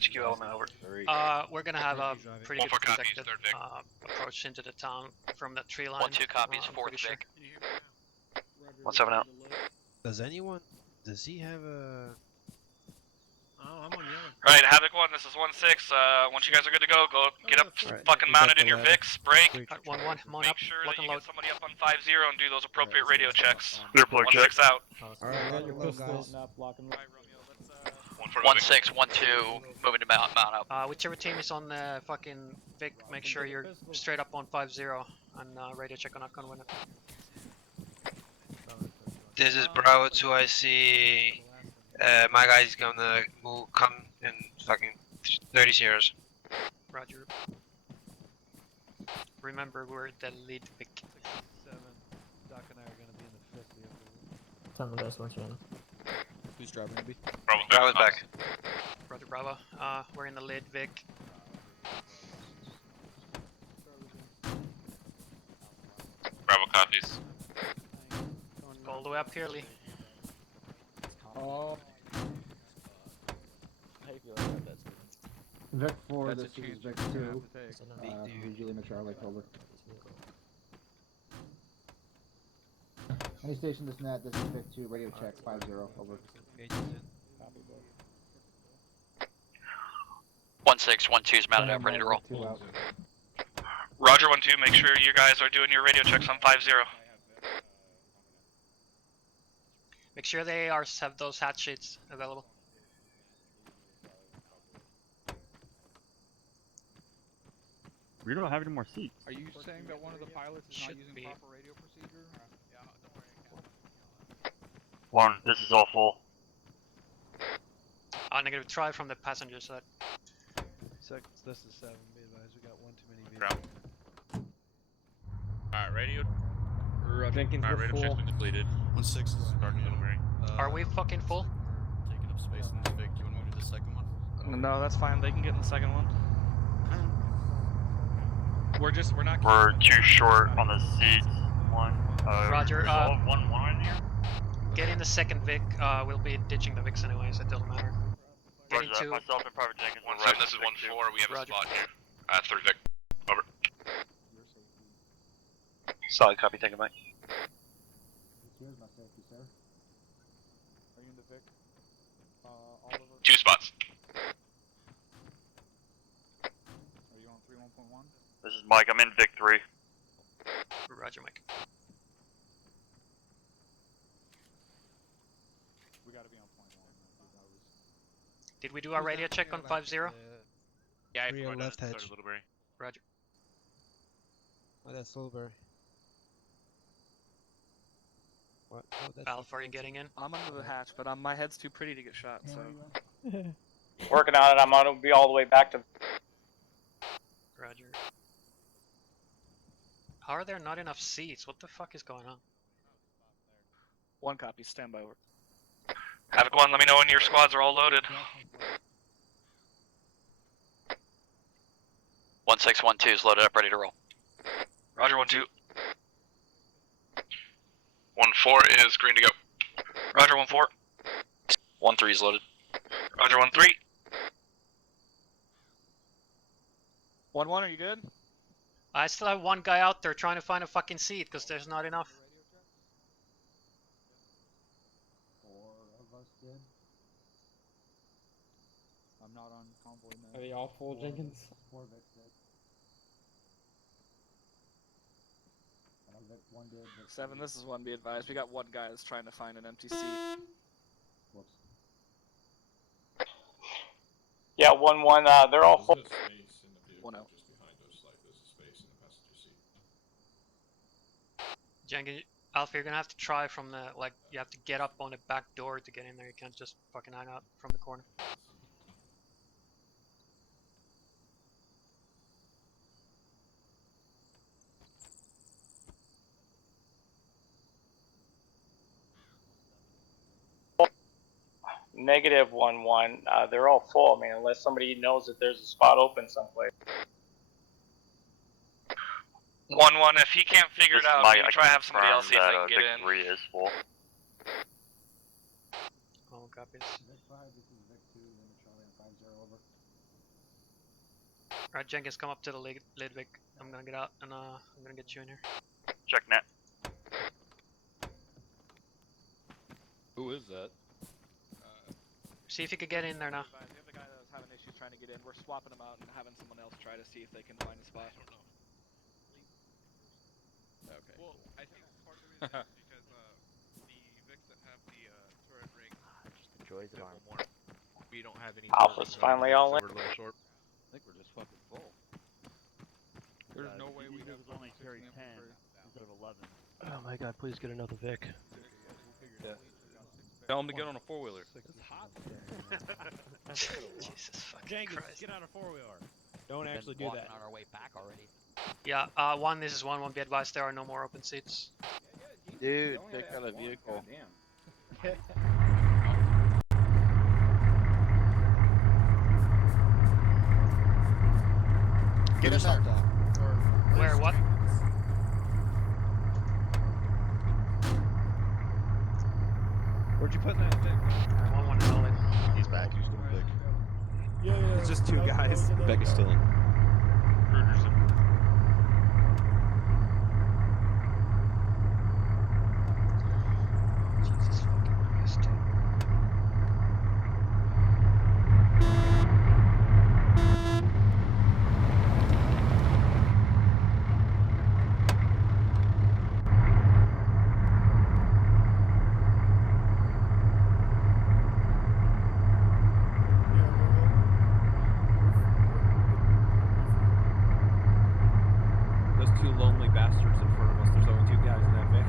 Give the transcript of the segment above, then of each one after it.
HQ element over. We're gonna have a pretty good protected approach into the town from the tree line. 1-2 copies, 4th sure. Vic. 1-7 out. Does he have a... Oh, I'm on yellow. Alright, Havoc 1, this is 1-6. Once you guys are good to go get up, fucking mounted in your VIX, break. 1-1, come on Make up, sure lock that and you load. get somebody up on 5-0 and do those appropriate radio checks. Clear plug 1-6 out. Alright, your pistols. 1-6, 1-2, moving to mount up. Whichever team is on fucking Vic, make sure you're straight up on 5-0 and radio check on Akon winner. This is Bravo 2, I see... my guy's gonna come in fucking 30 Sierras. Roger. Remember, we're the lead Vic. 7. Doc and I are gonna be in the 50. Tell me guys once you're in. Who's driving to be? Bravo's back. Roger, Bravo. We're in the lead Vic. Bravo copies. Go all the way up here, Lee. Oh. Vic 4, this is Vic 2. Usually make sure I like over. Any station this net, this is Vic 2, radio check, 5-0, over. 1-6, 1-2's mounted up, ready to roll. Roger 1-2, make sure you guys are doing your radio checks on 5-0. Make sure the ARs have those hat sheets available. We don't have any more seats. Are you saying that one of the pilots is not using be. proper radio procedure? One, this is all full. Negative, try from the passenger side. This is 7, be advised, we got one too many vehicles. Alright, radio. Jenkins, Alright, radio check's been completed. 1-6 is Starting Middlebury. Are we fucking full? taking up space in this Vic. Do you want to move to the second one? No, that's fine. They can get in the second one. We're not. We're too short on the seats. One. Roger, one in here? Get in the second Vic. We'll be ditching the Vics anyways, it doesn't matter. Get Roger that. into... Myself and Private Jenkins. 1-7, this is 1-4. We have Roger. a spot here. 3 Vic. Over. Solid copy, take it, Mike. Here's my safety, sir. Are you in the Vic? Oliver? 2 spots. Are you on 3-1.1? This is Mike. I'm in Vic 3. Roger, Mike. We gotta be on point 1. Did we do our radio check on 5-0? Yeah, I Rear left hatch. Roger. Oh, that's Silver. What? Oh, that's Alpha, are you getting in? I'm under the hatch, but my head's too pretty to get shot, so. Working on it, I'm gonna be all the way back to... Roger. How are there not enough seats? What the fuck is going on? 1 copy, stand by over. Havoc 1, let me know when your squads are all loaded. 1-6, 1-2's loaded up, ready to roll. Roger 1-2. 1-4 is green to go. Roger 1-4. 1-3's loaded. Roger 1-3. 1-1, are you good? I still have one guy out there trying to find a fucking seat because there's not enough. 4 of us did. I'm not on convoy now. Are they all full, Jenkins? 4 Vic did. And I'm Vic 1 did. Vic 7, this is 1, be advised. We got one guy that's trying to find an empty seat. Whoops. Yeah, 1-1, they're all full. 1 out. Jenkins, Alpha, you're gonna have to try from the, like, you have to get up on the back door to get in there. You can't just fucking hang out from the corner. Negative 1-1, they're all full. I mean, unless somebody knows that there's a spot open someplace. 1-1, if he can't figure it out, maybe try to have somebody else see if they can get Vic in. 3 is full. Oh, copies. Vic 5, this is Vic 2, then Charlie on 5-0, over. Alright, Jenkins, come up to the lead Vic. I'm gonna get out and I'm gonna get you in here. Check net. Who is that? See if you could get in there now. We have the guy that was having issues trying to get in. We're swapping him out and having someone else try to see if they can find a spot. I don't know. Okay. Well, cool. I think part of the reason is because the Vics that have the turret rig Just the joys of ArmA. more. We don't have any. Alpha's finally all in. We're a little short. I think we're just fucking full. There's no way we have only carry 10 instead of 11. Oh my god, please get another Vic. Yeah. Tell him to get on a 4-wheeler. It's hot. Jesus fucking Jenkins, Christ. get on a 4-wheeler. Don't actually do that. On our way back already. Yeah, this is one. Be advised, there are no more open seats. Dude, pick out a vehicle. Get in there. Where? What? Where'd you put that thing? One is all in. He's back. He's still big. Yeah, it's just two guys. Beck is still in. Jesus fucking Christ. Those two lonely bastards in front of us. There's only two guys in that Vic.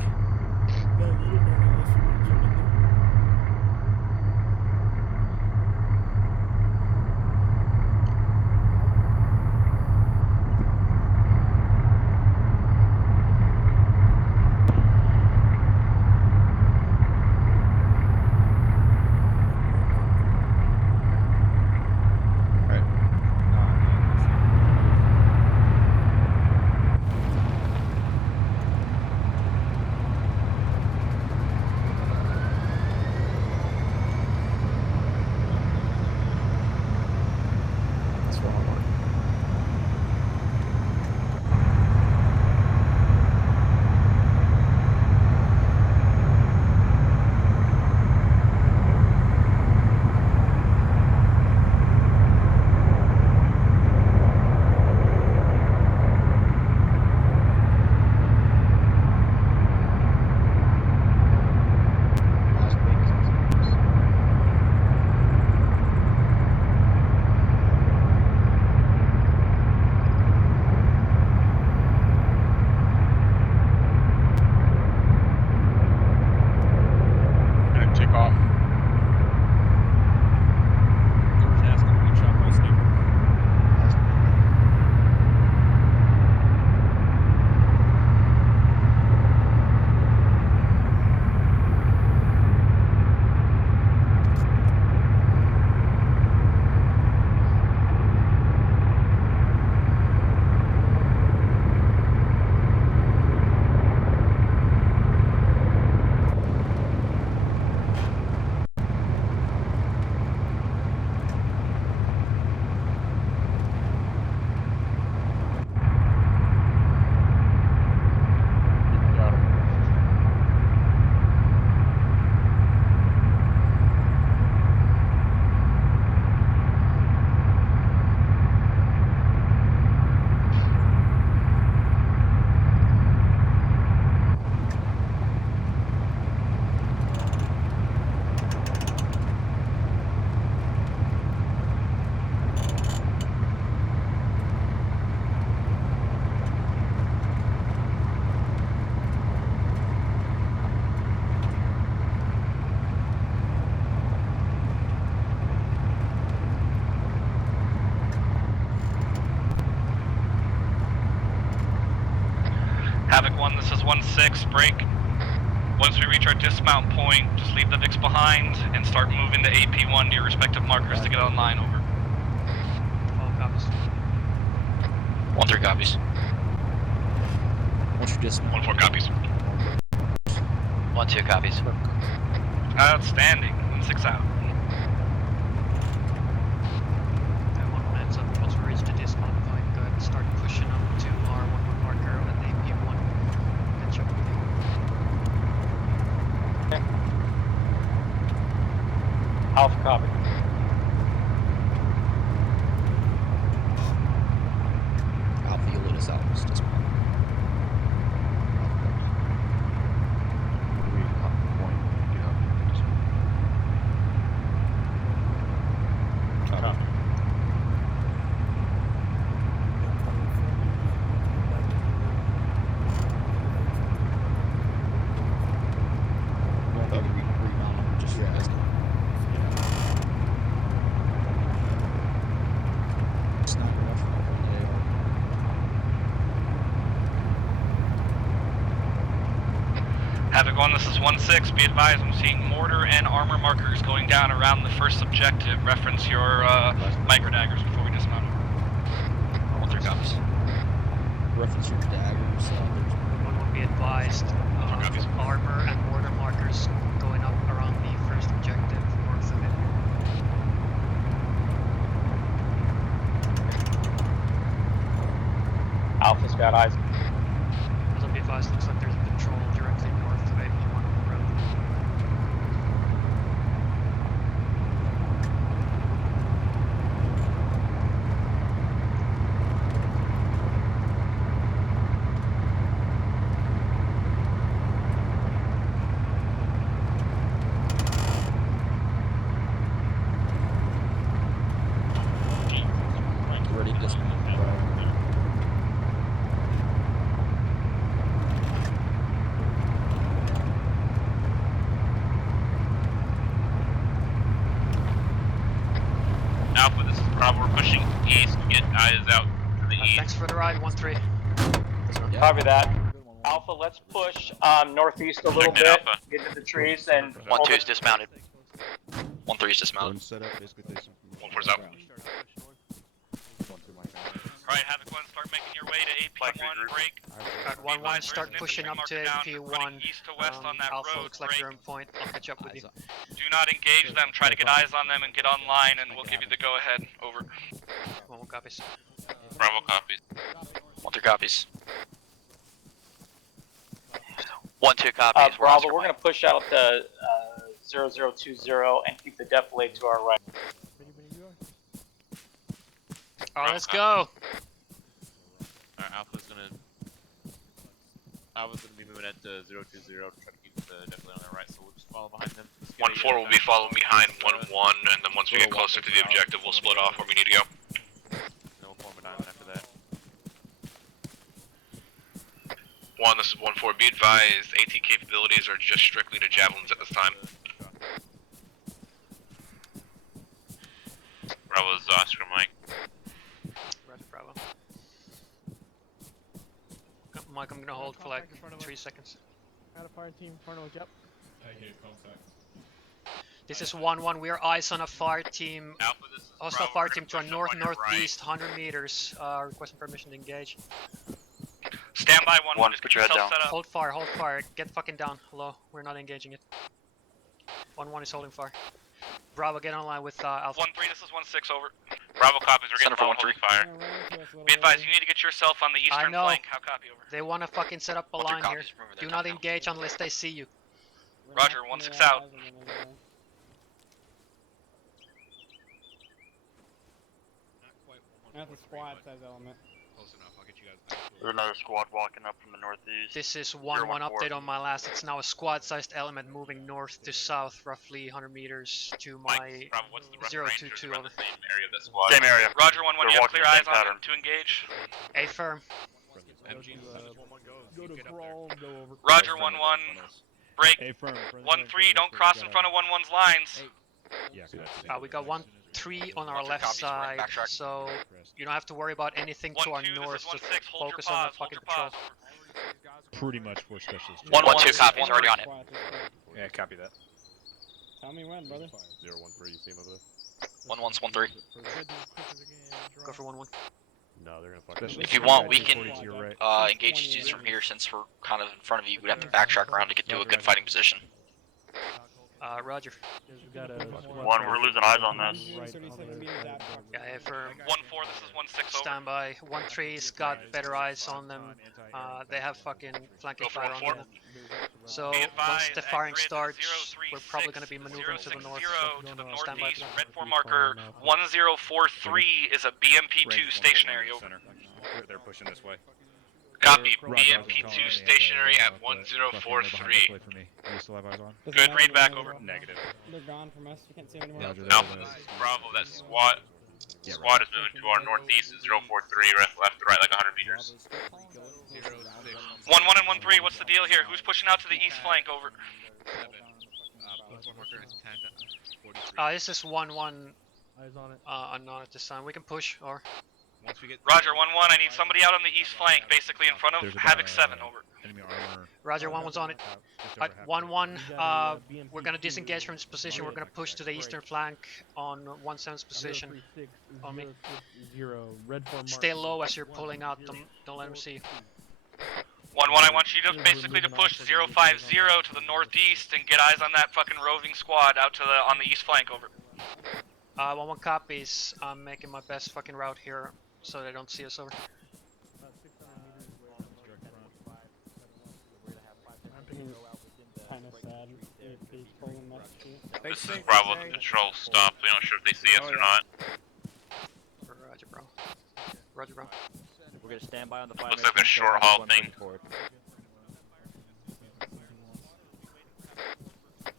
Havoc 1, this is 1-6, break. Once we reach our dismount point, just leave the VIX behind and start moving to AP1 to your respective markers to get online, over. All copies. 1-3 copies. Once you just 1-4 copies. 1-2 copies. Outstanding. 1-6 out. One heads up once we reach the dismount point. Alpha copy. Alpha, you lead us out. Just dismount. Just so you guys know. It's not enough for one day. Havoc 1, this is 1-6. Be advised, I'm seeing mortar and armor markers going down around the first objective. Reference your micro daggers before we dismount. 1-3 copies. Reference your daggers. One will be advised. Armor and mortar markers going up around the first objective north of it. Alpha's got eyes. Also be advised, looks like there's a patrol directly north of AP1 on the road. Ready to dismount. Alpha, this is Bravo. We're pushing east. Get eyes out to the east. Thanks for the ride, 1-3. Yeah. Copy that. Alpha, let's push northeast a little bit. Alpha. Get to the trees and 1-2 is dismounted. 1-3 is dismounted. 1-4's out. Alright, Havoc 1, start making your way to AP1, break. At 1-1, start pushing up to AP1. East to west on that Alpha road, looks like break. you're in point. I'll catch up with you. Do not engage them, try to get eyes on them and get online and we'll give you the go ahead. Over. 1-1 copies. Bravo copies. 1-3 copies. 1-2 copies. We're Bravo, Oscar we're Mike. going to push out to 0020 and keep the defilade to our right. Alright, let's go! Alright, Alpha's gonna be moving at 020 to try to keep the defilade on their right, so we'll just follow behind them. 1-4 will be following behind 1-1, and then once we get closer to the objective, we'll split off where we need to go. And then we'll form a diamond after that. 1, this is 1-4. Be advised, AT capabilities are just strictly to javelins at this time. Bravo's Oscar Mike. Roger, Bravo. Mike, I'm gonna hold for like 3 seconds. Got a fire team, trying to look up. This is 1-1. We are eyes on a fire team. Alpha, this is Hostile Bravo. fire We're team to gonna our push up on your northeast, 100 meters. Requesting permission to engage. Stand by 1-1, just put get your head yourself down. set up. Hold fire. Get fucking down. Hello, we're not engaging it. 1-1 is holding fire. Bravo, get online with Alpha. 1-3, this is 1-6, over. Bravo copies, we're getting Center for ball 1-3. holding fire. Be advised, you need to get yourself on the eastern know. flank. How copy, over? They wanna fucking set up a 1-3 line here. copies, moving their Do time not now. engage unless they see you. Roger, 1-6 out. At the squad says element. Close enough, I'll get you guys. There's another squad walking up from the northeast. This is 1-1 update on my last. It's now a squad-sized element moving north to south, roughly 100 meters to my Bravo, what's the rough 022 range? over. The same area of the squad. Same area. Roger, 1-1, They're you have walking clear the eyes same on pattern. them to engage. A firm. Go to crawl, go over. Roger, 1-1, break. Hey, firm. 1-3, don't cross in front of 1-1's lines. We got 1-3 on our 1-3 left copies, we're side, backtrack. so you don't have to worry about anything to our 1-2, north. this is Just 1-6, hold your focus on the pause, hold fucking your patrol. pause. Pretty much for specialists. 1-1-2 copies, already on it. Yeah, copy that. Tell me when, brother. 013, you see him over there? 1-1's 1-3. Go for 1-1. No, they're gonna fuck If you want, we can to your right. engage these from here since we're kind of in front of you. We'd have to backtrack around to get to a good fighting position. Roger. One, we're losing eyes on this. Yeah, affirm. 1-4, this is 1-6 over. Stand by. 1-3's got better eyes on them. They have fucking flanking Go for fire on 1-4. them. So Be once advised, the firing grid starts, 036, we're probably going to be maneuvering to the north. 060 to the Stand by. northeast. Red 4 marker 1043 is a BMP2 stationary over. They're pushing this way. Copy. BMP2 stationary at 1043. You still have eyes on? Good, read back over. Negative. They're gone from us. You can't see them anymore. Alpha, this is Bravo. That squad is moving to our northeast at 043, left to right like 100 meters. 1-1 and 1-3, what's the deal here? Who's pushing out to the east flank over? This is 1-1 Eyes on it. unknown at this time. We can push, or... Roger, 1-1, I need somebody out on the east flank, basically in front of Havoc 7, over. Enemy armor. Roger, 1-1's on it. Just over 1-1, we're gonna disengage from this position. We're gonna push to the eastern flank on 1-7's position. On me. Red 4 Stay low as you're pulling out. Don't let him see you. 1-1, I want you to basically to push 050 to the northeast and get eyes on that fucking roving squad out to on the east flank, over. 1-1 copies. I'm making my best fucking route here so they don't see us, over. Kind of sad. This is Bravo to control. Stop. We're not sure if they see us or not. Roger, bro. Roger, bro. We're gonna stand by on the fire. Looks like a short haul thing.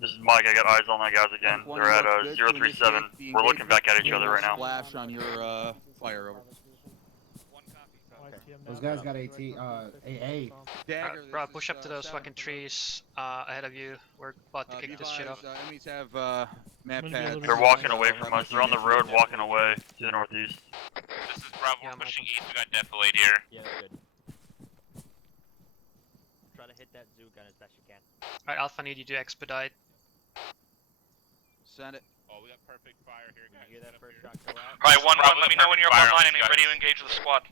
This is Mike, I got eyes on my guys again. They're at 037. We're looking back at each other right now. Flash on your fire over. Those guys got AA. Bro, push up to those fucking trees ahead of you. We're about to kick this shit off. Enemies have map pads. They're walking away from us. They're on the road walking away to the northeast. This is Bravo pushing east. We got defilade here. Yeah, good. Try to hit that zoo gun as best you can. Alright, Alpha, need you to expedite. Send it. Oh, we got perfect fire here, guys. You hear that first shot go out? Alright, 1-1, let me know when you're up Fire online on and these ready to guys. engage the squad.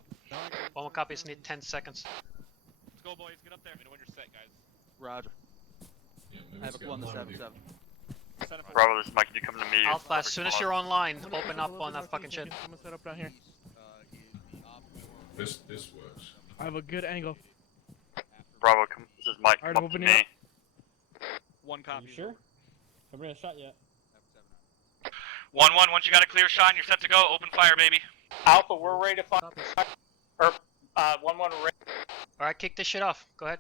1-1 copies, need 10 seconds. Let's go, boys, get up there. Let me know when you're set, guys. Roger. I have a clue on the 7-7. Bravo, this is Mike, you come to me. Alpha, as soon as you're online, open up on that fucking shit. I'm gonna set up down here. This works. I have a good angle. Bravo, come, this is Mike, Alright, come to open me. it up. 1 copy. You sure? Haven't got a shot yet. 1-1, once you got a clear shot and you're set to go, open fire, baby. Alpha, we're ready to fire. Or 1-1 ready. Alright, kick this shit off. Go ahead.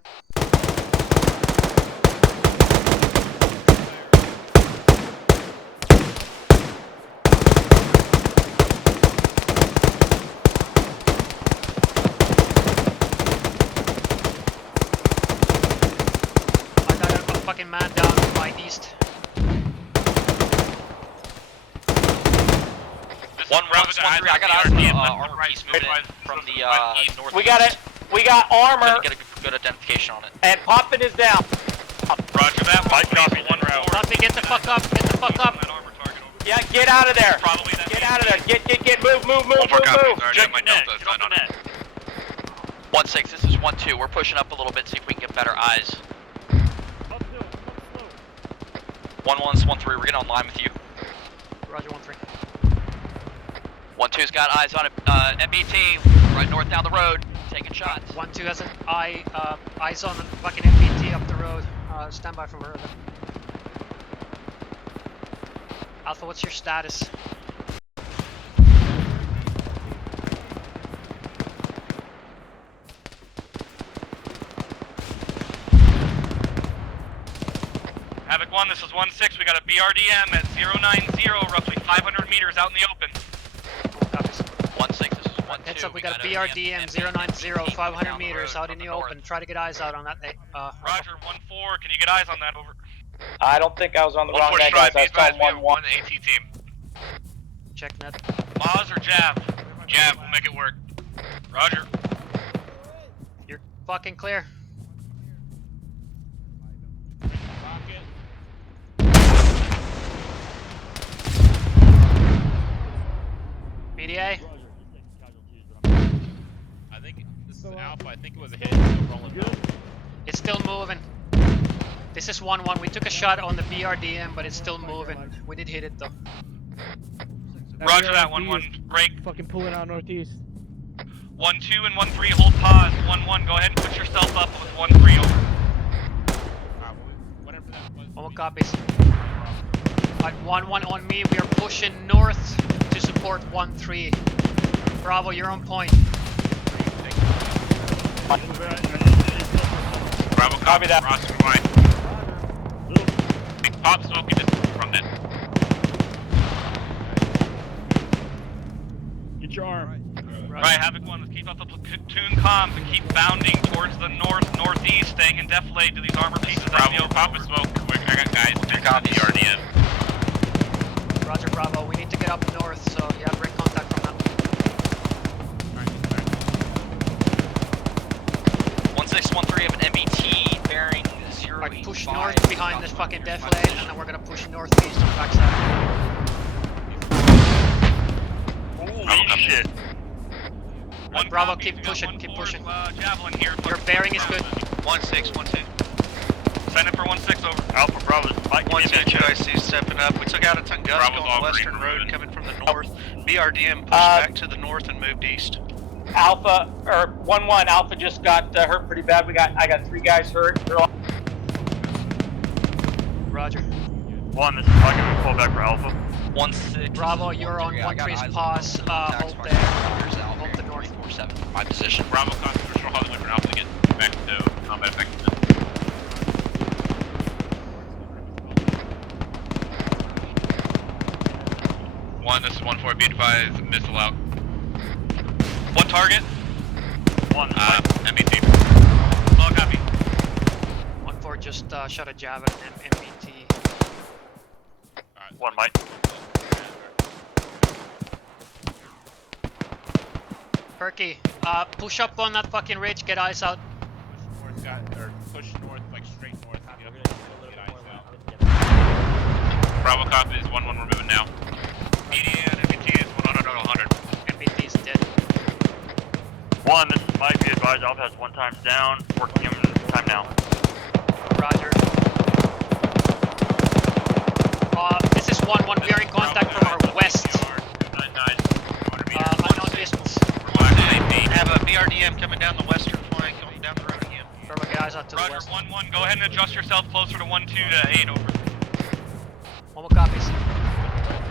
I got a fucking man down to my east. One round, 1-3, I got eyes on the armor piece moving in from the north. We got it. We got armor Get a good identification on it. and popping is down. Roger that, Mike, copy, 1 round. Puppy, get the fuck up. Get the fuck up. That armor target over. Yeah, get out of there. Probably that. Get out of there. Get. Move. 1-4 copies. Already have my delta Get on sign the on it. net. 1-6, this is 1-2. We're pushing up a little bit, see if we can get better eyes. 1-1's 1-3, we're getting online with you. Roger, 1-3. 1-2's got eyes on it. MBT, right north down the road, taking shots. 1-2 has an eyes on the fucking MBT up the road. Stand by from her. Alpha, what's your status? Havoc 1, this is 1-6. We got a BRDM at 090, roughly 500 meters out in the open. Copies. 1-6, this is 1-2. Heads up, we got a BRDM 090, 500 meters out in the open. Try to get eyes out on that. Roger, 1-4. Can you get eyes on that? Over. I don't think I was on the wrong 1-4 guy, strike. guys. I saw 1-1. 1 AT team. Check net. Laws or jab? Jab, we'll make it work. Roger. You're fucking clear. BDA. I think this is Alpha. I think it was a hit. Rolling down. It's still moving. This is 1-1. We took a shot on the BRDM, but it's still moving. We did hit it though. Roger that, 1-1. Break. Fucking pulling out northeast. 1-2 and 1-3, hold pause. 1-1, go ahead and put yourself up with 1-3 over. One copies. Alright, 1-1 on me. We are pushing north to support 1-3. Bravo, you're on point. Bravo, copy that. Crossing line. Pop smoking distance from that. Get your arm. Right, Havoc 1, let's keep up the platoon comms and keep bounding towards the northeast, staying in defilade to these armor pieces. Bravo, pop and smoke. Quick, I got guys. 3 copies. RDM. Roger, Bravo. We need to get up north, so yeah, break contact from them. 1613 of an MBT bearing 085. Alright, push north behind this fucking defilade, and then we're gonna push northeast on backside. Holy shit. Bravo, keep pushing, keep pushing. Javelin here. Your bearing is good. 1612. Send it for 16 over. Alpha Bravo, Mike, give me a 16 IC stepping up. We took out a Tunguska Bravo's on all the western green, road moving. coming from the north. BRDM pushed back to the north and moved east. Alpha, or 1-1, Alpha just got hurt pretty bad. I got 3 guys hurt. They're all... Roger. 1, this is Mike, I'm gonna pull back for Alpha. 16. Bravo, you're on 1-3's pause. Hold there. Hold the north. 47. My position. Bravo, constitutional Hollywood for Alpha to get back to combat effectiveness. 1, this is 1-4, be advised, missile out. 1 target. 1, MBT. All copy. 1-4 just shot a Javelin MBT. 1, Mike. Perky, push up on that fucking ridge, get eyes out. Push north, like straight north. Bravo copies, 1-1, we're moving now. Median MBT is 100 on 100. MBT is dead. 1, this is Mike, be advised, Alpha has 1 times down, working him time now. Roger. This is 1-1, we are in contact from our west. Unknown distance. Have a BRDM coming down the western flank, going down the road again. Bravo, get eyes out to the Roger, west. 1-1, go ahead and adjust yourself closer to 1-2 to 8 over. One more copies.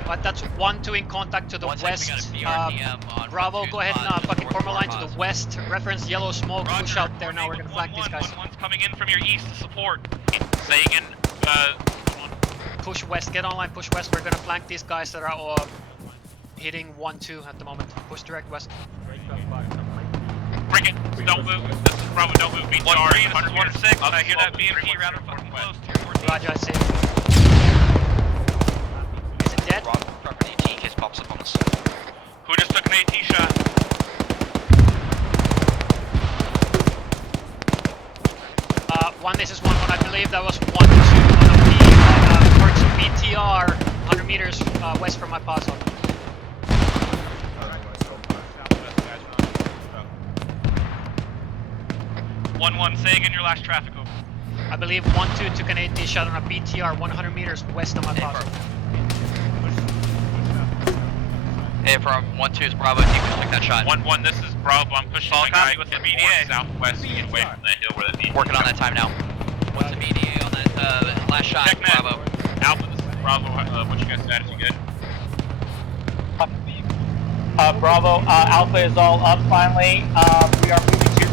But that's 1-2 in contact to the west. Bravo, go ahead and fucking form a line to the west. Reference yellow smoke, Roger. push out there now, we're gonna flank these guys. 1-1's coming in from your east to support. Sagan, Push west, get online, push west, we're gonna flank these guys that are hitting 1-2 at the moment. Push direct west. bring it, don't move. This is Bravo, don't move. BTR, 1-3, this 100 is meters. 1-6, I hear that BMP rather fucking close to your northeast. Roger, I see. Is it dead? Roger, truck AT in case pops up on us. Who just took an AT shot? This is 1-1, I believe that was 1-2 on a towards BTR, 100 meters west from my pause zone. 1-1, say again your last traffic over. I believe 1-2 took an AT shot on a BTR 100 meters west of my pause zone. Hey, from 1-2 is Bravo, team just took that shot. 1-1, this is Bravo, I'm pushing All my guy copy with the more BDA. southwest to get away from that hill where that BDA. Working on that time now. What's the BDA on that last shot? Check net. Bravo. Alpha, this is Bravo, what's your guys' status, you good? Bravo, Alpha is all up finally. We are moving to...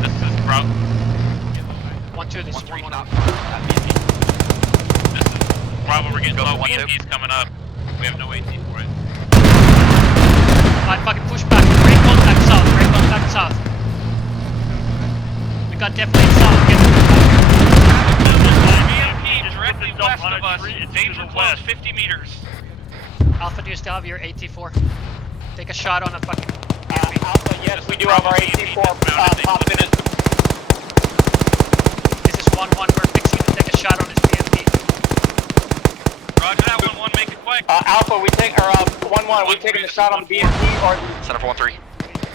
This is Bravo. 1-2, this is 1-1 out. This is Bravo, we're getting low. BMP's coming up. We have no AT for it. Alright, fucking push back. Break contact south, break contact south. We got definitely south. Get BMP directly west of us. Danger close, 50 meters. Alpha, do you still have your AT4? Take a shot on a fucking... Alpha, yes, we do have our AT4 popped in. This is 1-1, we're fixing to take a shot on his BMP. Roger that, 1-1, make it quick. Alpha, we take, or 1-1, are we taking a shot on the BMP or... Center for 1-3.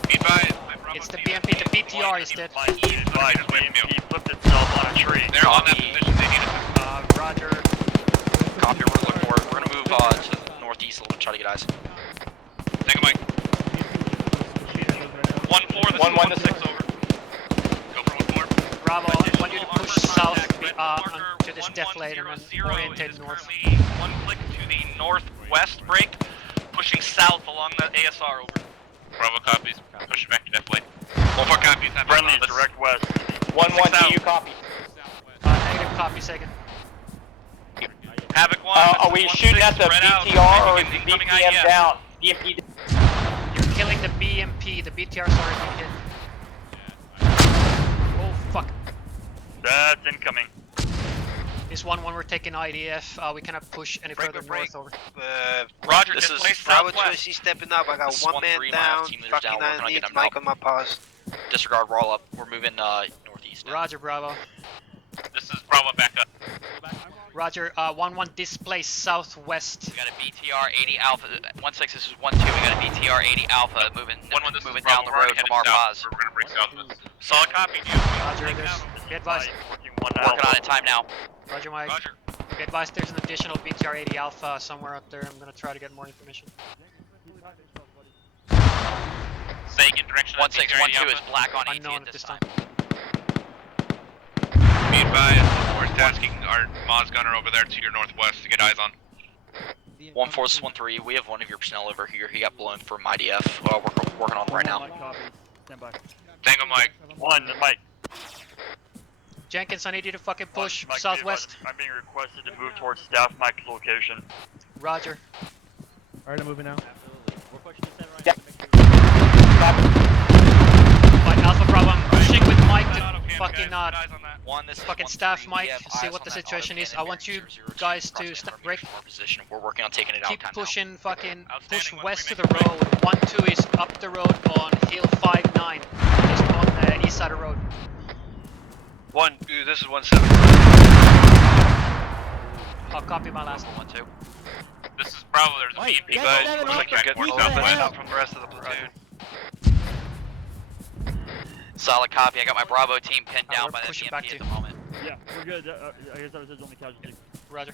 Be advised, my It's the BMP, the BTR is dead. Mike, be advised, BMP flipped itself on a tree. They're on that position, they need it. Roger. Copy, we're looking for it. We're gonna move to the northeast a little bit, try to get eyes. Take a mic. 1-4, this 1-1 is 1-6 over. Go for 1-4. Bravo, I want you to push south to this deflate and then orientate north. One click to the northwest break, pushing south along the ASR over. Bravo copies. Push back to deflate. 1-4 copies. Friendly is direct west. 1-1 EU copy. Negative copy, second. Havoc 1. Are we shooting at the BTR or is the BPM down? BMP. You're killing the BMP, the BTR's already been hit. Oh fuck. That's incoming. This 1-1 we're taking IDF, we cannot push any further north over. Roger, this is Bravo 2IC stepping up. I got This is one man 1-3, down. team leaders Fucking down, working on I need getting them Mike on my pause. Disregard, roll up. We're moving northeast now. Roger, Bravo. This is Bravo back up. Roger, 1-1 displace southwest. We got a BTR 80 Alpha. 1-6, this is 1-2. We got a BTR 80 Alpha moving down the road from our pause. We're gonna break southwest. Solid copy, dude. Roger, there's, be advised. Working on it, time now. Roger, Mike. Roger. Be advised there's an additional BTR 80 Alpha somewhere up there. I'm gonna try to get more information. Staying in direction of 1-6, 1-2 is black on ET Unknown at this time. Be advised, we're tasking our Moz gunner over there to your northwest to get eyes on. 1-4, this is 1-3. We have one of your personnel over here. He got blown from IDF. We're working on it right now. Tango Mike. 1, Mike. Jenkins, I need you to fucking push Mike, southwest. I'm being requested to move towards staff Mike's location. Roger. Alright, I'm moving now. Fine, Alpha Bravo, I'm pushing with Mike to fucking This is fucking 1-3. staff We Mike, have see eyes what on the that situation is. I autocannon want you bearing 0-0 guys crossing to step from break. our position. We're working on taking it out. Keep Time pushing, fucking push Outstanding, west to 1-3, the road. 1-2 is up the road on Hill 5-9, just on the east side of the road. This is 1-7. I'll copy my last now. 1-2. This is Bravo, there's a Wait, BMP. get Guys, seven looks off like the you're getting fucking more southwest. hell. From the rest of the platoon. Solid copy. I got my Bravo team pinned down we're by the pushing back BMP to at the moment. Yeah, we're good. I guess that was his only casualty. Roger.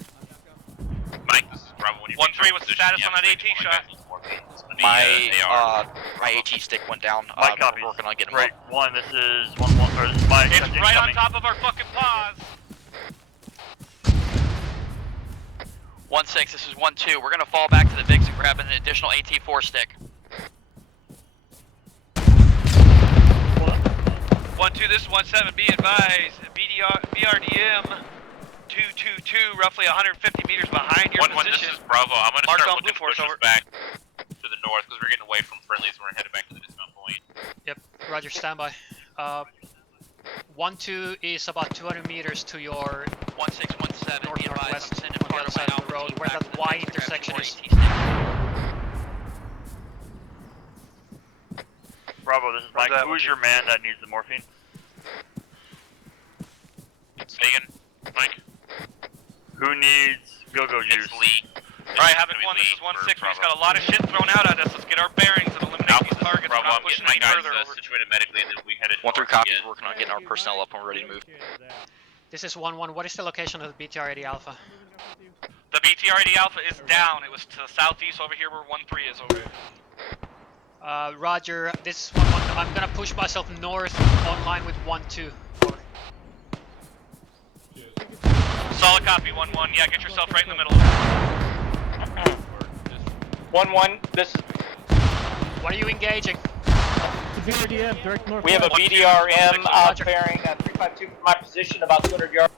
Mike, this is Bravo. 1-3, what's the status on that AT shot? My AT stick went down. Mike copies. We're working on getting Right, up. 1, this is 1-1, or this is Mike. It's that's right on incoming. top of our fucking pause. 1-6, this is 1-2. We're gonna fall back to the VIX and grab an additional AT4 stick. 1-2, this is 1-7. Be advised, BRDM 222, roughly 150 meters behind your 1-1, this position. is Bravo. I'm gonna Mark start on Blue looking to Force, push us over. back to the north because we're getting away from friendlies and we're headed back to the dismount point. Yep, Roger, standby. 1-2 is about 200 meters to your 1-6, 1-7. Be advised, northwest I'm sending on the part other of my side of Alpha the road, team where back that to the Y VIX to grab intersection more is. AT stick. Bravo, this is Mike. that, Who is your man that needs the morphine? Sagan, Mike. Who needs go-go juice? It's Lee. Alright, Havoc 1, this is 1-6. We just got a lot of shit thrown out at us. Let's get our bearings and eliminate these targets. Bravo, We're not I'm pushing getting my any guys further over. situated medically and then we headed 1-3 north copies. again. Working on getting our personnel up when we're ready to move. This is 1-1. What is the location of the BTR-80 Alpha? The BTR-80 Alpha is down. It was to the southeast over here where 1-3 is over. Roger, this is 1-1. I'm gonna push myself north online with 1-2. Over. Solid copy, 1-1. Yeah, get yourself right in the middle. 1-1, this is, What are you engaging? BRDM, direct north. we have a BDRM bearing 352 from my position, about 200 yards.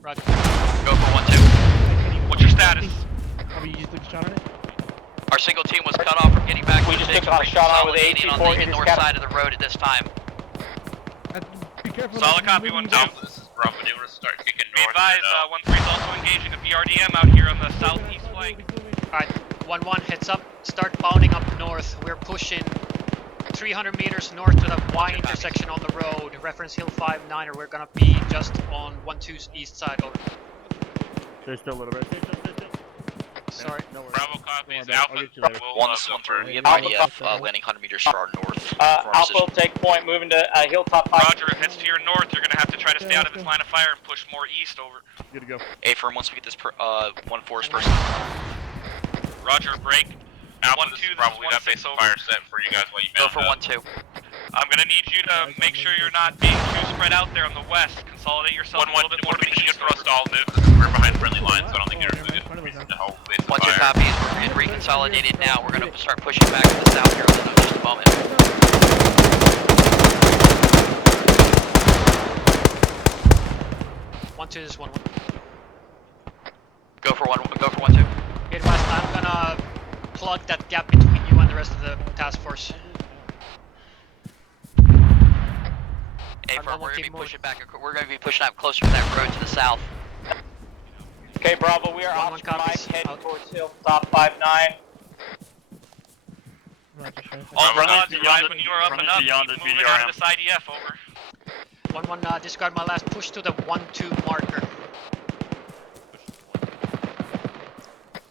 Roger. Go for 1-2. What's your status? Have you just took a shot on it? Our single team was cut off from getting back We to the just VIX. took a We're shot on with consolidating on AT4 the in his north cabin. side of the road at this time. Be careful. Solid copy, 1-2. This is Bravo. They want to start kicking Be north. advised, 1-3 is also engaging a BRDM out here on the southeast flank. Alright, 1-1, heads up. Start bounding up north. We're pushing 300 meters north to the Y intersection on the road. Reference Hill 5-9, or we're gonna be just on 1-2's east side. Over. Stay still a little bit. Stay still. Sorry. Bravo copies. I'll Alpha get you later. will One, this one through. We have Alpha IDF landing 100 meters to our north. Alpha will take point, moving to Hilltop 5. Roger, if it's to your north, you're gonna have to try to stay out of its line of fire and push more east over. Good to go. A firm, once we get this 1-4's person. Roger, break. Alpha, 1-2, this this is is Bravo. We got 1-6 basic over. fire set for you guys while you Go bound for up. 1-2. I'm gonna need you to make sure you're not being too spread out there on the west. Consolidate yourself a 1-1, little bit more to the you east. for us to all move. We're behind friendly lines, so I don't think there's a good reason to hold basic 1-2 fire. copies. We're getting reconsolidated now. We're gonna start pushing back to the south here in just a moment. One two is 1-1. Go for 1-2. Be advised, I'm gonna plug that gap between you and the rest of the task force. A firm, we're gonna be pushing back. We're gonna be pushing out closer to that road to the south. Okay, Bravo, we are 1-1 off copies. Mike, heading Out. towards Hilltop 5-9. All Bravo, rods, beyond when you are up and up, keep beyond the moving out BDRM. of this IDF, over. 1-1, discard my last push to the 1-2 marker.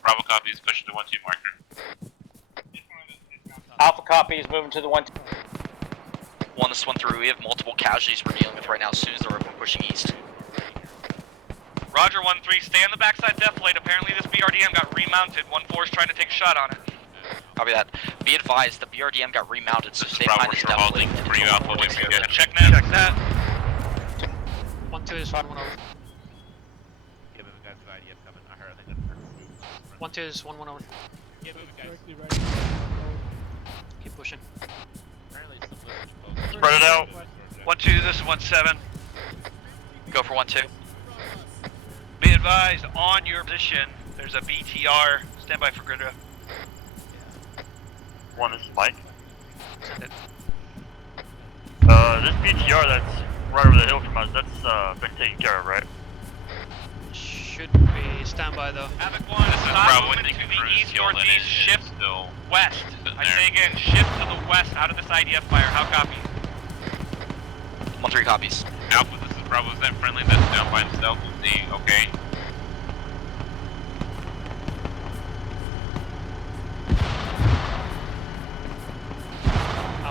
Bravo copies, pushing to 1-2 marker. Alpha copy is moving to the 1-2. This one through. We have multiple casualties we're dealing with right now. As soon as they're pushing east. Roger, 1-3, stay on the backside deflate. Apparently this BRDM got remounted. 1-4 is trying to take a shot on it. Copy that. Be advised, the BRDM got remounted, so stay Bravo, behind this we're holding deflate. for you, Alpha. We can get Check that. Check that. 1-2 is 1-1 over. Yeah, but we got some IDF coming. I heard, I think that's 1-2 is 1-1 over. Yeah, move it, guys. Directly right. Keep pushing. Apparently it's the village. Spread it out. 1-2, this is 1-7. Go for 1-2. Be advised, on your position, there's a BTR. Stand by for grid ref. 1, this is Mike. Send it. This BTR that's right over the hill from us, that's been taken care of, right? Should be standby though. Havoc 1, stop Bravo, moving they to can the cruise east, fuel in it, northeast, it's shift still west. sitting I there. say again, shift to the west, out of this IDF fire. How copy? 1-3 copies. Alpha, this is Bravo. Is that friendly? That's down by himself. Is he okay?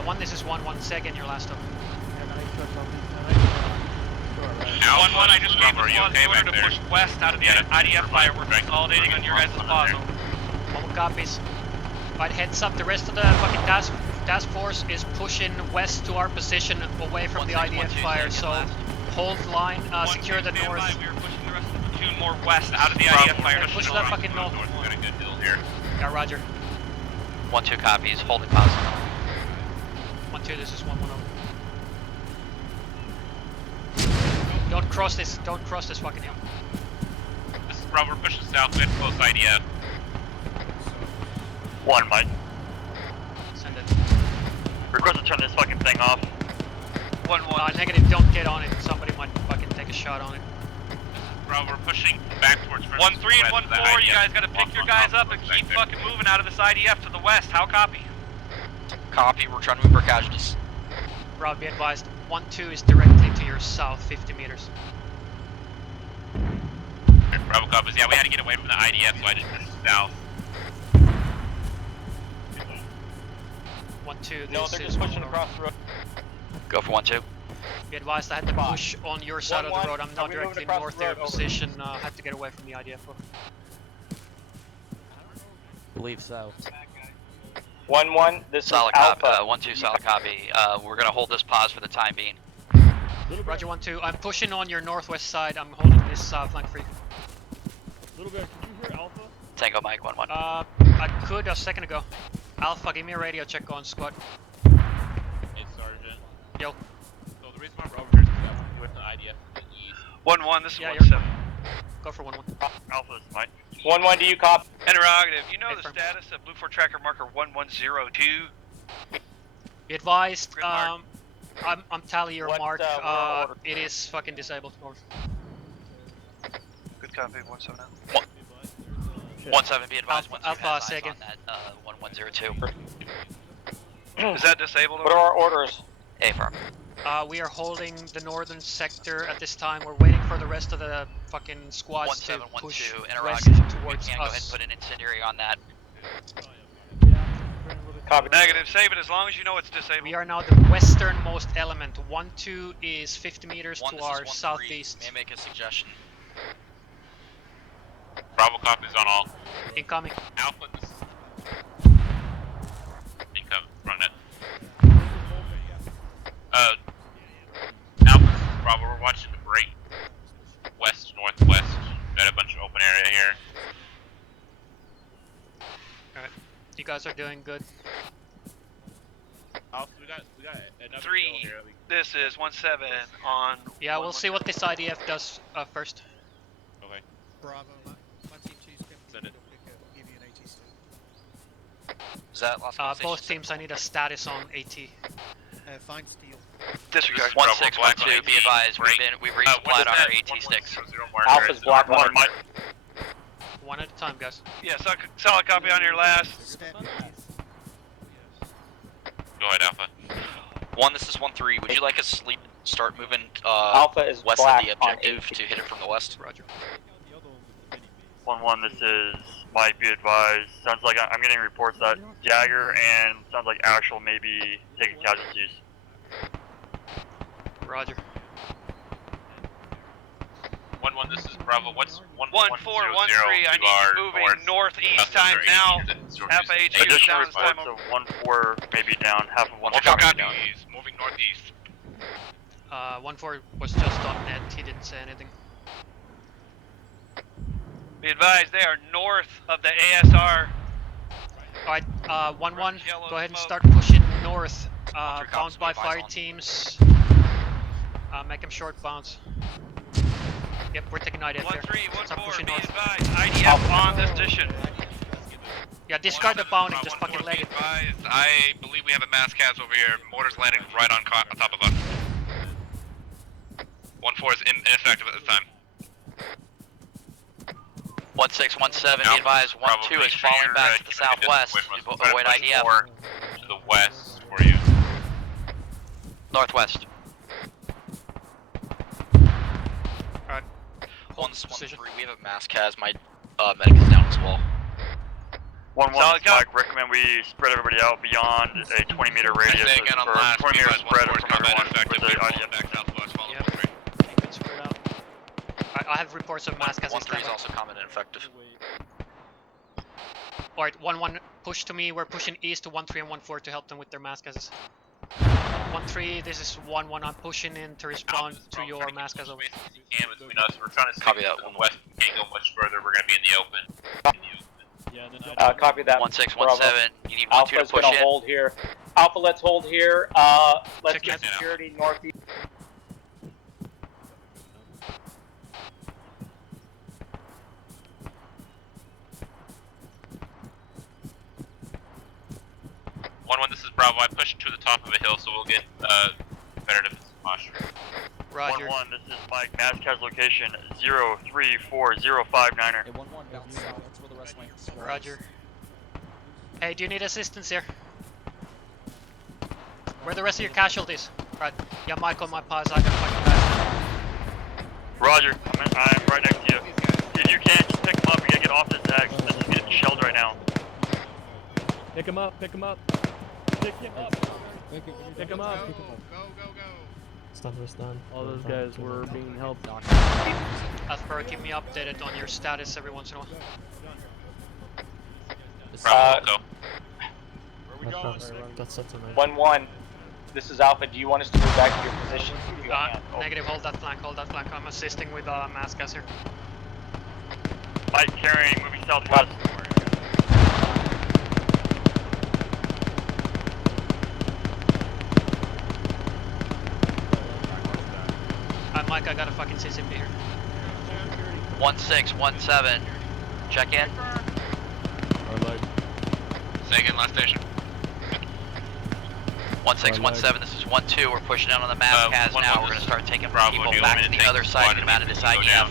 One, this is 1-1 second, your last up. Alpha, 1-1, I just gave Bravo, are the you squad okay the order back to there? push west out of the IDF fire. We're consolidating on your guys' plaza. 1-1 copies. Right, heads up, the rest of the fucking task force is pushing west to our position away from the 1-6, IDF 1-2, fire, second so last. hold line, secure the Stand by, north. we are pushing the rest of the platoon more west out of the IDF fire. Push that fucking north. We got a good deal here. Yeah, roger. 1-2 copies. Holding positive. 1-2, this is 1-1 over. Don't cross this fucking hill. This is Bravo. We're pushing south. We have close IDF. 1, Mike. Send it. Request to turn this fucking thing off. 1-1. Negative, don't get on it. Somebody might fucking take a shot on it. Bravo, we're pushing back towards 1-3 and 1-4, you guys gotta pick your guys up and keep fucking moving out of this IDF to the west. How copy? Copy. We're trying to move our casualties. Rob, be advised. 1-2 is directly to your south, 50 meters. Bravo copies. Yeah, we had to get away from the IDF, so I just pushed south. 1-2, No, this they're is just pushing 1-1 over. across the road. Go for 1-2. Be advised, I had to push on your side of the 1-1, road. I'm are not we directly moving across north the their road? Over. position. Had to get away from the IDF. Believe so. 1-1, this Solid is copy. Alpha. 1-2 solid copy. We're gonna hold this pause for the time being. Roger, 1-2. I'm pushing on your northwest side. I'm holding this flank free. Little Bear, can you hear Alpha? Tango Mike 1-1. I could a second ago. Alpha, give me a radio check on squad. Hey, Sergeant. Yo. So the reason why we're over here is because I'm with the IDF to the east. 1-1, this is Yeah, 1-7. Go for 1-1. Alpha, this is Mike. 1-1, do you copy? Interrogative, you know Hey, the firm. status of Blue 4 Tracker marker 1102? Be advised, Grid mark. I'm tally your What, mark. what are order? It is fucking disabled. Over. Good copy, 1-7 now. 1-7. Be advised. Alpha, 1-2 has eyes second. on that 1102. Is that disabled? What are our orders? A firm. We are holding the northern sector at this time. We're waiting for the rest of the fucking squads to push 1712, west interrogation. towards We can go ahead and us. put an incendiary on that. Copy. Negative, save it as long as you know it's disabled. We are now the westernmost element. 1-2 is 50 meters to our southeast. May I make a suggestion? Bravo copies on all. Incoming. Alpha, this is... Income, run it. Alpha, Bravo, we're watching the great west-northwest. Got a bunch of open area here. Alright. You guys are doing good. Alpha, we got another 3, here. this is 17 on... Yeah, we'll see what this IDF does first. Okay. Bravo, my team 2's going Send it. to give you an AT still. Is that last Both teams, I need a status on AT. Fine steel. Disregard. 1612, be advised, we've resupplied on our AT sticks. Alpha's block One, one. One at a time, guys. Yeah, solid copy on your last. Step. Go ahead, Alpha. 1, this is 1-3. Would you like us to start moving Alpha is west black of the on objective AT. to hit it from the west? Roger. 1-1, this is Mike, be advised. Sounds like I'm getting reports that Jagger and sounds like Actual may be taking casualties. Roger. 1-1, this is Bravo. What's 1-4, 1-3, I need you moving northeast time now. Half of HQ Additional down this time. reports of 1-4 may be down, half of 1 Multiple may be down. copies, moving northeast. 1-4 was just on net, he didn't say anything. Be advised, they are north of the ASR. Alright, 1-1, Yellow go ahead and smoke. start pushing north. Three Bounce cops, by advise fire on. teams. Make them short bounce. Yep, we're taking IDF 1-3, here. Start 1-4, pushing be north. advised, IDF on this station. Yeah, discard the bounty, just fucking leg it. I believe we have a mass cast over here. Mortar's landing right on top of us. 1-4 is ineffective at this time. 1617, be advised, 1-2 is falling back to the southwest. Avoid IDF. To the west for you. Northwest. Alright. 1-3, we have a mass cas. My medic is down as well. 1-1, Solid Mike, recommend we spread everybody out beyond a 20-meter radius. Say again on or last, 20-meter because spread 1-4 is from combat everyone effective. with the We're IDF. back southwest, follow Yep. 1-3. Keep it spread out. I have reports of mass casting 1-3 is also combat ineffective. Alright, 1-1, push to me. We're pushing east to 1-3 and 1-4 to help them with their mass gases. 1-3, this is 1-1. I'm pushing in to respond to your mass gas over. Can between us. We're trying to Copy stay that, to the 1-1. west. We can't go much further. We're gonna be in the open. Yeah, and then Copy that. 1617, you need 1-2 to Alpha's push gonna in. hold here. Alpha, let's hold here. Let's Check get that. security northeast. This is Bravo. I pushed to the top of a hill, so we'll get better defensive posture. Roger. 1-1, this is Mike, Mascaz location 034059er. Hey, 1-1, down south. That's where the rest of my squad is. Roger. Hey, do you need assistance here? Where are the rest of your casualties? Right. Yeah, Michael, my pause. I got fucking guys. Roger, I'm right next to you. If you can't, just pick him up. We gotta get off this X. This is getting shelled right now. pick him up, pick him up. Pick him up. Pick him up. All those guys were being held. Aspera, keep me updated on your status every once in a while. Bravo, go. Where we going? 1-1. This is Alpha. Do you want us to move back to your position? Negative, hold that flank, I'm assisting with mass gas here. Mike carrying, moving southwest. Mike, I got a fucking CCP here. 1617, check in. Say again, last station. 1617, this is 1-2, we're pushing down on the mass cas now. We're going to start taking Bravo, people do you back want to me the to other take side to squad get out of this and go IDF. down?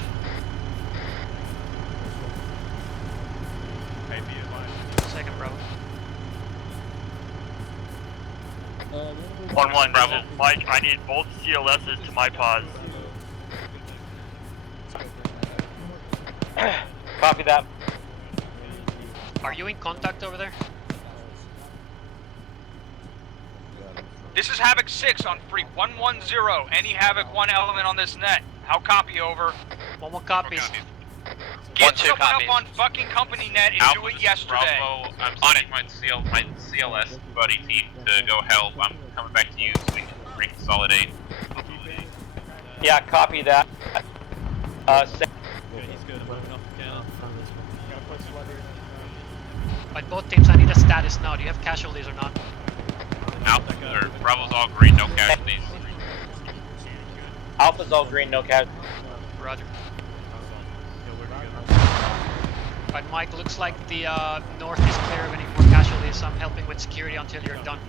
Second, Bravo. 1-1, Bravo. Mike, I need both CLSs to my pause. Copy that. Are you in contact over there? This is Havoc 6 on free 110. Any Havoc 1 element on this net. How copy over? 1 copies. Get someone up on fucking company net and Alpha, do it this is yesterday. Bravo. I'm sending my CLS buddy team to go help. I'm coming back to you so we can reconsolidate. Yeah, copy that. He's good. I'm moving off the cannon. Right, both teams, I need a status now. Do you have casualties or not? Alpha, or Bravo's all green, no casualties. Alpha's all green, no casualties. Roger. Right, Mike, looks like the north is clear of any more casualties. I'm helping with security until you're done.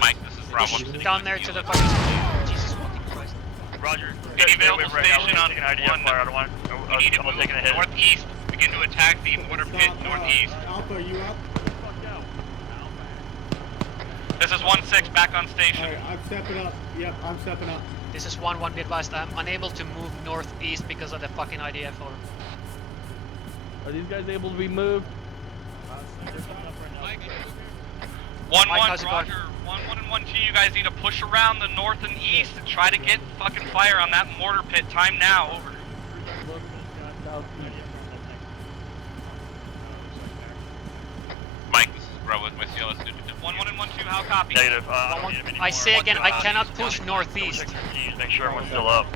Mike, this is Bravo. Push down there to the fucking... Jesus fucking Christ. Roger. Any available station on an IDF fire. I don't want. We need to move taking a hit. northeast. Begin to attack the mortar pit northeast. Alpha, are you up? This is 1-6 back on station. Alright, I'm stepping up. Yep, I'm stepping up. This is 1-1, be advised. I'm unable to move northeast because of the fucking IDF. Over. Are these guys able to be moved? 1-1, Mike, how's it going? Roger. 1-1 and 1-2, you guys need to push around the north and east and try to get fucking fire on that mortar pit. Time now, over. Mike, this is Bravo with my CLS. 1-1 and 1-2, how copy? Negative. I say again, I cannot push northeast. Make sure everyone's still up.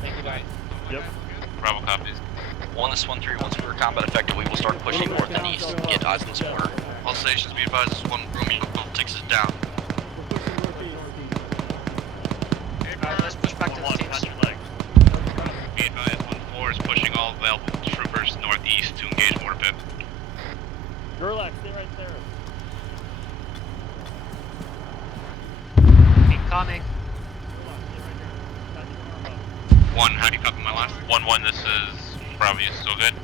Thank you, guys. Yep. Bravo copies. 1-3, once we're combat effective, we will start pushing north and east. Get eyes on this mortar. All stations be advised, this one Romeo 6 is down. Alright, let's push back to the teams. Be advised, 1-4 is pushing all available troopers northeast to engage mortar pit. Gerlach, stay right there. Incoming. 1, how do you copy my last? 1-1, this is Bravo, is still good?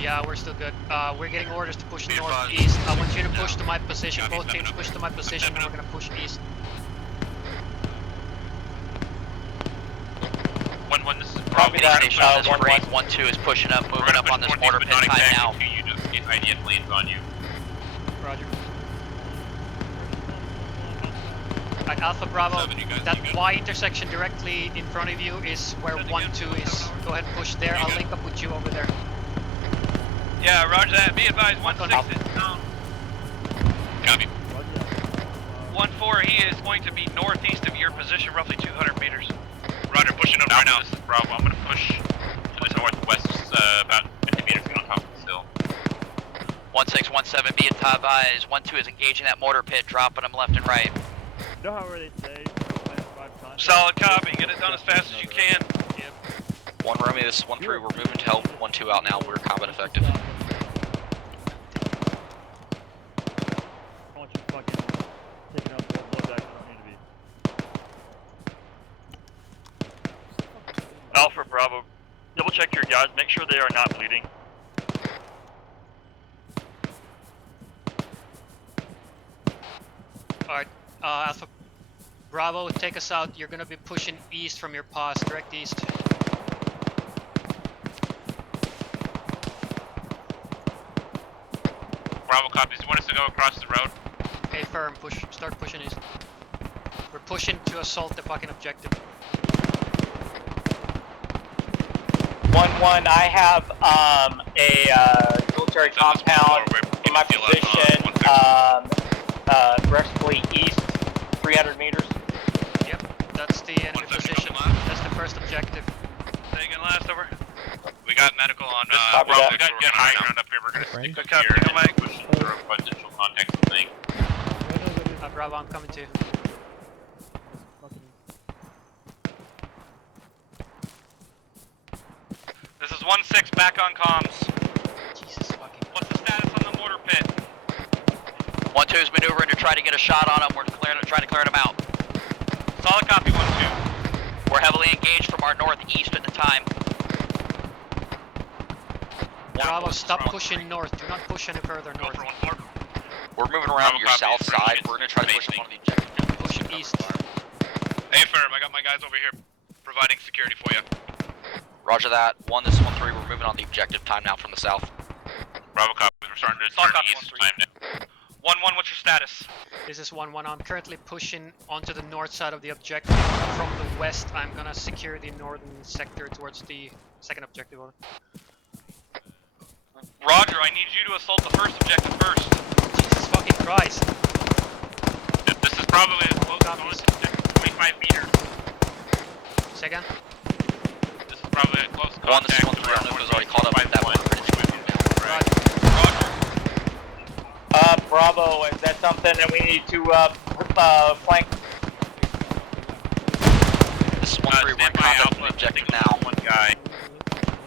Yeah, we're still good. We're getting orders to push Be advised. northeast. I want you to push to my position. Copy, Both teams 7 up. push to my position, and we're gonna push east. 1-1, this is Bravo. Copy that. Station on this 1-2 is pushing up, moving up on this mortar pit. Time now. You just get IDF lanes on you. Roger. Right, Alpha Bravo, 7, you guys, that you good? Y intersection directly in front of you is where 1-2 is. Go ahead and push there. I'll link up with you over there. Yeah, roger that. Be advised, 1-6 is down. Copy. 1-4, he is going to be northeast of your position, roughly 200 meters. Roger, pushing up right now. This is Bravo. I'm going to push to the northwest, about 50 meters on top of the hill. 1-6, be advised. 1-2 is engaging that mortar pit, dropping them left and right. You know how are they today? Solid copy. Get it done as fast as you can. 1 Romeo, this is 1-3. We're moving to help. 1-2 out now. We're combat effective. I want you fucking taking out the blood bags. I don't need to be. Alpha Bravo, double check your guys. Make sure they are not bleeding. Alright, Alpha Bravo, take us out. You're gonna be pushing east from your pass, direct east. Bravo copies. You want us to go across the road? Okay, firm, start pushing east. We're pushing to assault the fucking objective. 1-1, I have a military compound in my position, directly east, 300 meters. Yep, that's the enemy position. That's the first objective. Taking last over. We got medical on, Copy Bravo. that. We got get high ground up here. We're going to stick Good up copy, here go, Mike. and push through a potential contact thing. Bravo, I'm coming to you. This is 1-6 back on comms. Jesus fucking. What's the status on the mortar pit? 1-2 is maneuvering to try to get a shot on them. We're trying to clear them out. Solid copy, 1-2. We're heavily engaged from our northeast at the time. Bravo, stop pushing north. Do not push any further north. We're moving around to your south side. We're going to try to push one of the objectives. Push east. Hey, firm. I got my guys over here providing security for you. Roger that. 1, this is 1-3, we're moving on the objective. Time now from the south. Bravo copy, we're starting to Solid turn copy, east. 1-3. Time now. 1-1, what's your status? This is 1-1. I'm currently pushing onto the north side of the objective. From the west, I'm gonna secure the northern sector towards the second objective. Roger, I need you to assault the first objective first. Jesus fucking Christ. This is probably as close as 25 meters. Say again? This is probably a close contact. 1, this is 1-3, I don't know if it was already caught up with that one. Bravo, is that something that we need to flank? This is 1-3, we're in contact with the objective now. One guy.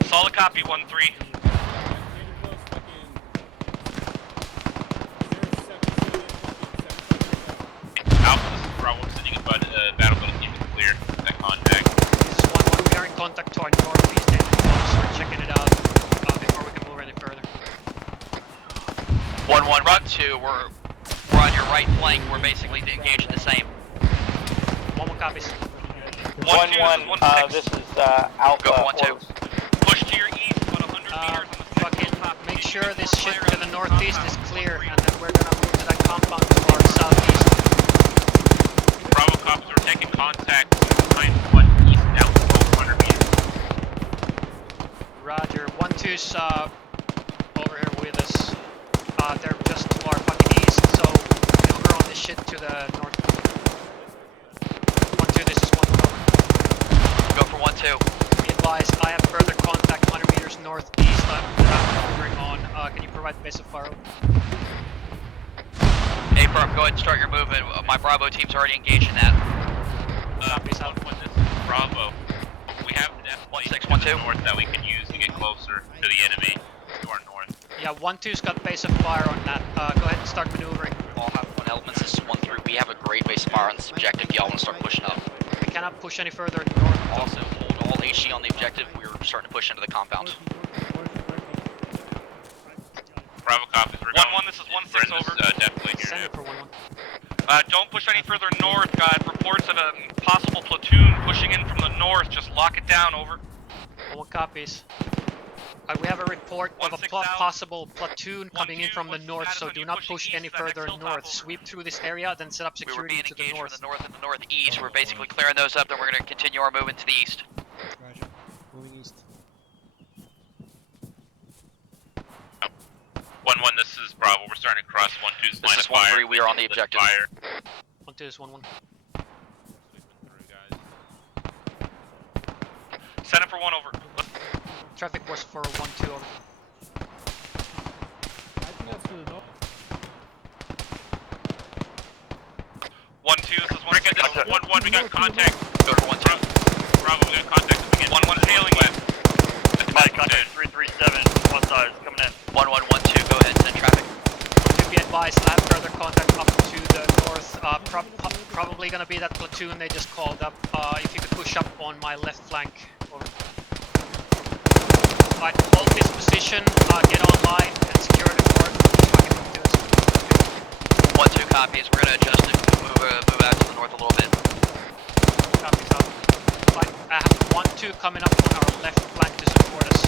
Solid copy, 1-3. Alpha, this is Bravo, sitting about battlefield, keep it clear. That contact. This is 1-1. We are in contact to our northeast end. So we're checking it out before we can move any further. 1-1, run 2, we're on your right flank, we're basically engaged in the same. 1-1 copies. 1-1, this is Alpha. Go for 1-2. Push to your east, about 100 meters on the Fucking make sure this shit to the northeast is clear, and then we're gonna move to that compound to our southeast. Bravo cops, we're taking contact behind 1 east down 100 meters. Roger. 1-2's over here with us. They're just to our fucking east, so maneuver on this shit to the north. 1-2, this is 1-1. Go for 1-2. Be advised, I have further contact 100 meters northeast that I'm maneuvering on. Can you provide the base of fire? Hey, firm, go ahead and start your movement. My Bravo team's already engaged in that. Copies out. This is Bravo. We have definitely 1-6-1-2 north that we can use to get closer to the enemy to our north. Yeah, 1-2's got base of fire on that. Go ahead and start maneuvering. All have 1 elements, this is 1-3. We have a great base of fire on this objective. Y'all want to start pushing up. We cannot push any further north. Also, hold all HE on the objective. We're starting to push into the compound. Bravo copies. We're 1-1, this is 1-6 over. Definitely here Send now. it for 1-1. Don't push any further north, guys. Reports of a possible platoon pushing in from the north. Just lock it down, over. 1-1 copies. We have a report of a 1-6 out. possible platoon coming in 1-2, from the what's the north, status so on do you not pushing push east any to that further hilltop north. over? Sweep through this area, then set up We were security being to the engaged north. from the north and the northeast. We're basically clearing those up, then we're going to continue our movement to the east. Roger. Moving east. 1-1, this is Bravo. We're starting to cross 1-2's This line is of fire. 1-3, we are on the objective. Fire. 1-2 is 1-1. Send it for 1 over. Traffic force for 1-2 over. I think that's to the north. 1-2, this is 1-6. This is 1-1, we got contact. Go for 1-2. Bravo, we got contact. 1-1 tailing left. Mike, contact 337, one side, coming in. 1-1-1-2, go ahead, send traffic. To be advised, I have further contact up to the north. Probably gonna be that platoon they just called up. If you could push up on my left flank. Over. Alright, hold this position, get online, and secure the port. Fucking do it. 1-2 copies, we're going to adjust it, move out to the north a little bit. Copies out. Right, I have 1-2 coming up on our left flank to support us.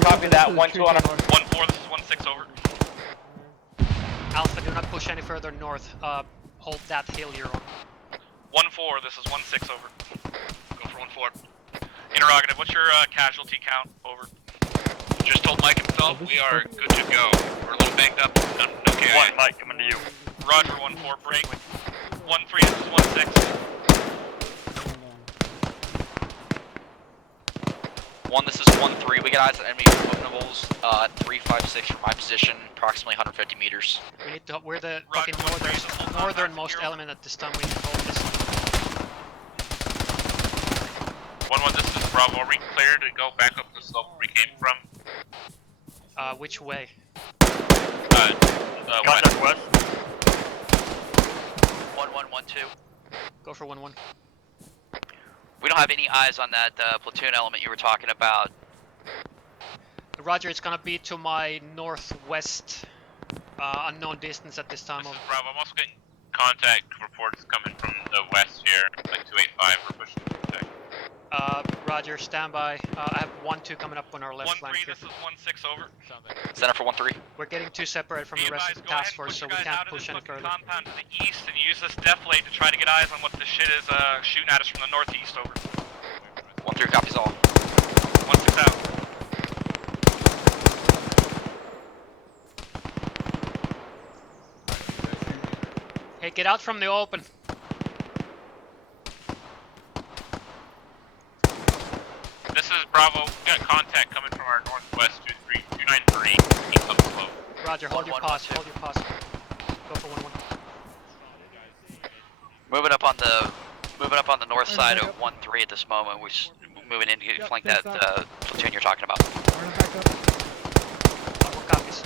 Copy that, 1-2 on our... 1-4, this is 1-6 over. Alpha, do not push any further north. Hold that hill you're on. 1-4, this is 1-6 over. Go for 1-4. Interrogative, what's your casualty count? Over. Just told Mike himself we are good to go. We're a little banged up. No KIA. 1, Mike, coming to you. Roger, 1-4, break. 1-3, this is 1-6. 1, this is 1-3, we got eyes on enemy movables at 356 from my position, approximately 150 meters. We need to. We're the fucking northernmost element at this time. We need to hold this. 1-1, this is Bravo. Are we clear to go back up the slope we came from? Which way? Contact west. 1-1-1-2. Go for 1-1. We don't have any eyes on that platoon element you were talking about. Roger, it's gonna be to my northwest, unknown distance at this time. This is Bravo. I'm also getting contact reports coming from the west here, like 285. We're pushing contact. Roger, standby. I have 1-2 coming up on our left 1-3, flank here. this is 1-6, over. Center for 1-3. We're getting too separated from Be the rest of advised, the go ahead task and force, push so you we guys can't out of push this any fucking further. compound to the east and use this deflate to try to get eyes on what this shit is shooting at us from the northeast, over. 1-3 copies all. 1-6 out. Hey, get out from the open. This is Bravo. We got contact coming from our northwest 293. Keep up slow. Roger, hold your pause, hold your pause. Go for 1-1. Moving up on the north side of 1-3 at this moment. We're moving in to flank that platoon you're talking about. 1-1 copies.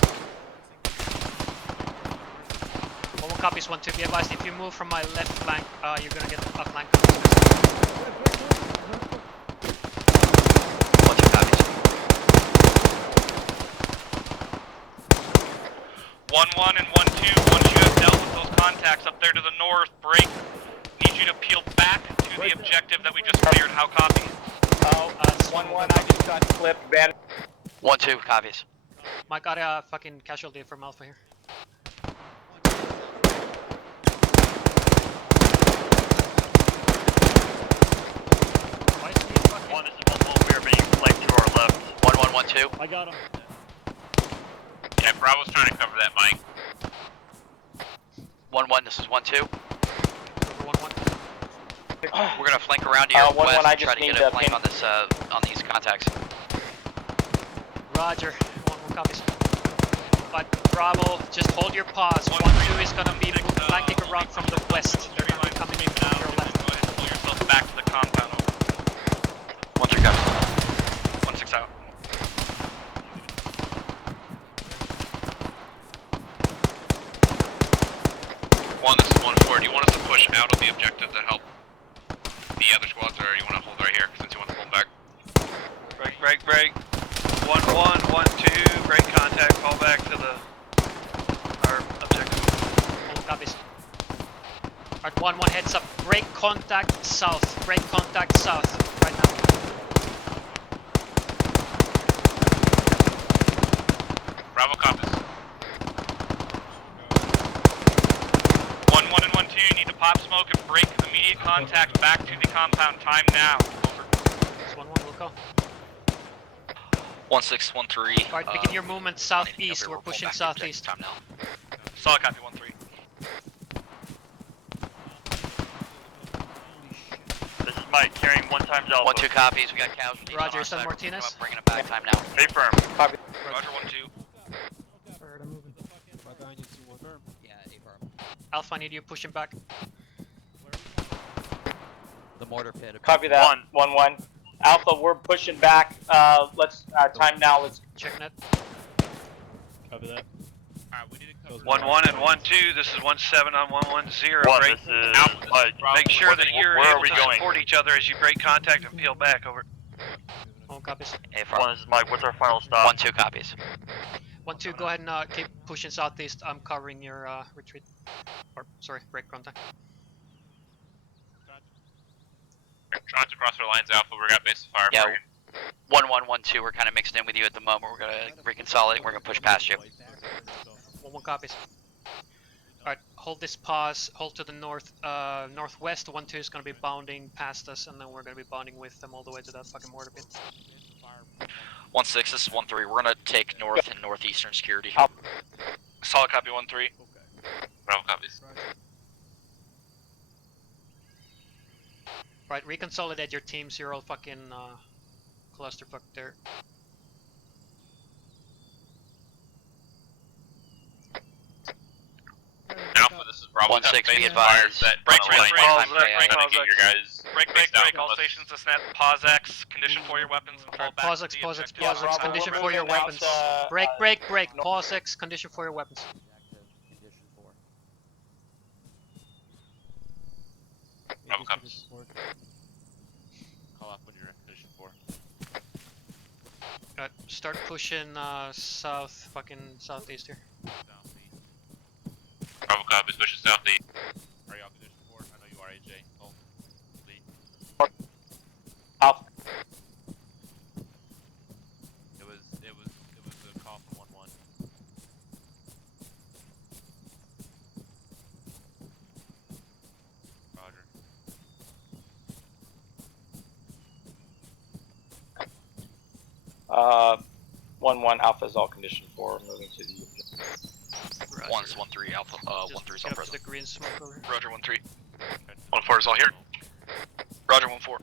1-1 copies, 1-2. Be advised, if you move from my left flank, you're gonna get a flank. 1-2 copies. 1-1 and 1-2. Once you have dealt with those contacts up there to the north, break. Need you to peel back to the objective that we just cleared. How copy? Oh, 1-1, I just got clipped. Bad. 1-2 copies. Mike got a fucking casualty from Alpha here. One, this is 1-1, we are being flanked to our left. 1-1, 1-2. I got him. Yeah, Bravo's trying to cover that, Mike. 1-1, this is 1-2. 1-1. We're gonna flank around here 1-1, west I and try just to get need a flank pin. on this on these contacts. Roger, 1-1 copies. But Bravo, just hold your pause. 1-2 is gonna be flanking around from the west. They're gonna be coming in from your left. Go ahead and pull yourself back to the compound. 1-3 copies. 1-6 out. One, this is 1-4. Do you want us to push out of the objective to help the other squads, or you want to hold right here since you want to pull back? Break. 1-1, 1-2, break contact, fall back to our objective. 1-1 copies. Alright, 1-1 heads up. Break contact south. Break contact south. Right now. Bravo copies. 1-1 and 1-2, you need to pop smoke and break immediate contact back to the compound. Time now. Over. It's 1-1, we'll go. 1-6, 1-3. Alright, begin your movement southeast. We're pushing southeast. Time now. Solid copy, 1-3. This is Mike, carrying 1 times alpha. 1-2 copies. We got casualties. Roger, on our San side. Martinez. We're coming up, bringing them back. Time now. Stay firm. Copy. Roger, 1-2. Yeah, A-firm. Alpha, I need you pushing back. The mortar pit. Copy that. 1-1. Alpha, we're pushing back. Let's time now. Let's check net. Copy that. Alright, we need to cover 1-1 and 1-2, this is 1-7 on 1-1-0. One, Break. this is Mike. Make sure that you're Where are able we to going? support each other as you break contact and peel back. Over. 1 copies. A-firm. 1, this is Mike, what's our final stop? 1-2 copies. 1-2, go ahead and keep pushing southeast. I'm covering your retreat. Or, sorry, break contact. trying to cross our lines, Alpha. We got base of fire. Yeah. 1-1, 1-2. We're kind of mixed in with you at the moment. We're gonna reconsolidate. We're gonna push past you. 1-1 copies. Alright, hold this pause. Hold to the north, northwest. 1-2 is gonna be bounding past us, and then we're gonna be bounding with them all the way to that fucking mortar pit. 1-6. This is 1-3. We're gonna take north and northeastern security. Solid copy, 1-3. Bravo copies. Right, reconsolidate your teams. You're all fucking clusterfuck there. Alpha, this is Bravo. 1-6, be Base of advised. fires that Break, front break, line. break, break, Trying to get your guys Break, based out all from us. stations to snap. Pause X, condition for your weapons, and fall Alright, back pause to X, the pause X, objective. pause X, Bravo, condition we're for your moving out, weapons. Break, pause X, condition for your weapons. Bravo copies. Call off when you're in condition 4. Alright, start pushing south, fucking southeast here. Bravo copies. Pushing southeast. Are you on condition 4? I know you are, AJ. Oh, lead. Alpha 1-1 Alpha is all condition 4, moving to the... Roger. 1-3 Alpha, 1-3 is all Get up to present. the green smoke over here. Roger, 1-3. 1-4 is all here. Roger, 1-4.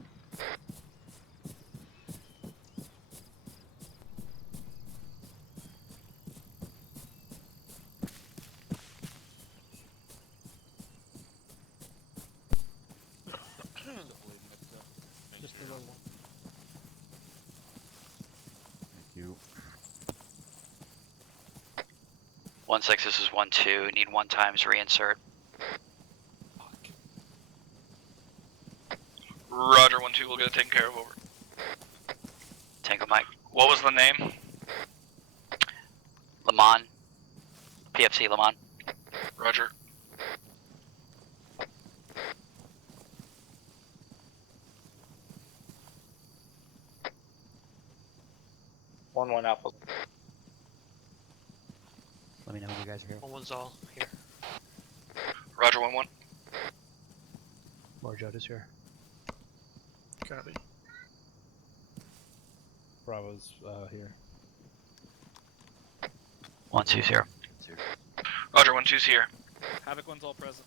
Just a little one. Thank you. 1-6, this is 1-2. Need 1 times reinsert. Roger, 1-2, we'll get it taken care of, over. Tango Mike. What was the name? Le Mans. PFC Le Mans. Roger. One Alpha. Let me know when you guys are here. 1-1's all here. Roger, 1-1. More Jodas here. Copy. Bravo's here. 1-2's here. Roger, 1-2's here. Havoc 1's all present.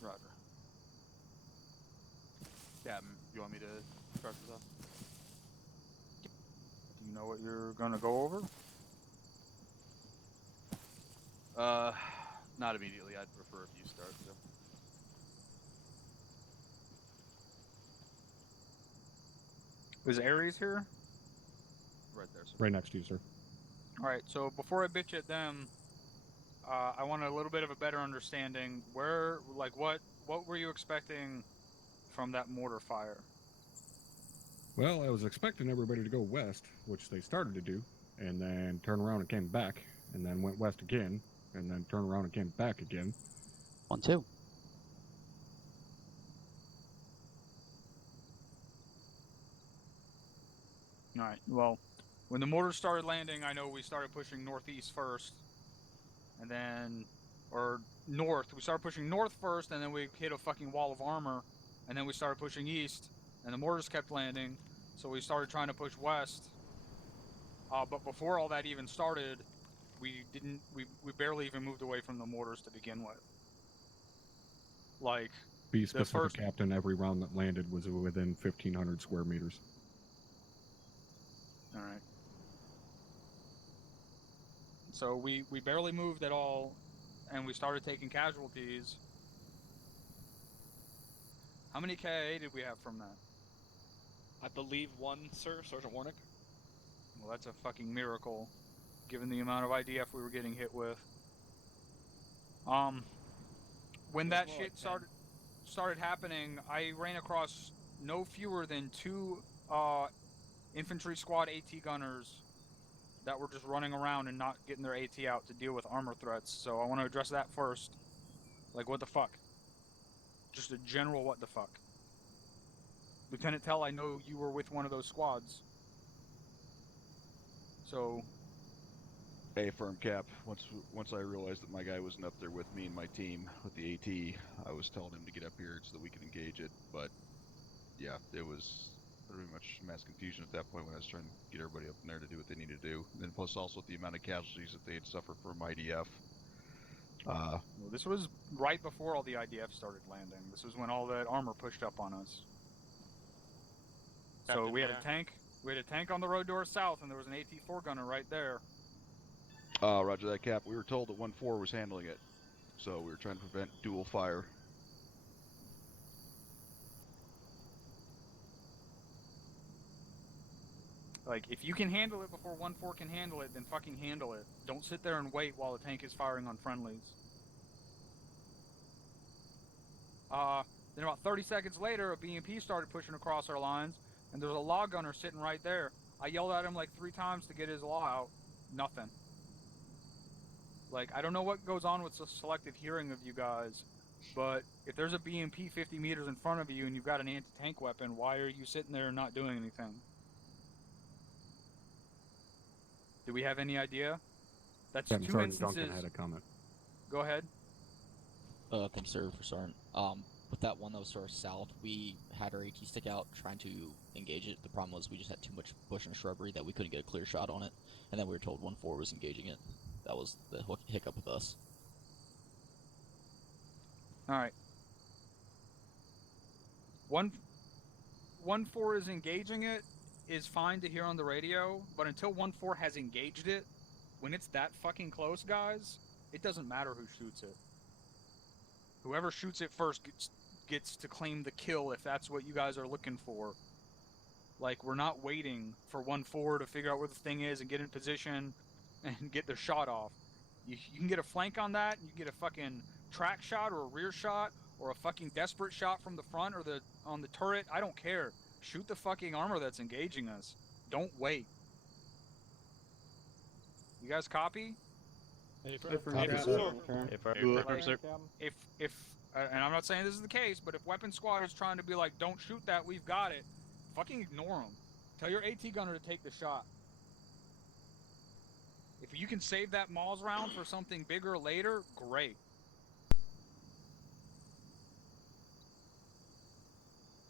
Roger. Captain, you want me to start this off? Do you know what you're gonna go over? Not immediately. I'd prefer if you start, so. Is Ares here? Right there, sir. Right next to you, sir. Alright, so before I bitch at them, I want a little bit of a better understanding. Where, like, what were you expecting from that mortar fire? Well, I was expecting everybody to go west, which they started to do, and then turn around and came back, and then went west again, and then turned around and came back again. 1-2. Alright, well, when the mortars started landing, I know we started pushing northeast first, and then, or north. We started pushing north first, and then we hit a fucking wall of armor, and then we started pushing east, and the mortars kept landing, so we started trying to push west. But before all that even started, we barely even moved away from the mortars to begin with. Like, Be specific, Captain. Every round that landed was within 1,500 square meters. Alright. So we barely moved at all, and we started taking casualties. How many KIA did we have from that? I believe 1, sir, Sergeant Warnick. Well, that's a fucking miracle, given the amount of IDF we were getting hit with. When that shit started happening, I ran across no fewer than 2 infantry squad AT gunners that were just running around and not getting their AT out to deal with armor threats. So I want to address that first. Like, what the fuck? Just a general what the fuck. Lieutenant Tell, I know you were with one of those squads. So... Hey, firm cap. Once I realized that my guy wasn't up there with me and my team with the AT, I was telling him to get up here so that we could engage it. But yeah, it was pretty much mass confusion at that point when I was trying to get everybody up in there to do what they needed to do. And then plus also the amount of casualties that they had suffered from IDF. Well, this was right before all the IDF started landing. This was when all that armor pushed up on us. So we had a tank. We had a tank on the road to our south, and there was an AT-4 gunner right there. Roger that, Cap. We were told that 1-4 was handling it, so we were trying to prevent dual fire. Like, if you can handle it before 1-4 can handle it, then fucking handle it. Don't sit there and wait while the tank is firing on friendlies. Then about 30 seconds later, a BMP started pushing across our lines, and there was a law gunner sitting right there. I yelled at him like 3 times to get his law out. Nothing. Like, I don't know what goes on with the selective hearing of you guys, but if there's a BMP 50 meters in front of you and you've got an anti-tank weapon, why are you sitting there and not doing anything? Do we have any idea? That's Captain 2 Sergeant instances. Duncan had a comment. Go ahead. Thanks, sir, for Sergeant. with that one that was to our south, we had our AT stick out trying to engage it. The problem was we just had too much bush and shrubbery that we couldn't get a clear shot on it, and then we were told 1-4 was engaging it. That was the hiccup with us. All right. 1-4 is engaging it is fine to hear on the radio, but until 1-4 has engaged it, when it's that fucking close, guys, it doesn't matter who shoots it. Whoever shoots it first gets to claim the kill if that's what you guys are looking for. Like, we're not waiting for 1-4 to figure out where the thing is and get in position and get their shot off. You can get a flank on that, and you get a fucking track shot or a rear shot or a fucking desperate shot from the front or on the turret. I don't care. Shoot the fucking armor that's engaging us. Don't wait. You guys copy? If and I'm not saying this is the case, but if weapon squad is trying to be like, don't shoot that, we've got it, fucking ignore them. Tell your AT gunner to take the shot. If you can save that Maul's round for something bigger later, great.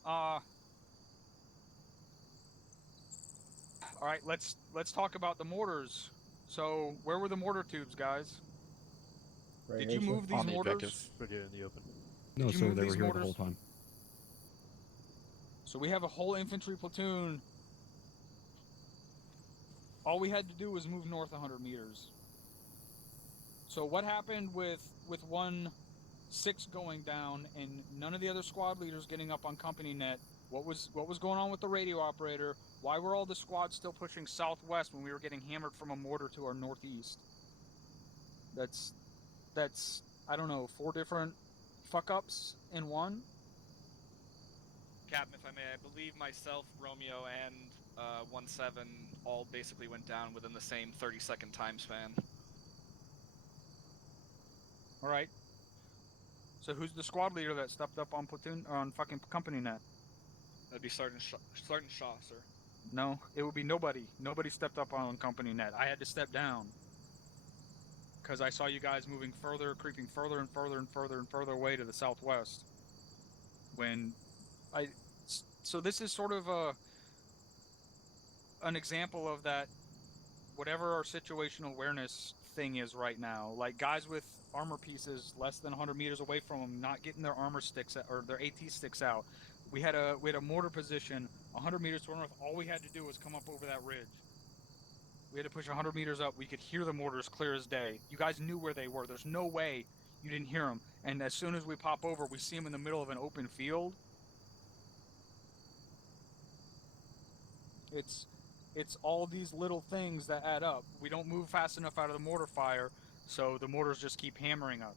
All right, let's talk about the mortars. So, where were the mortar tubes, guys? Right Did you move these mortars? Put it in the open. No, sir, they were here the whole time. So we have a whole infantry platoon. All we had to do was move north 100 meters. So what happened with 1-6 going down and none of the other squad leaders getting up on company net? What was going on with the radio operator? Why were all the squads still pushing southwest when we were getting hammered from a mortar to our northeast? That's I don't know, 4 different fuck-ups in one? Captain, if I may, I believe myself, Romeo, and 1-7 all basically went down within the same 30-second time span. All right. So who's the squad leader that stepped up on fucking company net? That'd be Sergeant Shaw, sir. No, it would be nobody. Nobody stepped up on company net. I had to step down. Because I saw you guys moving further, creeping further and further and further and further away to the southwest. So this is sort of an example of that, whatever our situational awareness thing is right now. Like, guys with armor pieces less than 100 meters away from them, not getting their armor sticks or their AT sticks out. We had a mortar position 100 meters to our north. All we had to do was come up over that ridge. We had to push 100 meters up. We could hear the mortars clear as day. You guys knew where they were. There's no way you didn't hear them. And as soon as we pop over, we see them in the middle of an open field. It's all these little things that add up. We don't move fast enough out of the mortar fire, so the mortars just keep hammering up.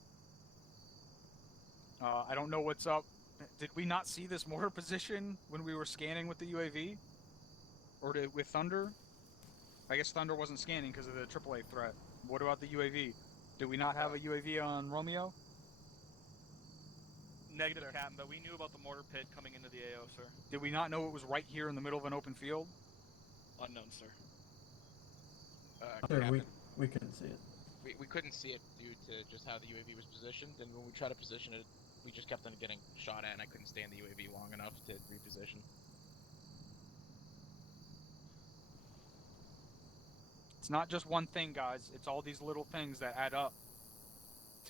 I don't know what's up. Did we not see this mortar position when we were scanning with the UAV? Or with Thunder? I guess Thunder wasn't scanning because of the AAA threat. What about the UAV? Did we not have a UAV on Romeo? Negative, Captain, but we knew about the mortar pit coming into the AO, sir. Did we not know it was right here in the middle of an open field? Unknown, sir. Sir, we couldn't see it. We couldn't see it due to just how the UAV was positioned, and when we tried to position it, we just kept on getting shot at, and I couldn't stay in the UAV long enough to reposition. It's not just one thing, guys. It's all these little things that add up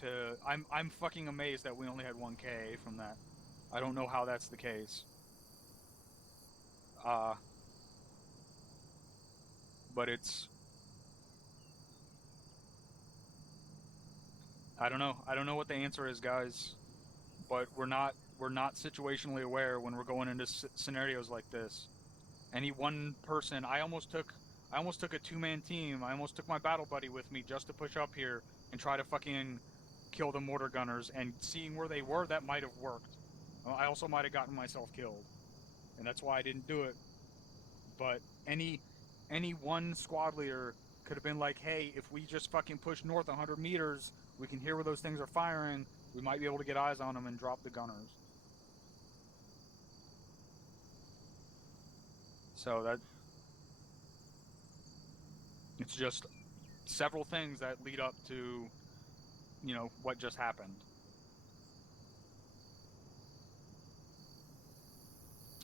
to... I'm fucking amazed that we only had 1 KA from that. I don't know how that's the case. But it's... I don't know. I don't know what the answer is, guys. But we're not situationally aware when we're going into scenarios like this. Any one person... I almost took a 2-man team. I almost took my battle buddy with me just to push up here and try to fucking kill the mortar gunners. And seeing where they were, that might have worked. I also might have gotten myself killed. And that's why I didn't do it. But any one squad leader could have been like, hey, if we just fucking push north 100 meters, we can hear where those things are firing. We might be able to get eyes on them and drop the gunners. So that... It's just several things that lead up to, you know, what just happened.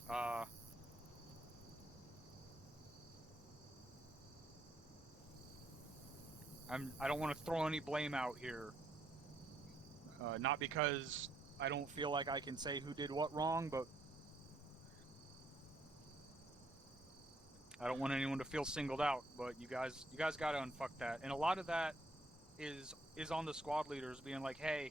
I don't want to throw any blame out here. Not because I don't feel like I can say who did what wrong, but I don't want anyone to feel singled out. But you guys got to unfuck that. And a lot of that is on the squad leaders being like, hey,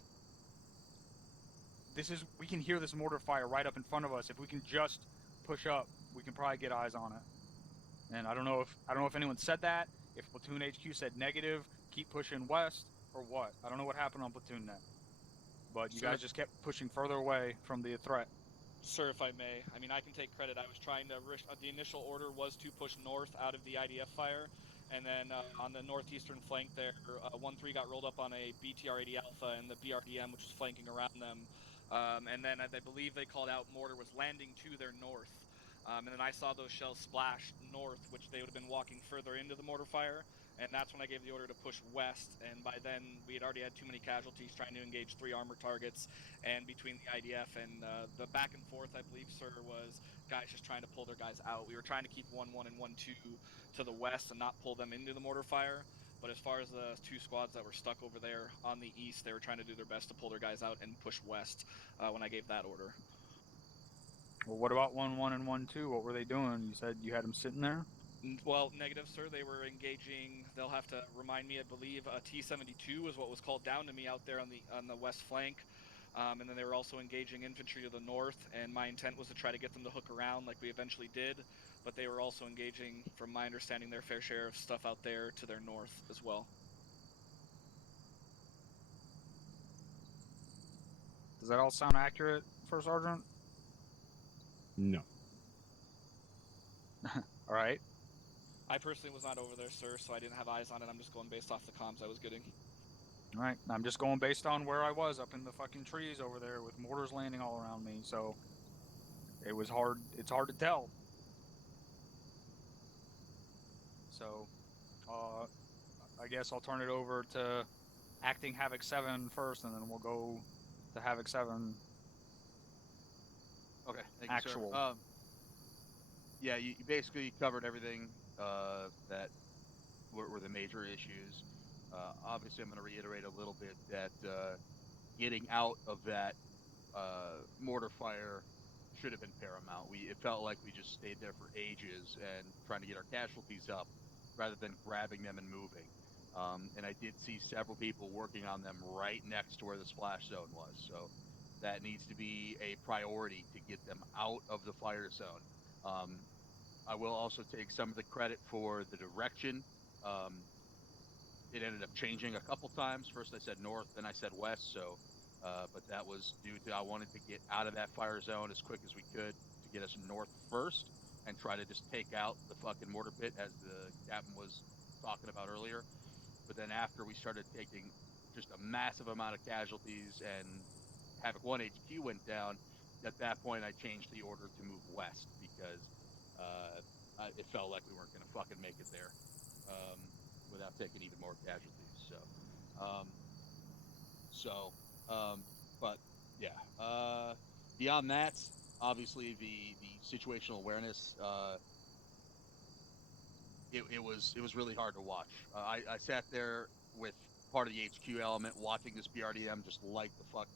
we can hear this mortar fire right up in front of us. If we can just push up, we can probably get eyes on it. And I don't know if anyone said that, if Platoon HQ said negative, keep pushing west, or what. I don't know what happened on Platoon Net. But you guys just kept pushing further away from the threat. Sir, if I may, I mean, I can take credit. I was trying to, the initial order was to push north out of the IDF fire, and then on the northeastern flank there, 1-3 got rolled up on a BTR-80 Alpha and the BRDM, which was flanking around them. And then I believe they called out mortar was landing to their north. And then I saw those shells splash north, which they would have been walking further into the mortar fire, and that's when I gave the order to push west. And by then, we had already had too many casualties trying to engage 3 armor targets, and between the IDF and the back and forth, I believe, sir, was guys just trying to pull their guys out. We were trying to keep 1-1 and 1-2 to the west and not pull them into the mortar fire. But as far as the 2 squads that were stuck over there on the east, they were trying to do their best to pull their guys out and push west when I gave that order. Well, what about 1-1 and 1-2? What were they doing? You said you had them sitting there? Well, negative, sir. They were engaging. They'll have to remind me. I believe a T-72 was what was called down to me out there on the west flank, and then they were also engaging infantry to the north. And my intent was to try to get them to hook around, like we eventually did. But they were also engaging, from my understanding, their fair share of stuff out there to their north as well. Does that all sound accurate, First Sergeant? No. All right. I personally was not over there, sir, so I didn't have eyes on it. I'm just going based off the comms I was getting. All right. I'm just going based on where I was up in the fucking trees over there with mortars landing all around me. So it was hard. It's hard to tell. So I guess I'll turn it over to Acting Havoc 7 first, and then we'll go to Havoc 7. Okay, thank Actual. you, sir. Yeah, you basically covered everything that were the major issues. Obviously, I'm going to reiterate a little bit that getting out of that mortar fire should have been paramount. It felt like we just stayed there for ages and trying to get our casualties up rather than grabbing them and moving. And I did see several people working on them right next to where the splash zone was. So that needs to be a priority to get them out of the fire zone. I will also take some of the credit for the direction. It ended up changing a couple times. First I said north, then I said west. So, but that was due to I wanted to get out of that fire zone as quick as we could to get us north first and try to just take out the fucking mortar pit as the captain was talking about earlier. But then after we started taking just a massive amount of casualties and Havoc 1 HQ went down, at that point I changed the order to move west because it felt like we weren't going to fucking make it there without taking even more casualties. But yeah. Beyond that, obviously the situational awareness. It was really hard to watch. I sat there with part of the HQ element watching this BRDM just light the fuck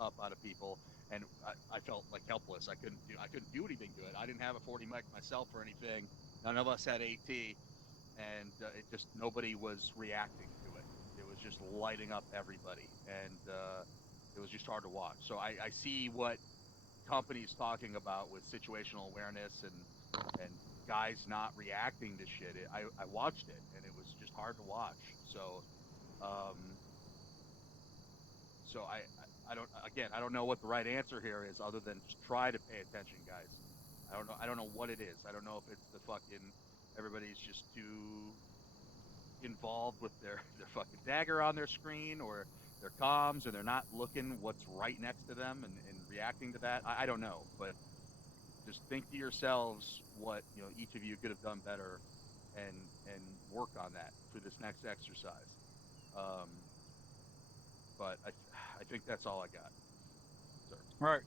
up out of people, and I felt like helpless. I couldn't do anything to it. I didn't have a 40 mic myself or anything. None of us had AT, and it just nobody was reacting to it. It was just lighting up everybody, and it was just hard to watch. So I see what companies talking about with situational awareness and guys not reacting to shit. I watched it and it was just hard to watch. So I don't know what the right answer here is other than just try to pay attention, guys. I don't know what it is. I don't know if it's the fucking everybody's just too involved with their fucking dagger on their screen or their comms and they're not looking what's right next to them and reacting to that. I don't know, but just think to yourselves what each of you could have done better and work on that for this next exercise. But I think that's all I got, sir. All right.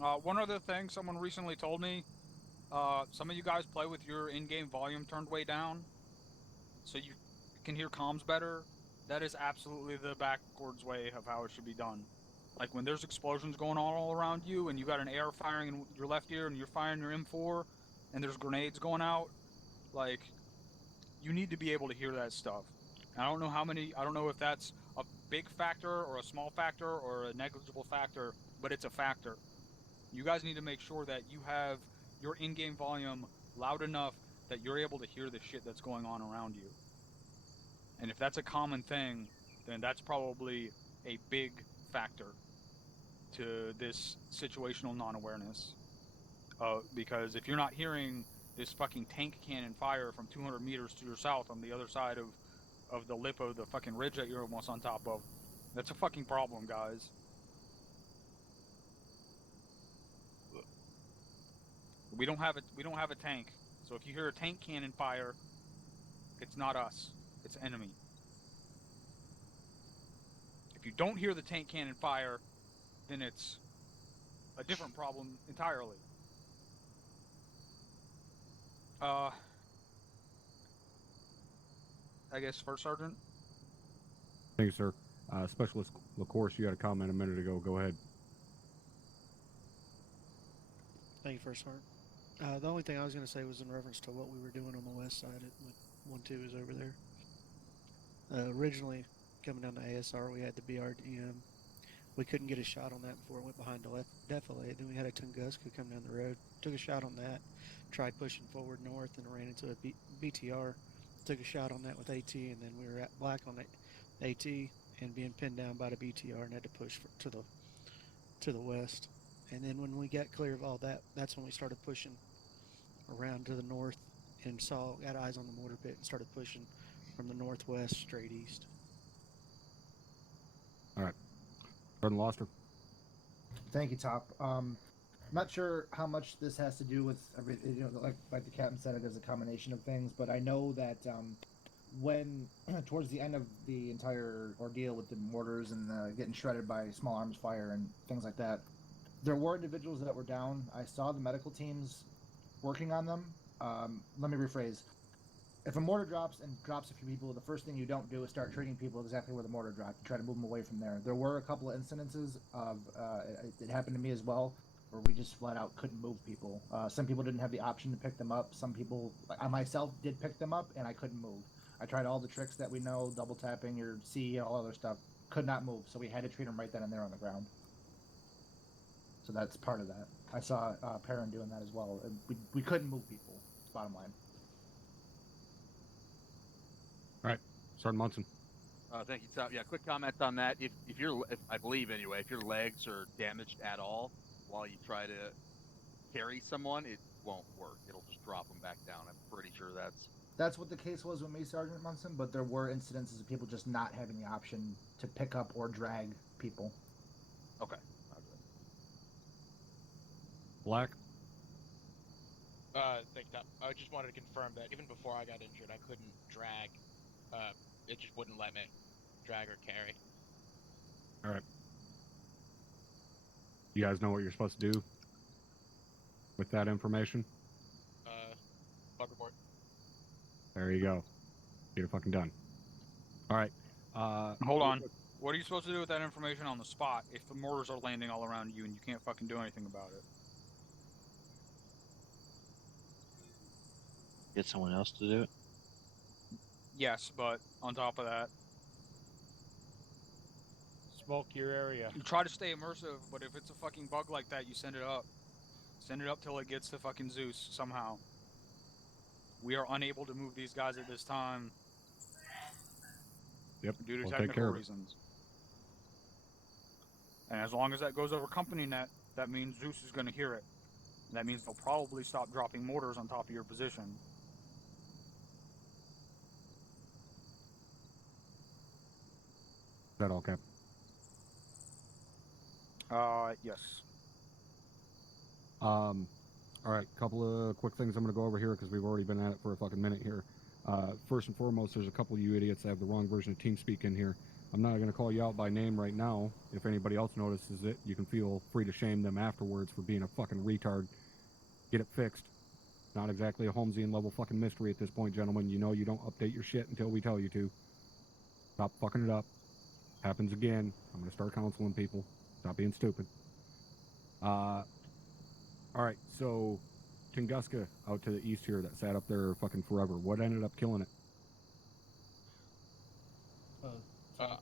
One other thing someone recently told me, some of you guys play with your in-game volume turned way down, so you can hear comms better. That is absolutely the backwards way of how it should be done. Like when there's explosions going on all around you and you got an AR firing in your left ear and you're firing your M4 and there's grenades going out, like, you need to be able to hear that stuff. I don't know if that's a big factor or a small factor or a negligible factor, but it's a factor. You guys need to make sure that you have your in-game volume loud enough that you're able to hear the shit that's going on around you. And if that's a common thing, then that's probably a big factor to this situational non-awareness. Because if you're not hearing this fucking tank cannon fire from 200 meters to your south on the other side of the lip of the fucking ridge that you're almost on top of, that's a fucking problem, guys. We don't have a tank, so if you hear a tank cannon fire, it's not us, it's enemy. If you don't hear the tank cannon fire, then it's a different problem entirely. I guess First Sergeant? Thank you, sir. Specialist LaCourse, you had a comment a minute ago. Go ahead. Thank you, First Sergeant. The only thing I was going to say was in reference to what we were doing on the west side with 1-2 is over there. Originally, coming down to ASR, we had the BRDM. We couldn't get a shot on that before it went behind the defilade. Then we had a Tunguska come down the road. Took a shot on that. Tried pushing forward north and ran into a BTR. Took a shot on that with AT, and then we were at black on the AT and being pinned down by the BTR and had to push to the west. And then when we got clear of all that, that's when we started pushing around to the north and got eyes on the mortar pit and started pushing from the northwest straight east. All right. Sergeant Loster. Thank you, Top. I'm not sure how much this has to do with like the captain said, it is a combination of things, but I know that when towards the end of the entire ordeal with the mortars and getting shredded by small arms fire and things like that, there were individuals that were down. I saw the medical teams working on them. Let me rephrase. If a mortar drops a few people, the first thing you don't do is start treating people exactly where the mortar dropped. You try to move them away from there. There were a couple of incidences of it happened to me as well, where we just flat out couldn't move people. Some people didn't have the option to pick them up. Some people, I myself, did pick them up, and I couldn't move. I tried all the tricks that we know, double tapping your C, all other stuff. Could not move, so we had to treat them right then and there on the ground. So that's part of that. I saw Perrin doing that as well. We couldn't move people, bottom line. All right. Sergeant Munson. Thank you, Tom. Yeah, quick comment on that. If I believe anyway, if your legs are damaged at all while you try to carry someone, it won't work. It'll just drop them back down. I'm pretty sure That's what the case was with me, Sergeant Munson, but there were incidences of people just not having the option to pick up or drag people. Okay. Black. Thank you, Top. I just wanted to confirm that even before I got injured, I couldn't drag. It just wouldn't let me drag or carry. All right. You guys know what you're supposed to do with that information? Bug report. There you go. Get it fucking done. All right. Hold on. What are you supposed to do with that information on the spot if the mortars are landing all around you and you can't fucking do anything about it? Get someone else to do it? Yes, but on top of that, Smoke your area. you try to stay immersive, but if it's a fucking bug like that, you send it up. Send it up till it gets to fucking Zeus somehow. We are unable to move these guys at this time. Yep. Due to We'll take care technical of it. reasons. And as long as that goes over company net, that means Zeus is going to hear it. And that means they'll probably stop dropping mortars on top of your position. Is that all, Cap? Yes. All right, couple of quick things I'm going to go over here because we've already been at it for a fucking minute here. First and foremost, there's a couple of you idiots that have the wrong version of TeamSpeak in here. I'm not going to call you out by name right now. If anybody else notices it, you can feel free to shame them afterwards for being a fucking retard. Get it fixed. Not exactly a Holmesian level fucking mystery at this point, gentlemen. You know you don't update your shit until we tell you to. Stop fucking it up. Happens again, I'm going to start counseling people. Stop being stupid. Alright, so Tunguska out to the east here that sat up there fucking forever. What ended up killing it?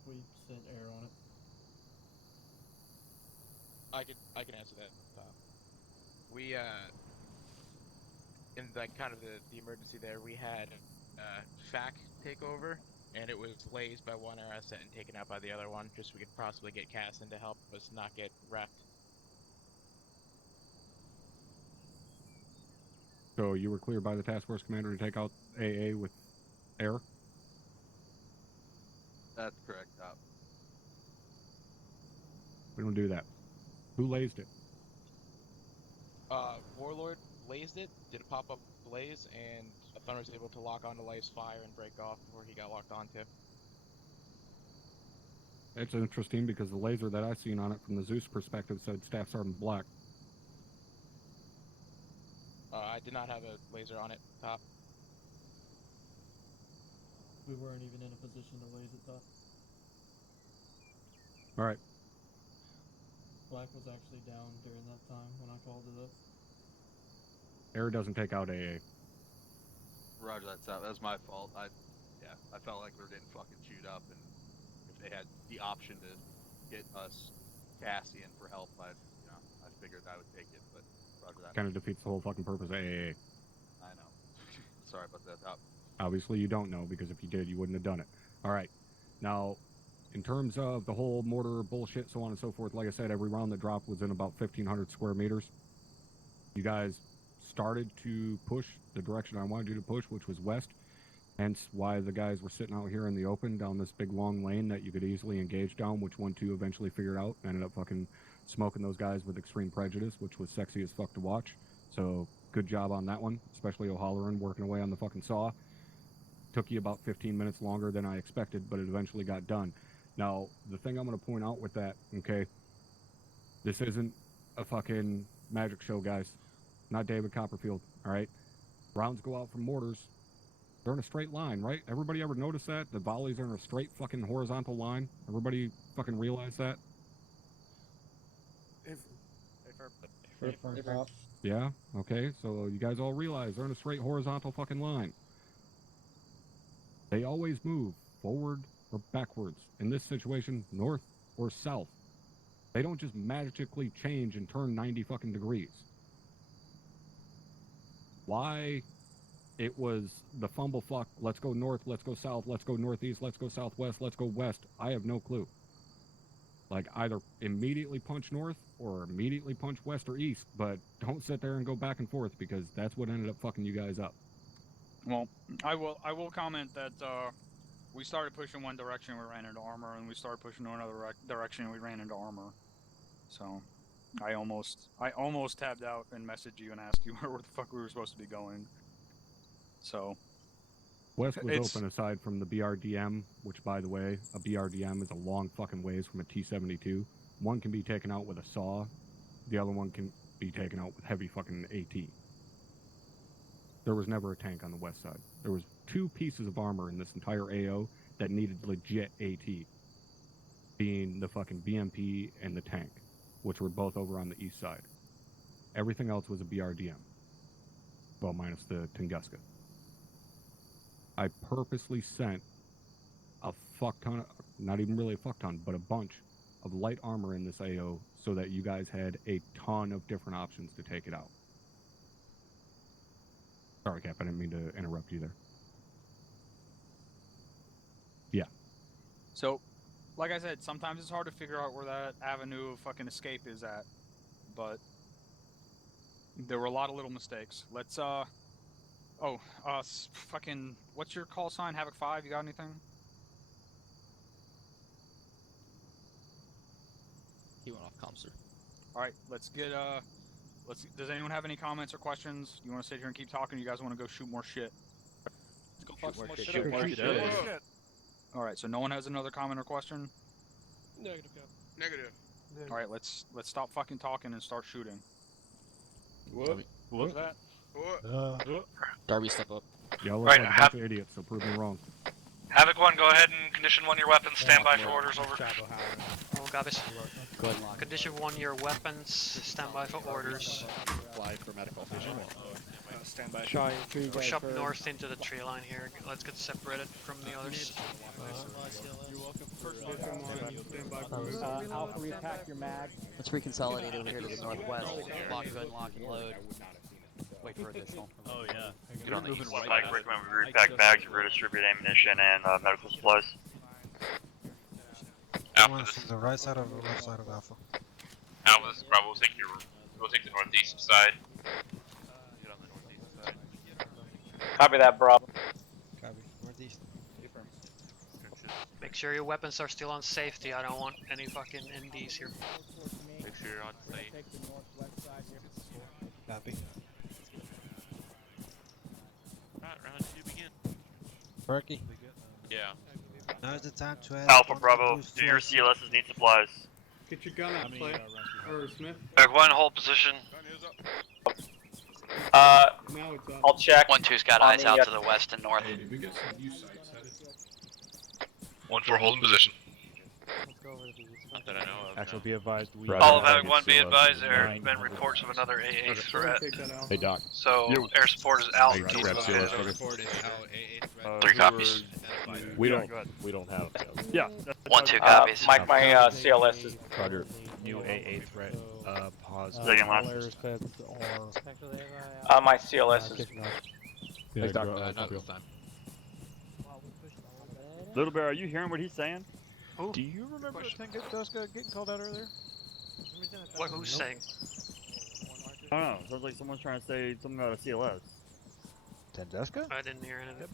We sent air on it. I can answer that. We in like kind of the emergency there, we had FAC take over, and it was lased by one air asset and taken out by the other one, just so we could possibly get Cass in to help us not get wrecked. So you were cleared by the task force commander to take out AA with air? That's correct, Top. We don't do that. Who lased it? Warlord lased it, did a pop-up blaze, and Thunder was able to lock onto Life's fire and break off before he got locked onto. It's interesting because the laser that I seen on it from the Zeus perspective said Staff Sergeant Black. I did not have a laser on it, Top. We weren't even in a position to laze it, Top. Alright. Black was actually down during that time when I called it up. Air doesn't take out AA. Roger that, Top. That was my fault. I felt like we were getting fucking chewed up, and if they had the option to get us Cassian for help, I figured I would take it, but roger that. Kind of defeats the whole fucking purpose of AA. I know. Sorry about that, Top. Obviously you don't know, because if you did, you wouldn't have done it. Alright. Now, in terms of the whole mortar bullshit, so on and so forth, like I said, every round that dropped was in about 1,500 square meters. You guys started to push the direction I wanted you to push, which was west. Hence why the guys were sitting out here in the open down this big long lane that you could easily engage down, which 1-2 eventually figured out. Ended up fucking smoking those guys with extreme prejudice, which was sexy as fuck to watch. So good job on that one, especially O'Halloran working away on the fucking saw. Took you about 15 minutes longer than I expected, but it eventually got done. Now, the thing I'm going to point out with that, okay, this isn't a fucking magic show, guys. Not David Copperfield, all right? Rounds go out from mortars. They're in a straight line, right? Everybody ever notice that? The volleys are in a straight fucking horizontal line? Everybody fucking realize that? Yeah? Okay, so you guys all realize they're in a straight horizontal fucking line. They always move forward or backwards. In this situation, north or south. They don't just magically change and turn 90 fucking degrees. Why it was the fumble fuck, let's go north, let's go south, let's go northeast, let's go southwest, let's go west, I have no clue. Like, either immediately punch north or immediately punch west or east, but don't sit there and go back and forth, because that's what ended up fucking you guys up. Well, I will comment that we started pushing one direction, we ran into armor, and we started pushing in another direction, and we ran into armor. So, I almost tabbed out and messaged you and asked you where the fuck we were supposed to be going. So, West was open aside from the BRDM, which, by the way, a BRDM is a long fucking ways from a T-72. One can be taken out with a saw. The other one can be taken out with heavy fucking AT. There was never a tank on the west side. There was 2 pieces of armor in this entire AO that needed legit AT, being the fucking BMP and the tank, which were both over on the east side. Everything else was a BRDM. Well, minus the Tunguska. I purposely sent a fuck ton, not even really a fuck ton, but a bunch of light armor in this AO so that you guys had a ton of different options to take it out. Sorry, Cap, I didn't mean to interrupt you there. Yeah. So, like I said, sometimes it's hard to figure out where that avenue of fucking escape is at, but there were a lot of little mistakes. Let's, fucking, what's your call sign? Havoc 5, you got anything? He went off comm, sir. Alright, let's get, does anyone have any comments or questions? You want to sit here and keep talking, or you guys want to go shoot more shit? Let's go fuck some more shit. Shoot more shit. Alright, so no one has another comment or question? Negative, Cap. Negative. Alright, let's stop fucking talking and start shooting. What? What's that? Darby, step up. Y'all look Right, like a bunch of idiots, so prove me wrong. Havoc 1, go ahead and condition 1 your weapons. Stand by for orders, over. All copies. Go ahead and lock. Condition 1 your weapons. Stand by for orders. Fly for medical vision. Stand by. Push up north into the tree line here. Let's get separated from the others. Alpha, repack your mag. Let's reconsolidate over here to the northwest. Lock, go ahead and lock and load. Wait for additional. Oh yeah. Mike, recommend we repack bags and redistribute ammunition and medical supplies. Alpha, this From the right side or the left side of Alpha? Alpha, this is Bravo. We'll take the northeast side. Copy that, Bravo. Copy. Northeast. Make sure your weapons are still on safety. I don't want any fucking NDs here. Make sure you're on safe. Take the northwest side here. Copy. Alright, round 2 begin. Berkey. Yeah. Now's the time to add. Alpha Bravo, do your CLSs need supplies? Get your gun out, play. Or Smith. Back 1, hold position. Now it's up. I'll check. 1-2's got eyes out to the west and north. 1-4, holding position. Not that I know of. Actually, be advised. We All of Havoc 1, be advised there have been reports of another AA threat. Hey, Doc. So, air support is out. Hey, grab CLS. 3 copies. We don't have. Yeah. 1-2 copies. My CLS is. Roger. New AA threat. Pause. Second last. My CLS is. Thanks, Doc. Not this time. Little Bear, are you hearing what he's saying? Do you remember Tunguska getting called out earlier? What? Who's saying? I don't know. Sounds like someone's trying to say something about a CLS. Tunguska? I didn't hear anything.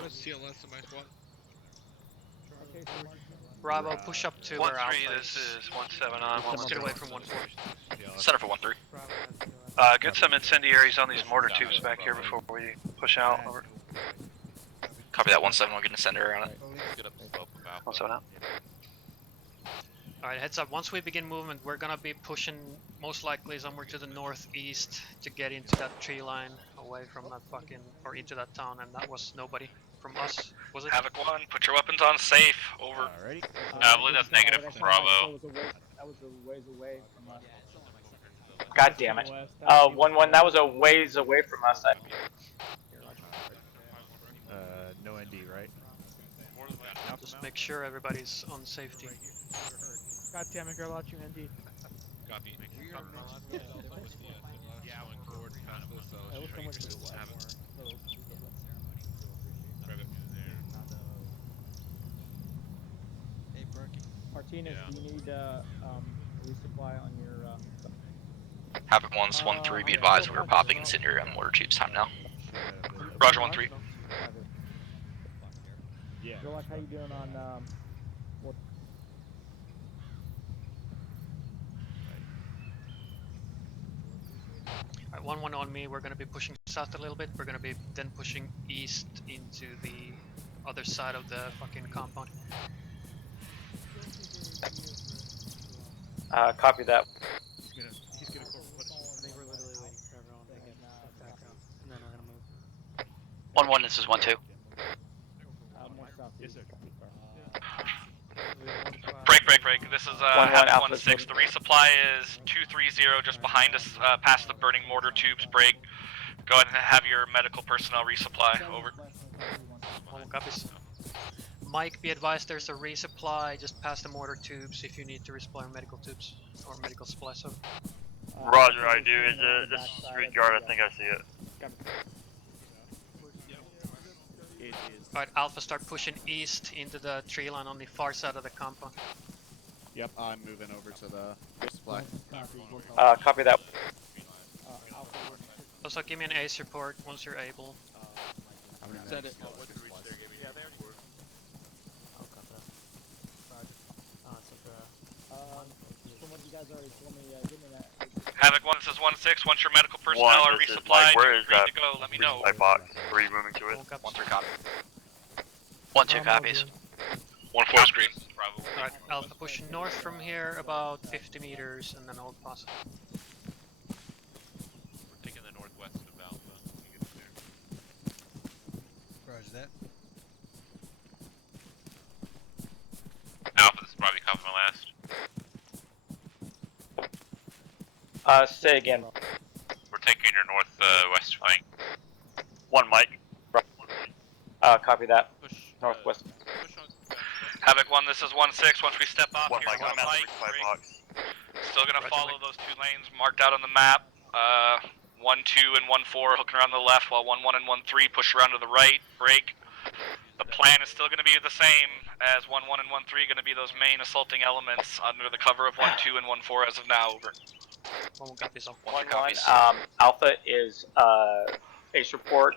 What's CLS in my squad? Bravo, push up to where 1-3, Alpha this is. is 1-7 on. Let's get away from 1-4. Center for 1-3. Get some incendiaries on these mortar tubes back here before we push out. Over. Copy that 1-7. We'll get an incendiary on it. Get up the slope of Alpha. 1-7 out. Alright, heads up. Once we begin movement, we're gonna be pushing most likely somewhere to the northeast to get into that tree line away from that fucking, or into that town, and that was nobody from us, was it? Havoc 1, put your weapons on safe. Over. Alrighty. I believe that's negative for Bravo. That was a ways away from us. God damn it. 1-1. That was a ways away from us. No ND, right? Just make sure everybody's on safety. God damn it, girl, out you ND. Copy. Yeah, I went forward past this, so I wish sure I you went could to the just have it. west. Grab it there. Hey, Berkey. Martinez, do you need resupply on your Havoc 1's 1-3. Be advised, we're popping incendiary on mortar tubes. Time now. Roger 1-3. Yeah. Joe, how you doing on what? Alright, 1-1 on me. We're gonna be pushing south a little bit. We're gonna be then pushing east into the other side of the fucking compound. Copy that. He's gonna corporate punish. I think we're literally waiting for everyone to get background, and then we're gonna move. 1-1, this is 1-2. More south. Yes, sir. Break. This is Havoc 1-6. The resupply is 230 just behind us, past the burning mortar tubes. Break. Go ahead and have your medical personnel resupply. Over. All copies. Mike, be advised there's a resupply just past the mortar tubes if you need to resupply medical tubes or medical supplies. So. Roger, I do. Is it this street guard? I think I see it. Alright, Alpha, start pushing east into the tree line on the far side of the compound. Yep, I'm moving over to the resupply. Copy that. Also, give me an ace report once you're able. Set it. From what you guys already told me, give me that. Havoc 1, this is 1-6. 1-6, once your medical personnel are this is resupplied, Mike. Where you're is free that to go, let me know. resupply box? Where are you moving to it? 1-3 copy. 1-2 copies. 1-4 is green. Alright, Alpha push north from here about 50 meters and then hold positive. We're taking the northwest of Alpha. You get clear. Roger that. Alpha, this is probably copy my last. Say again. We're taking your northwest flank. 1 Mike. Copy that. Northwest. Havoc 1, this is 1-6. Once we step off 1 here, Mike, I'm at the Mike, resupply box. still gonna follow those 2 lanes marked out on the map. 1-2 and 1-4 hooking around the left, while 1-1 and 1-3 push around to the right, break. The plan is still gonna be the same as 1-1 and 1-3, gonna be those main assaulting elements under the cover of 1-2 and 1-4 as of now. Over. 1 copies. 1-1. Alpha is base report.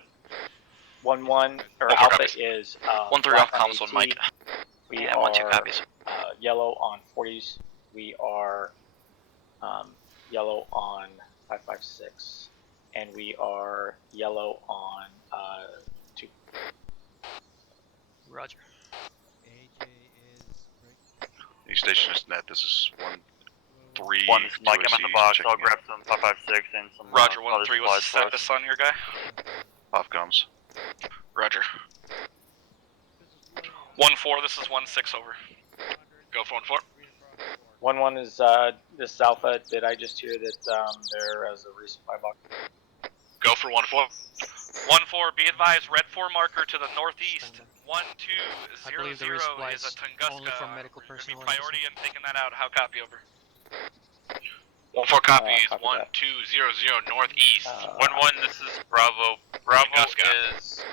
1-1 or Alpha is 1-3 off comms on Mike. We and are 1-2 copies. Yellow on 40s. We are yellow on 556, and we are yellow on 2. Roger. AJ is right. New station is net. This is 1-3. 1, this is Mike. I'm at the box. I'll grab some 556 and some. Roger, other 1-3, what's the supplies for us. status on your guy? Off comes. Roger. 1-4, this is 1-6 over. Go for 1-4. 1-1 is this is Alpha. Did I just hear that there is a resupply box? Go for 1-4. 1-4, be advised, red 4 marker to the northeast. 1-2-0-0 is a Tunguska. only for medical Gonna be personnel. priority in taking that out. How copy over? 1-4 copies. Copy 1-2-0-0 northeast. 1-1, this is Bravo. Bravo is.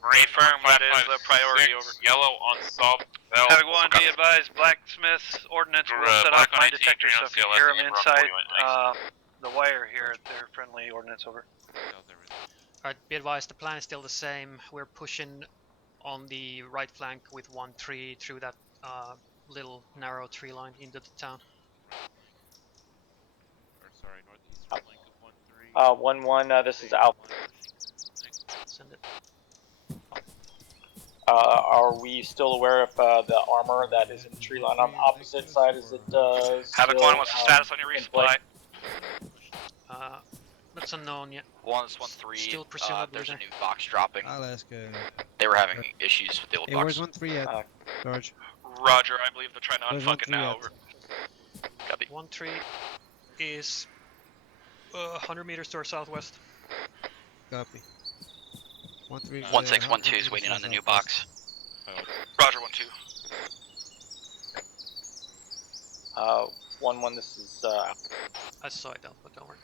Confirm that is a priority over. Yellow on salt. Havoc 1, be advised, blacksmith's ordnance will set off mine detector, so if you hear them inside the wire here, they're friendly ordnance over. Alright, be advised, the plan is still the same. We're pushing on the right flank with 1-3 through that little narrow tree line into the town. Or sorry, northeast flank of 1-3. 1-1. This is Alpha. Send it. Are we still aware of the armor that is in the tree line on the opposite side? Is it Havoc 1, what's the status on your resupply? That's unknown yet. 1-3. Still presumably there's a there. new box dropping. I'll ask. They were having issues with the old Hey, box. where's 1-3 at? George. Roger, I believe they're trying to Where's unfuck it 1-3 now. at? Over. Copy. 1-3 is 100 meters to our southwest. Copy. 1-3. 1-6, 1-2 is waiting on the new box. Roger, 1-2. 1-1. This is I saw it, Alpha, don't worry.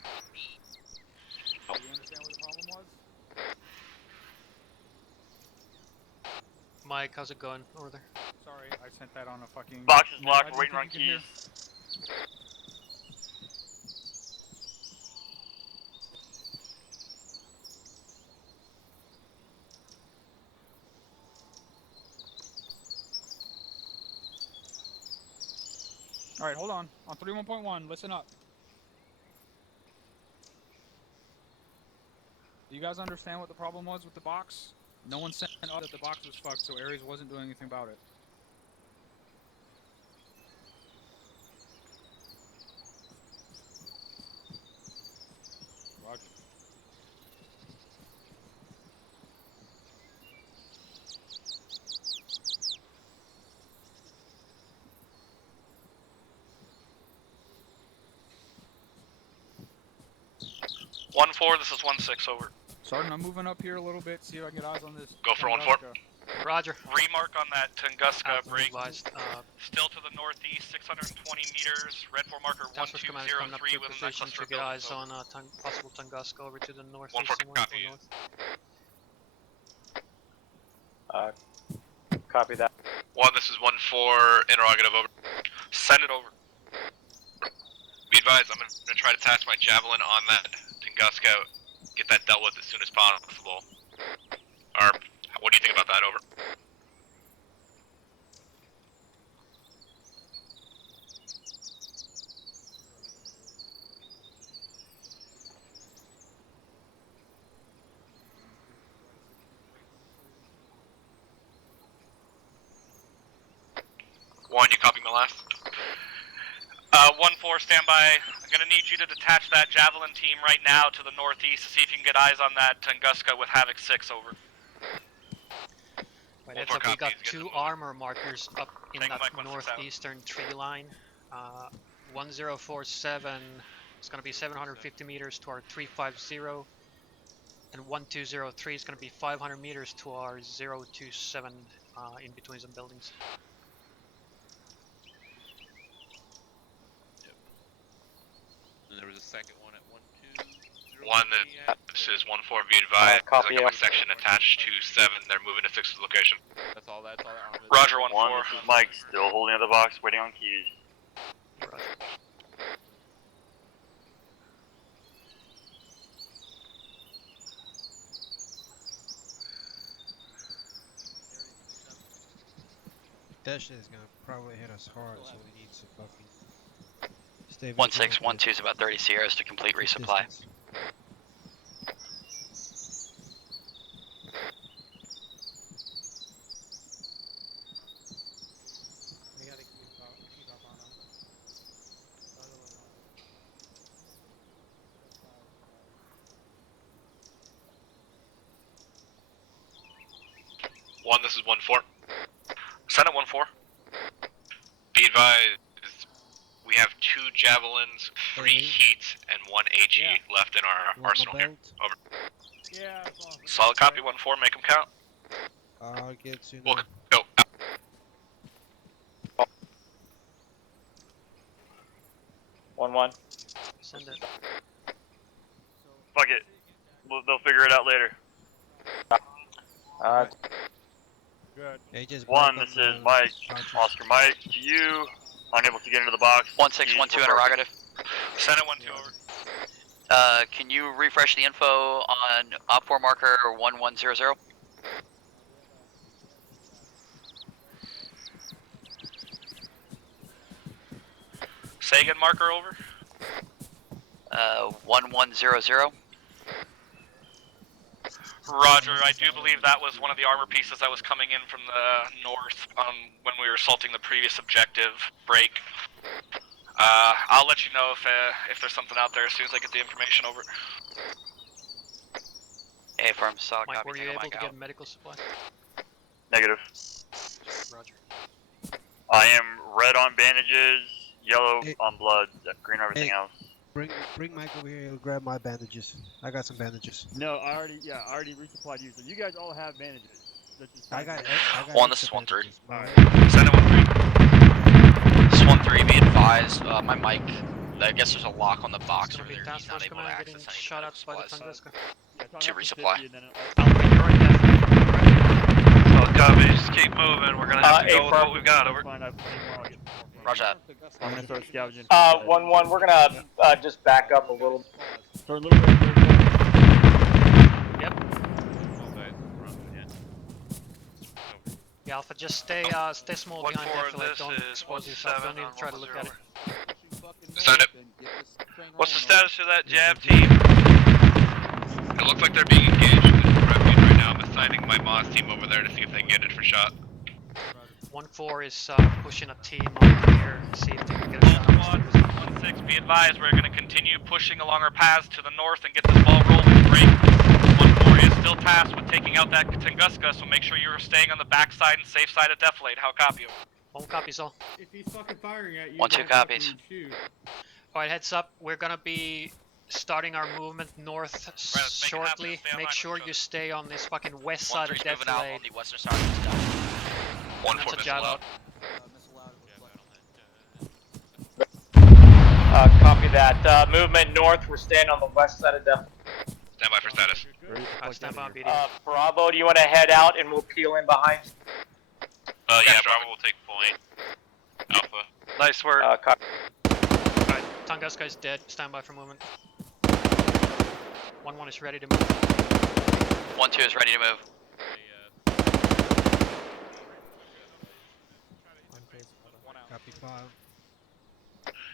Do you understand what the problem was? Mike, how's it going over there? Sorry, I sent that on a fucking. Box is No, locked. I We're waiting on didn't think you keys. Alright, hold on. On 31.1, listen up. Do you guys understand what the problem was with the box? No one sent out that the box was fucked, so Ares wasn't doing anything about it. Roger. One 4, this is 1-6 over. Sergeant, I'm moving up here a little bit, see if I can get eyes on this. Go for 1-4. Roger. Remark on that Tunguska break. Advised, Still to the northeast, 620 meters. Red 4 marker Task Force Command coming up 1203 to within that position cluster to get of eyes buildings. on possible Tunguska over to the northeast. 1-4 somewhere to the copy. north. copy that. 1, this is 1-4, interrogative over. Send it over. Be advised, I'm gonna try to task my javelin on that Tunguska, get that dealt with as soon as possible. Or, what do you think about that? Over. Copy my last. 1-4, stand by. I'm gonna need you to detach that Javelin team right now to the northeast to see if you can get eyes on that Tunguska with Havoc 6, over. Right, heads up, we got 2 armor markers up in that northeastern tree line. 1047 is going to be 750 meters to our 350, and 1203 is going to be 500 meters to our 027 in between some buildings. And there was a second one at 1203. This is 1-4, be advised. I got my section attached to 7. They're moving to 6's location. That's all that armor. Roger, 1-4. This is Mike, still holding the box, waiting on keys. Roger. That shit is gonna probably hit us hard, so we need to fucking stay. 1612 is about 30 Sierras to complete resupply. We gotta keep up on them. One, this is 1-4. Send it 1-4. Be advised, we have 2 javelins, 3 heats, and 1 HE left in our arsenal here. Over. Yeah. Solid copy, 1-4, make them count. I'll get to We'll go. 1-1. Send it. Fuck it. They'll figure it out later. Good. Hey, just 1, this is Mike. Oscar Mike, to you. Unable to get into the box. 1612 interrogative. Send it 1-2, over. Can you refresh the info on OP4 marker 1100? Sagan marker, over. 1100. Roger, I do believe that was one of the armor pieces that was coming in from the north when we were assaulting the previous objective break. I'll let you know if there's something out there as soon as I get the information, over. A firm, solid Mike, copy. were you able to get medical supply? Negative. Roger. I am red on bandages, yellow on blood, green on everything else. Bring Mike over here. He'll grab my bandages. I got some bandages. No, I already resupplied you. So you guys all have bandages. I got 1, this is 1-3. Alright. Send it 1-3. This is 1-3, be advised. My mic, I guess there's a lock on the box over there. He's not able to access any shot out by the Tunguska. to resupply. Solid copy, just keep moving. We're gonna have to go with what we've got, over. Roger that. I'm gonna start scavenging. 1-1, we're gonna just back up a little. Start a little bit. Yep. Yeah, Alpha, just stay small behind that. Don't expose yourself. Don't even try to look at it. Send it. What's the status of that jab team? It looks like they're being engaged in Refuge right now. I'm assigning my Moss team over there to see if they can get it for shot. 1-4 is pushing a team over here to see if they can get a shot. 1-6, be advised, we're going to continue pushing along our paths to the north and get this ball rolling. Break. 1-4 is still tasked with taking out that Tunguska, so make sure you're staying on the backside and safe side of Deflate. How copy you? 1 copies all. If he's fucking firing at you, 1-2 copies. Alright, heads up. We're gonna be starting our movement north shortly. Make sure you stay on this fucking west side of moving out Deflate. on the western side of this down. 1-4 missile out. Copy that. Movement north, we're staying on the west side of Deflate. Stand by for status. Stand by on BD. Bravo, do you want to head out and we'll peel in behind? Yeah, Bravo will take point. Alpha. Nice work. Copy. Alright, Tunguska is dead. Stand by for movement. 1-1 is ready to move. 1-2 is ready to move. Copy 5.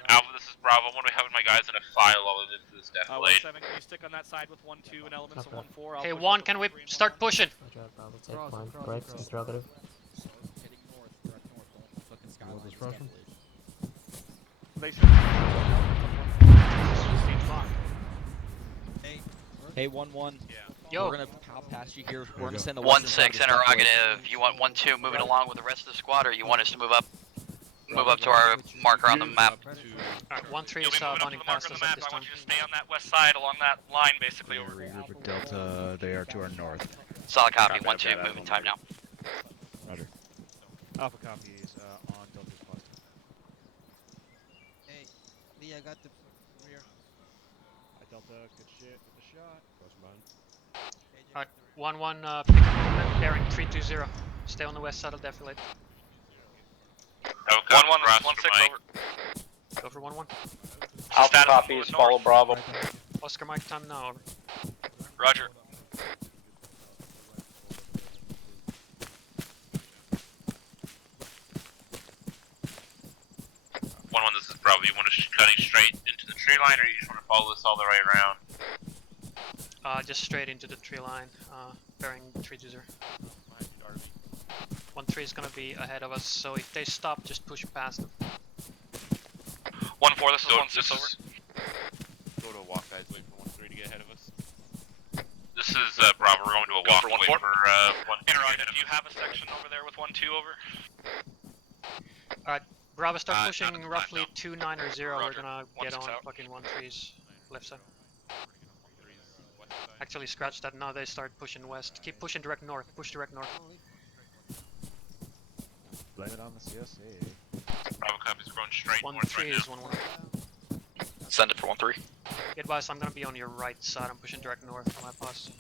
Alpha, this is Bravo. I'm going to be having my guys in a file all into this Deflate. 1-7, can you stick on that side with 1-2 and elements of 1-4? I'll Hey, push 1, up can with we 3 and start 1-3. pushing? Roger, Bravo, take 1. Break, interrogative. Was this Russian? They said Hey, 1-1. Yo. We're gonna pow past you here. We're gonna send the 1-6 interrogative. You want 1-2 moving along with the rest of the squad, or you want us to move up to our marker on the map? Alright, 1-3 is running past us at this I time. want you to stay on that west side along that line, basically. Over. Regroup with Delta. They are to our north. Solid copy. 1-2. Moving time now. Roger. Alpha copy is on Delta's plus. Hey, Lee, I got the rear. Delta, good shit with the shot. Close behind. Alright, 1-1, pick up movement, bearing 320. Stay on the west side of defilade. 1-1, 1-6 over. Go for 1-1. Alpha copies, follow Bravo. Oscar Mike time now, over. Roger. This is Bravo. You want to cutting straight into the tree line, or you just want to follow this all the way around? Just straight into the tree line, bearing 320. 1-3 is gonna be ahead of us, so if they stop, just push past them. 1-4, this is 1-6 over. Go to a walk, guys. Wait for 1-3 to get ahead of us. This is Bravo. We're going to a walk. Wait for 1-4. Interrogative, do you have a section over there with 1-2 over? Alright, Bravo, start pushing roughly 2-9 or 0. We're gonna get on fucking 1-3's left side. Actually, scratch that. Now they start pushing west. Keep pushing direct north. Push direct north. Blame it on the CSA. Bravo copies going straight 1-3 is 1-1. Send it for 1-3. Get advice, I'm gonna be on your right side. I'm pushing direct north on my pass.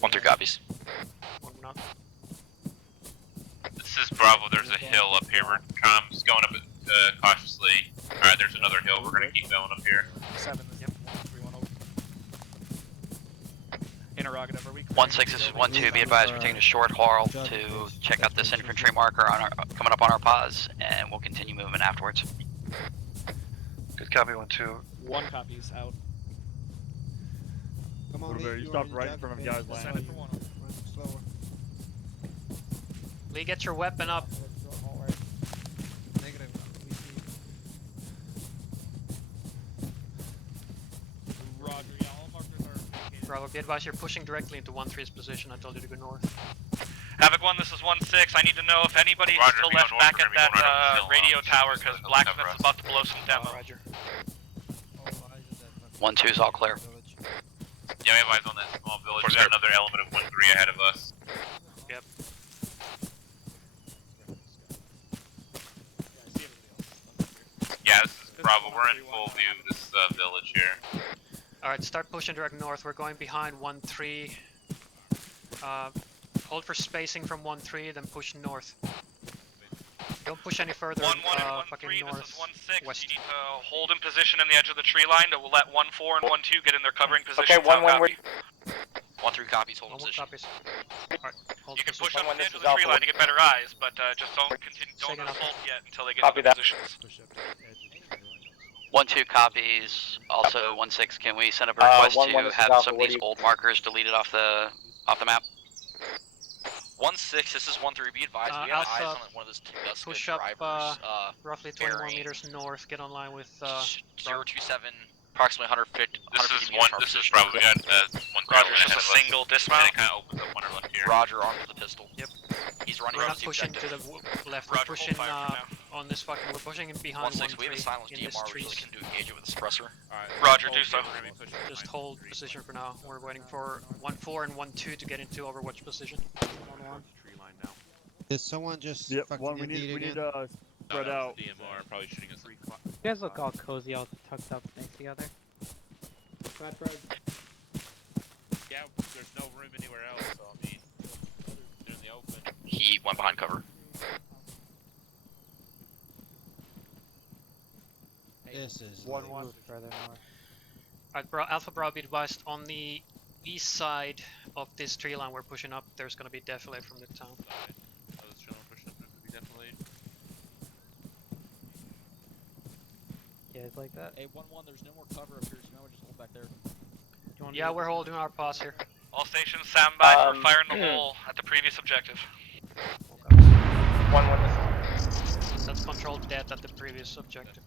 1-3 copies. 1-1 up. This is Bravo. There's a hill up here. We're just going up cautiously. Alright, there's another hill. We're going to keep going up here. 7. Yep. 3-1 over. Interrogative. Are we? 1-6, this is 1-2. Be advised, we're taking a short haul to check out this infantry marker on our coming up on our pause, and we'll continue moving afterwards. Good copy. 1-2. 1 copy's out. Come on, Lee, you stopped right in front of guys Send it for 1. Slower. Lee, get your weapon up. Negative. Roger. Yeah, all markers are vacated. Bravo, be advised, you're pushing directly into 1-3's position. I told you to go north. Havoc 1, this is 1-6. I need to know if anybody is still left back at that radio tower, because Blacksmith's about to blow some demo. Roger. 1-2 is all clear. Yeah, we have eyes on that small village. We got another element of 1-3 ahead of us. Yep. Yeah, this is Bravo. We're in full view of this village here. Alright, start pushing direct north. We're going behind 1-3. Hold for spacing from 1-3, then push north. Don't push any further. 1-1 and fucking 1-3, north. this is 1-6. West. You need to hold in position in the edge of the tree line. We'll let 1-4 and 1-2 get in their covering position. Okay, 1-1. 1-3 copies, hold 1-1 position. copies. Alright, hold You can position. push up to 1-1, the edge this of is the tree Alpha. line to get better eyes, but just don't assault yet until they get Copy in the that. positions. 1-2 copies. Also, 1-6, can we send up a request 1-1, to this is have Alpha. some of What these do you- old markers deleted off the map? 1-6, this is 1-3. Be advised, we have eyes Alpha, on one of those Tunguska push up drivers. roughly 20 more bearing meters north. Get online with 027, approximately 150 This is meters one. from our This is position. Bravo. We got 1 Roger, ahead just a of us. single dismount. And it kind of opens up on our left here. Roger, armed with a pistol. Yep. He's running We're towards not the pushing to objective. the left. We're Roger, pushing hold fire for on this fucking. We're pushing in behind 1-6, we have a 1-3 silenced in this DMR. We trees. really can do engage it with a suppressor. Roger, do so. Just hold position for now. We're waiting for 1-4 and 1-2 to get into Overwatch position. Did someone just Yep, fucking one, we need again? spread out. DMR probably shooting us. You guys look all cozy, all tucked up next together. Fat bread. Yeah, there's no room anywhere else, so I mean, they're in the open. He went behind cover. This is 1-1. Further north. Alright, Alpha Bravo, be advised on the east side of this tree line we're pushing up. There's gonna be defilade from the town. I was trying to push up, we definitely. You guys like that? Hey, 1-1, there's no more cover up here, so now we just hold back there. Yeah, we're holding our pause here. All stations stand by for fire in the hole at the previous objective. 1-1, this is control dead at the previous objective.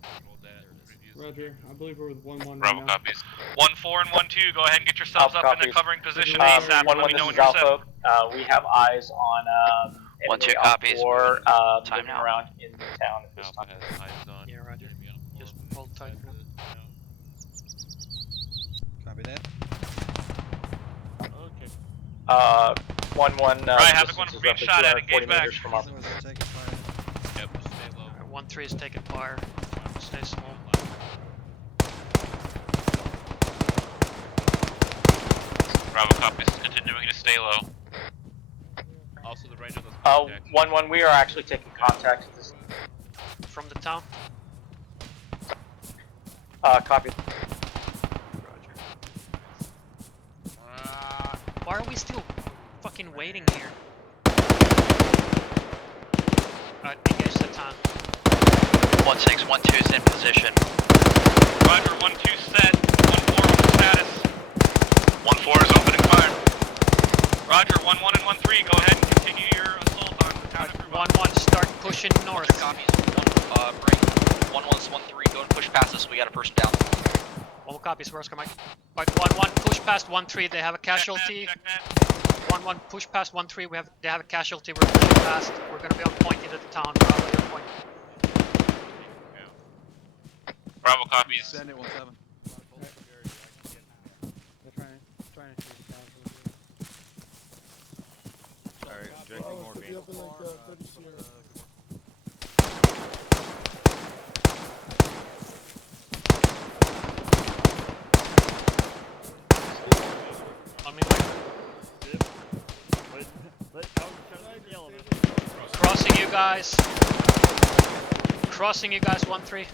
Roger. I believe we're with 1-1 Bravo right now. copies. 1-4 and 1-2, go ahead and get yourselves Alpha up in a copies. covering position Uh, ASAP. Let 1-1, me know this when is you're set. Alpha. We have eyes on 1-2 enemy copies. or Time moving now. around in the town at this time. Yeah, Roger. Just hold tight for now. Copy that. Okay. 1-1. Right, Havoc distance 1 is for being roughly shot at. 240 Engage back. meters from our. Yep, stay low. 1-3 is taking fire. Stay small. Bravo copies, continuing to stay low. Also, the range of those. 1-1. We are actually taking contact at this. From the town. Copy. Why are we still fucking waiting here? Alright, engage the town. 1-6, 1-2 is in position. Roger, 1-2 set. 1-4 on status. 1-4 is opening fire. Roger, 1-1 and 1-3, go ahead and continue your assault on the town. 1-1, start pushing north. Copies. Break. 1-1's 1-3, go and push past us. We got a person down. 1 copies, where's Mike? Right, 1-1, push past 1-3, they have a casualty. 1-1, push past 1-3, they have a casualty, we're pushing past. We're gonna be on point into the town. Bravo, your point. Bravo copies. Send it 1-7. They're trying to shoot down from the Alright, injecting morphine. I mean, crossing you guys. Crossing you guys, 1-3.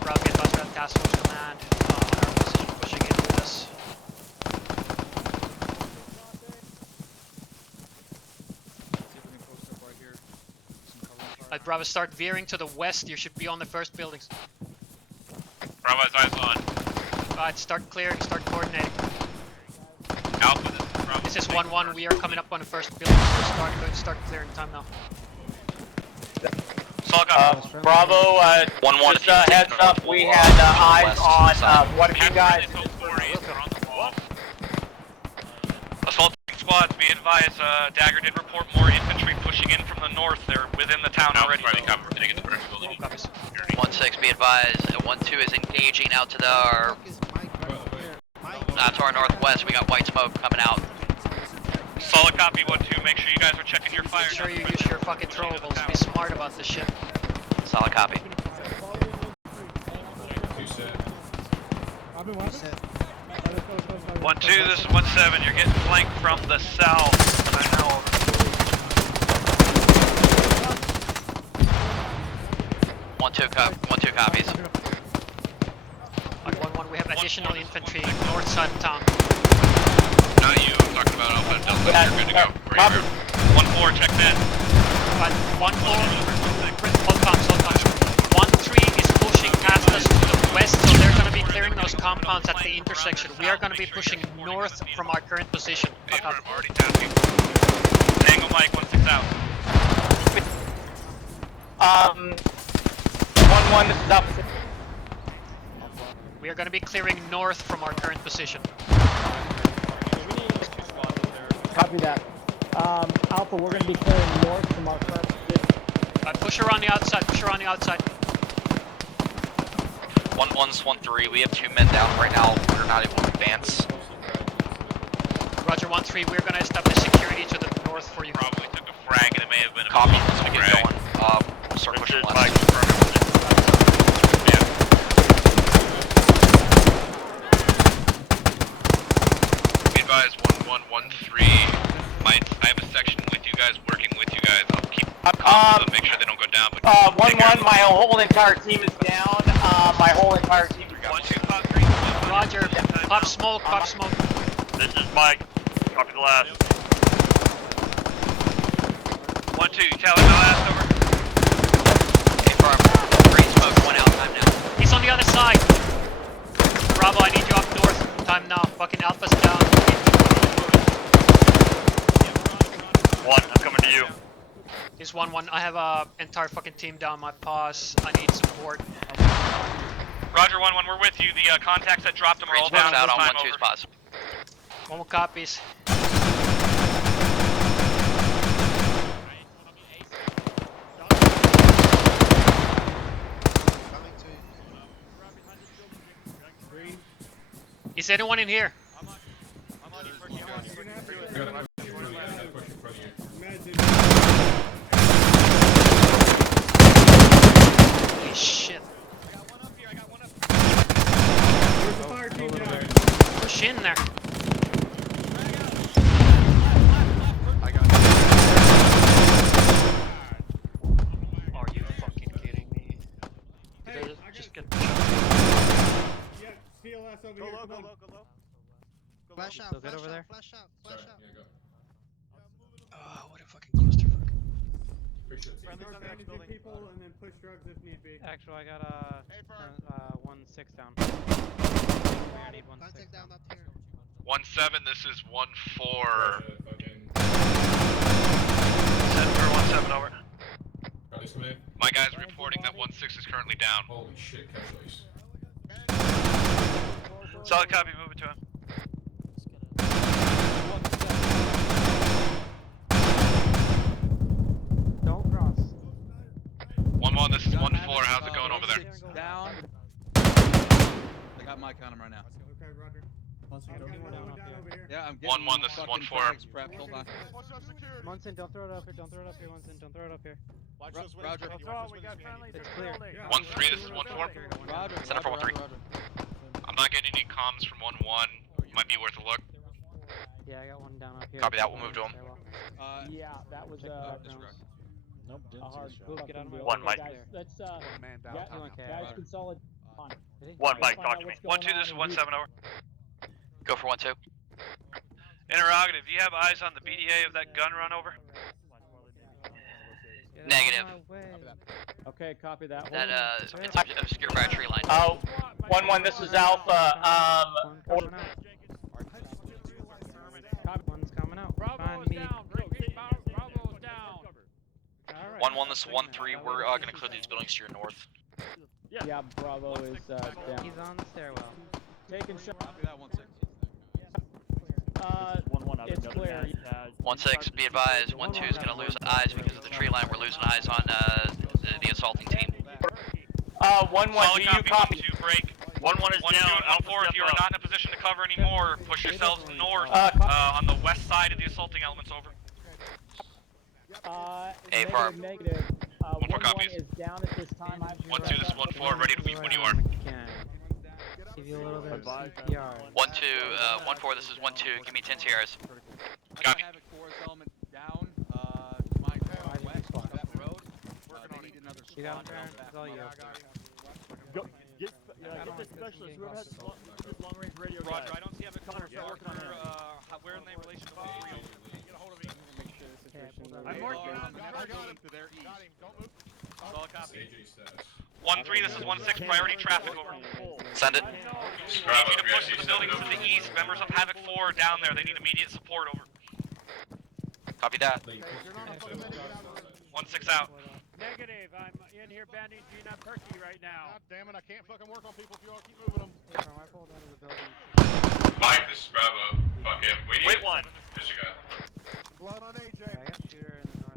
Bravo, get bus route task force command. On our position, pushing in with us. Alright, Bravo, start veering to the west. You should be on the first buildings. Bravo's eyes on. Alright, start clearing, start coordinating. Alpha, this is Bravo. This is 1-1. We are coming up on the first building. So start clearing time now. Bravo, 1-1. just heads up, we had eyes on one of you guys. Assaulting squads, be advised, Dagger did report more infantry pushing in from the north. They're within the town already. 1-6, be advised. 1-2 is engaging out to our northwest. We got white smoke coming out. Solid copy, 1-2. Make sure you guys are checking your fire. Make sure you use your fucking throwables. Be smart about this shit. Solid copy. 1-2, this is 1-7. You're getting flanked from the south. I know. 1-2 copies. 1-1, we have additional infantry north side of town. Not you, I'm talking about Alpha and Delta. You're good to go. Where are you? 1-4, check that. 1-4, hold on. 1-3 is pushing past us to the west, so they're going to be clearing those compounds at the intersection. We are going to be pushing north from our current position. I'm already tasking. Tango Mike, 1-6 out. 1-1, this is Alpha. We are going to be clearing north from our current position. Copy that. Alpha, we're going to be clearing north from our current position. Push around the outside, push around the outside. 1-1's 1-3. We have 2 men down right now. We're not able to advance. Roger, 1-3. We're going to establish security to the north for you. Probably took a frag and it may have been a Copy. Let's get going. We'll start pushing west. Be advised, 1-1, 1-3. I have a section with you guys, working with you guys. I'll keep so make sure they don't go down. But 1-1, my whole entire team is down. My whole entire team is down. 1-2, pop 3. Roger, pop smoke, pop smoke. This is Mike. Copy the last. 1-2, you tally the last, over. Confirm. Green smoke, 1 out, time now. He's on the other side. Bravo, I need you up north. Time now. Fucking Alpha's down. This 1-1. I have a entire fucking team down my paws. I need support. Roger 1-1, we're with you. The contacts that dropped them are all down out this on time 1-2's over. pause. 1 more copies. Is anyone in here? Holy shit. Push in there. Are you fucking kidding me? Did I just get shot? Yeah, CLS over here. Come on. Flash out, Still flash good over out, there? flash out, flash out. Oh, what a fucking clusterfuck. Start bandaging people and then push drugs if need be. Actual, I got 1-6 down. I need 1-6 down. 1-7, this is 1-4. 1-7 over. My guy's reporting that 1-6 is currently down. Holy shit, casualties. Solid copy, move it to him. Don't cross. 1-1, this is 1-4. How's it going over there? Down. I got my on him right now. Okay, Roger. Yeah, I'm getting 1-1, this is fucking 1-4. flags prepped. Hold on. Munson, don't throw it up here. Don't throw it up here, Munson. Don't throw it up here. Watch those wings. Roger. It's clear. 1-3, this is 1-4. Center for 1-3. I'm not getting any comms from 1-1. Might be worth a look. Yeah, I got one down up here. Copy that, we'll move to him. Yeah, that was Nope, a hard get out of my way. One mic. Guys, let's man down. guys consolidate. One mic, talk to me. 1-2, this is 1-7 over. Go for 1-2. Interrogative, do you have eyes on the BDA of that gun run over? Negative. Okay, copy that. That it's obscured by a tree line. 1-1, this is Alpha. One's coming out. Find me. Bravo's down. 1-1, this is 1-3. We're gonna clear these buildings to your north. Yeah, Bravo is down. He's on the stairwell. Taking shot. Copy that 1-6. It's clear. 1-6, be advised, 1-2 is gonna lose eyes because of the tree line. We're losing eyes on the assaulting team. 1-1, do you copy? 1-2, break. 1-1 is down. 1-4, if you are not in a position to cover anymore, push yourselves north on the west side of the assaulting elements, over. Negative. 1-4 copies. Is down at this time. 1-2, this is 1-4. Ready to meet when you are. Give you a little bit of CPR. 1-2, 1-4, this is 1-2. Give me 10 TRs. Copy. Havoc 4's element down. My west on that road. Working on another squad. You got him, Baron? It's all you. Go, get the specialist. Whoever has this long range radio. Roger, I don't see Havoc coming for where in relation to 1-3 over. Get a hold of me. I'm marking on the building to their east. Solid copy. 1-3, this is 1-6, priority traffic, over. Send it. I need you to push the buildings to the east. Members of Havoc 4 are down there. They need immediate support, over. Copy that. 1-6 out. Negative. I'm in here bandaging up Perky right now. God damn it! I can't fucking work on people if you all keep moving them. Mike, this is Bravo. Fuck him. We need Wait, one. Michigan. Blood on AJ. I got shooter in the north.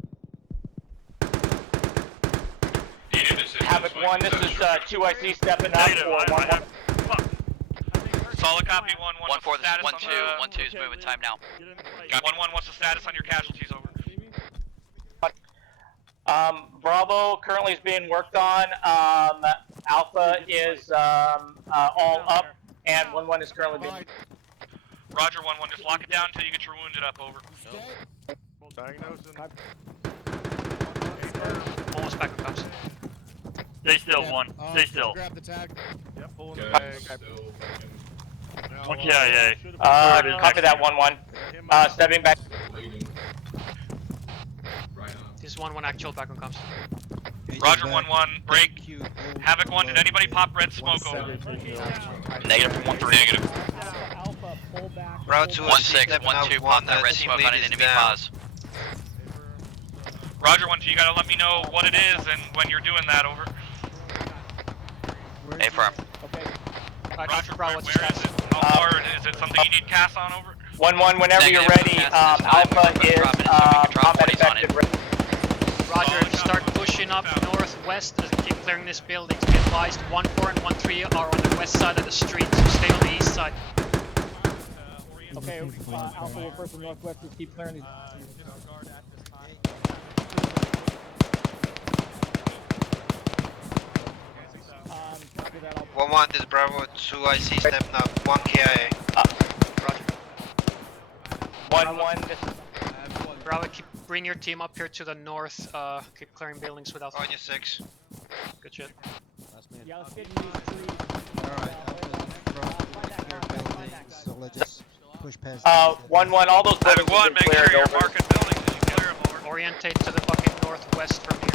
Havoc 1, this is 2IC stepping up for 1-1. Solid copy, 1-1. 1-4, this is 1-2. 1-2 is moving time now. 1-1, what's the status on your casualties, over? Bravo currently is being worked on. Alpha is all up, and 1-1 is currently being. Roger, 1-1, just lock it down until you get your wounded up, over. Diagnosing. Almost back on cops. Stay still, 1. Stay still. Grab the tag. Yep, pull Okay, the tag. Yeah. Copy that 1-1. Stepping back. This is 1-1 actual back on comms. Roger, 1-1, break. Havoc 1, did anybody pop red smoke, over? Negative from 1-3. Negative. Route 1-6, 1-2, pop that red smoke on an enemy pause. Roger, 1-2, you gotta let me know what it is and when you're doing that, over. Affirm. Okay. Roger, Bravo, what's Where is it? How hard? Is it something you need cast on, over? 1-1, whenever you're ready, Alpha is combat effective. Roger, start pushing up northwest and keep clearing this building. Be advised, 1-4 and 1-3 are on the west side of the street, so stay on the east side. Okay, Alpha, we're first and northwest. Just keep clearing these. Disregard at this time. 1-1, this is Bravo, 2 IC, step now, 1 KIA. Roger. 1-1, this is... Bravo, bring your team up here to the north, keep clearing buildings without... On your 6. Good shit. Yeah, let's get in these trees. So let's just push past. 1-1, all those buildings have been make cleared, sure you're over. marking buildings and you clear them, over. Orientate to the fucking northwest from here.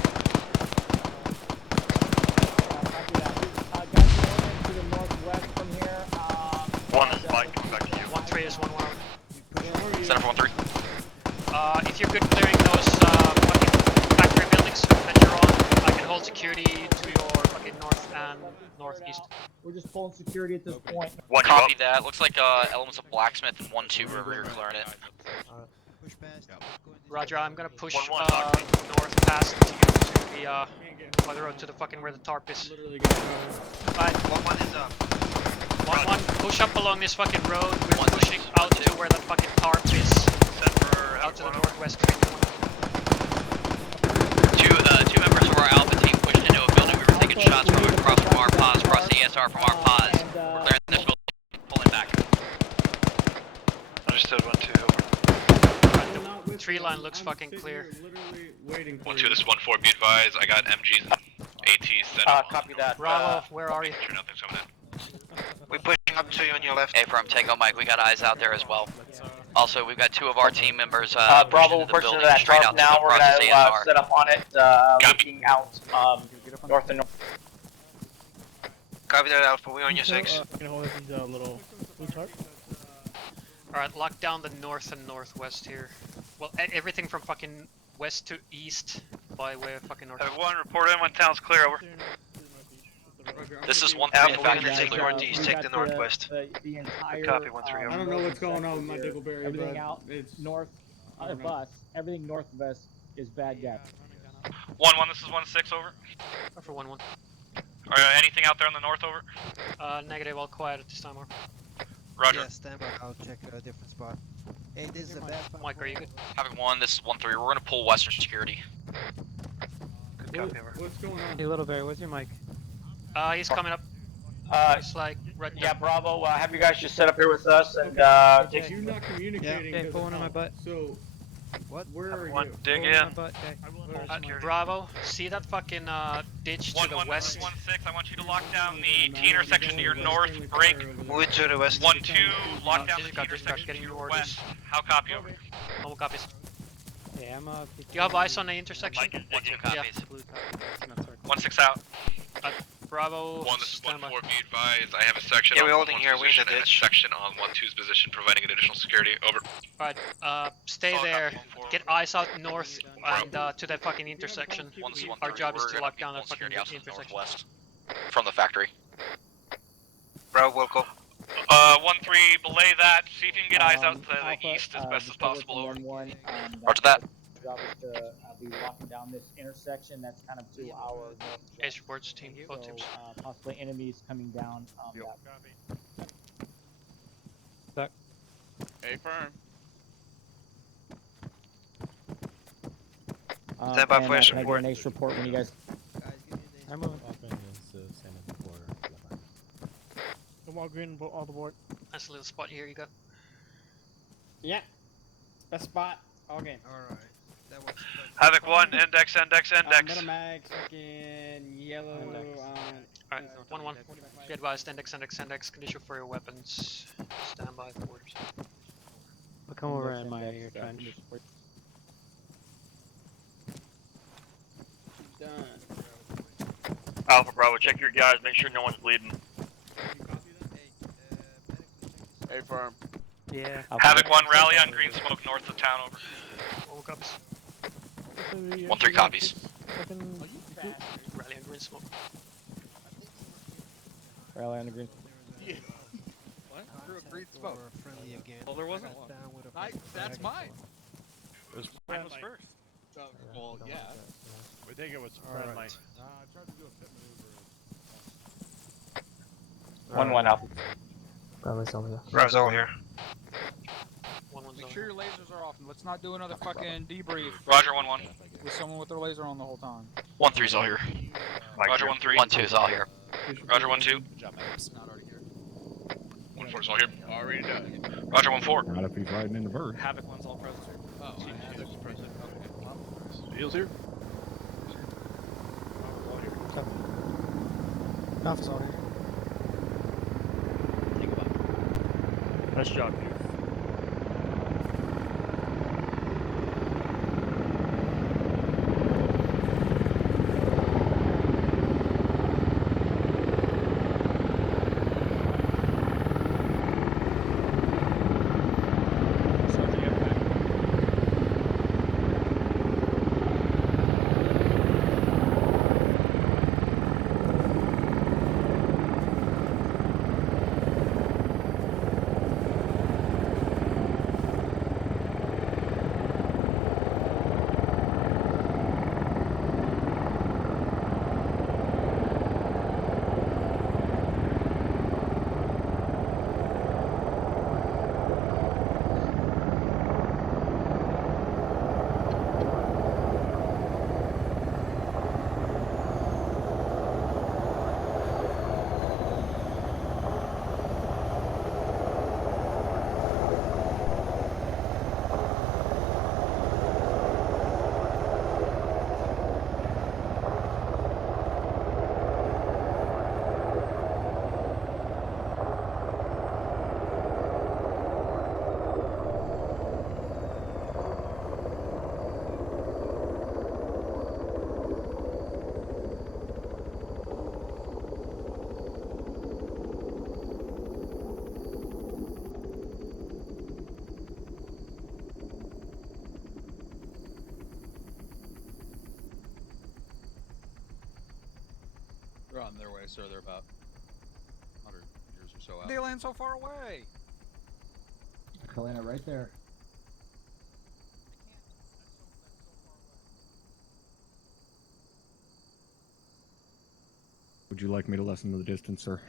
To the northwest from here. 1 is Mike, coming back to you. 1-3 is 1-1. Center for 1-3. If you're good clearing those fucking factory buildings that you're on, I can hold security to your fucking north and northeast. We're just pulling security at this point. Copy that. Looks like elements of blacksmith and 1-2 are clearing it. Roger, I'm gonna push north past you to the by the road to the fucking where the tarp is. Right. 1-1 is up. 1-1, push up along this fucking road. We're pushing out to where that fucking tarp is. Out to the northwest. Two members of our Alpha team pushed into a building. We were taking shots from across from our pods, across the ESR from our pods. We're clearing this building, pulling back. Understood, 1-2. The tree line looks fucking clear. 1-2, this is 1-4, be advised, I got MGs and ATs set up. Copy that. Bravo, where are you? Sure nothing's coming in. We're pushing up to you on your left. Affirm, Tango Mike, we got eyes out there as well. Also, we've got 2 of our team members Bravo, we're the pushing building to that straight tarp out now. to We're across gonna the ASR. set up on it, looking out north and north. Copy that, Alpha, we're on your 6. Alright, lock down the north and northwest here. Well, everything from fucking west to east by way of fucking north. 1, report in when town's clear, over. This is 1-3, Alpha, the we're gonna factory's take clear. northeast, take the northwest. The entire. Copy, 1-3, over. I don't know what's going on with my Diggleberry, Everything but out north of us. Everything north of us is bad guy. 1-1, this is 1-6, over. For 1-1. Anything out there on the north, over? Negative, all quiet at this time, over. Roger. Yeah, stand by, I'll check a different spot. Hey, this is a bad spot. Mike, are you good? Having 1, this is 1-3, we're gonna pull western security. Good copy, over. what's going on? Hey, Littleberry, where's your mic? He's coming up. It's like right Yeah, Bravo, have you guys just set up here with us and take... You're not communicating. Okay, pull one on my butt. So, what? Where are One, you? dig Pull in. one on my butt, okay. Bravo, see that fucking ditch to the 1-1, west? 1-6, I want you to lock down the T intersection to your north, break. Move to the west. 1-2, lock down the T Disregard, intersection to getting your orders. west. How copy, over? Normal copies. Yeah, I'm Do you have eyes on the intersection? 1-2 copies. 1-6 out. Bravo, 1, this is stand by. 1-4, be advised, I have a section Yeah, on we're holding 1's here, we're in the position and a ditch. section on 1-2's position, providing additional security, over. Alright, stay there. Get eyes out north and to that fucking intersection. Our job is to lock down that fucking security out to the intersection. northwest from the factory. Bravo, welcome. 1-3, belay that. See if you can get eyes out to the east as best as possible, over. Roger that. Job is to be locking down this intersection that's kind of to our north. Ace reports, team, both teams. Possibly enemies coming down. Back. Affirm. Stand by for action Can I get an ace report when you guys... I'm moving. Come on, green, all the board. Nice little spot here you got. Yeah. Best spot. All game. Alright. That was Havoc 1, index. Metal mag, fucking yellow Alright, 1-1. Be advised, index. Condition for your weapons. Stand by for orders. I'll come over in my trench. Done. Alpha Bravo, check your guys, make sure no one's bleeding. Affirm. Yeah. Havoc 1, rally on green smoke north of town, over. All copies. 1-3 copies. Rally on green smoke. Rally on the green. Yeah. What? Through a green smoke. Friendly again. Well, there wasn't one. That's mine. Mine was first. Well, yeah. We think it was friendly. I tried to do a pit maneuver. 1-1 Alpha. Rally's over here. Rev's over here. Make sure your lasers are off, and let's not do another fucking debrief. Roger, 1-1. With someone with their laser on the whole time. 1-3's all here. Roger, 1-3. 1-2's all here. Roger, 1-2. Good job, Max. Not already here. 1-4's all here. Already done. Roger, 1-4. Not if he's riding in the bird. Havoc one's all present. Oh, Havoc's present. Okay. Well, Steel's here. Alpha's on here. Nice job, dude. They're on their way, sir. They're about 100 meters or so out. They land so far away. Kalina right there. Would you like me to lessen the distance, sir?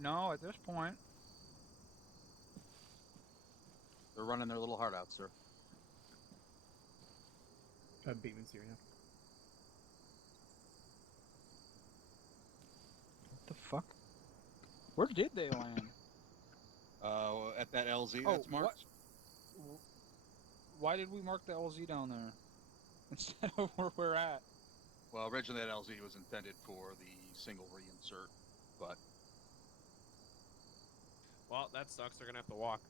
No, at this point. They're running their little heart out, sir. Bateman's here now. What the fuck? Where did they land? At that LZ Oh, that's marked. Why did we mark the LZ down there instead of where we're at? Well, originally that LZ was intended for the single reinsert, but... Well, that sucks. They're gonna have to walk.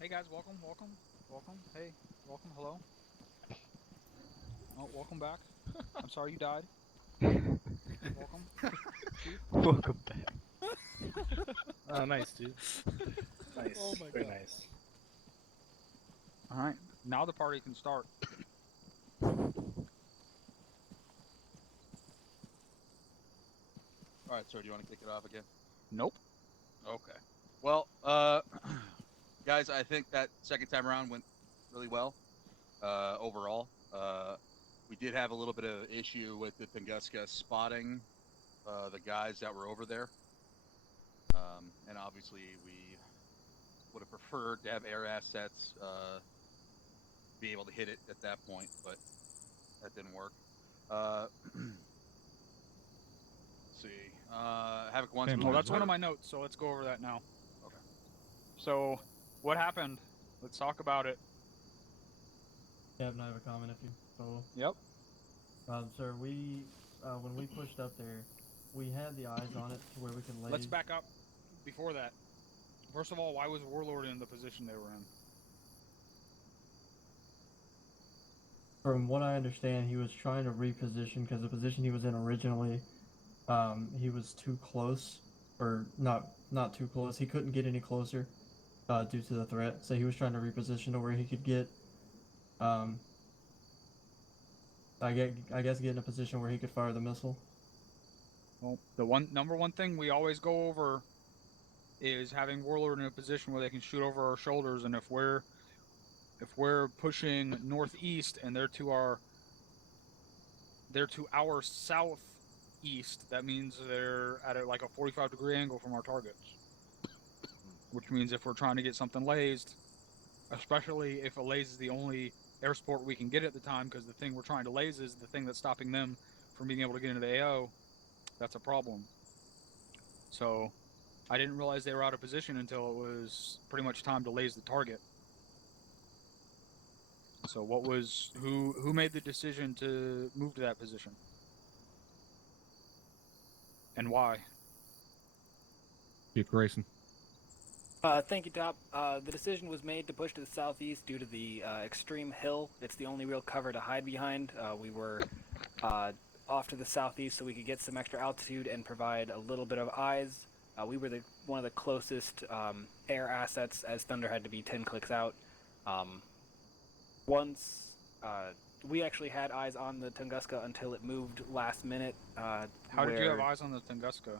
Hey guys, welcome. Hey, welcome, hello. Oh, welcome back. I'm sorry you died. Welcome. Welcome back. Oh, nice, dude. Nice. Oh my Very God. nice. Alright, now the party can start. Alright, sir, do you want to kick it off again? Nope. Okay. Well, guys, I think that second time around went really well, overall. We did have a little bit of issue with the Tunguska spotting the guys that were over there. And obviously we would have preferred to have air assets be able to hit it at that point, but that didn't work. Let's see. Havoc 1's Well, that's one of my notes, so let's go over that now. Okay. So, what happened? Let's talk about it. Yeah, and I have a comment if you follow. Yep. Sir, we, when we pushed up there, we had the eyes on it to where we could lay... Let's back up before that. First of all, why was Warlord in the position they were in? From what I understand, he was trying to reposition because the position he was in originally, he was too close, or not too close. He couldn't get any closer due to the threat. So he was trying to reposition to where he could get, I guess get in a position where he could fire the missile. Well, the number one thing we always go over is having Warlord in a position where they can shoot over our shoulders, and if we're pushing northeast and they're to our southeast, that means they're at like a 45-degree angle from our targets. Which means if we're trying to get something lased, especially if a laze is the only air support we can get at the time, because the thing we're trying to laze is the thing that's stopping them from being able to get into the AO, that's a problem. So I didn't realize they were out of position until it was pretty much time to laze the target. So who made the decision to move to that position? And why? Chief Grayson. Thank you, Top. The decision was made to push to the southeast due to the extreme hill. It's the only real cover to hide behind. We were off to the southeast so we could get some extra altitude and provide a little bit of eyes. We were one of the closest air assets, as Thunder had to be 10 clicks out. Once we actually had eyes on the Tunguska until it moved last minute. How did you have eyes on the Tunguska?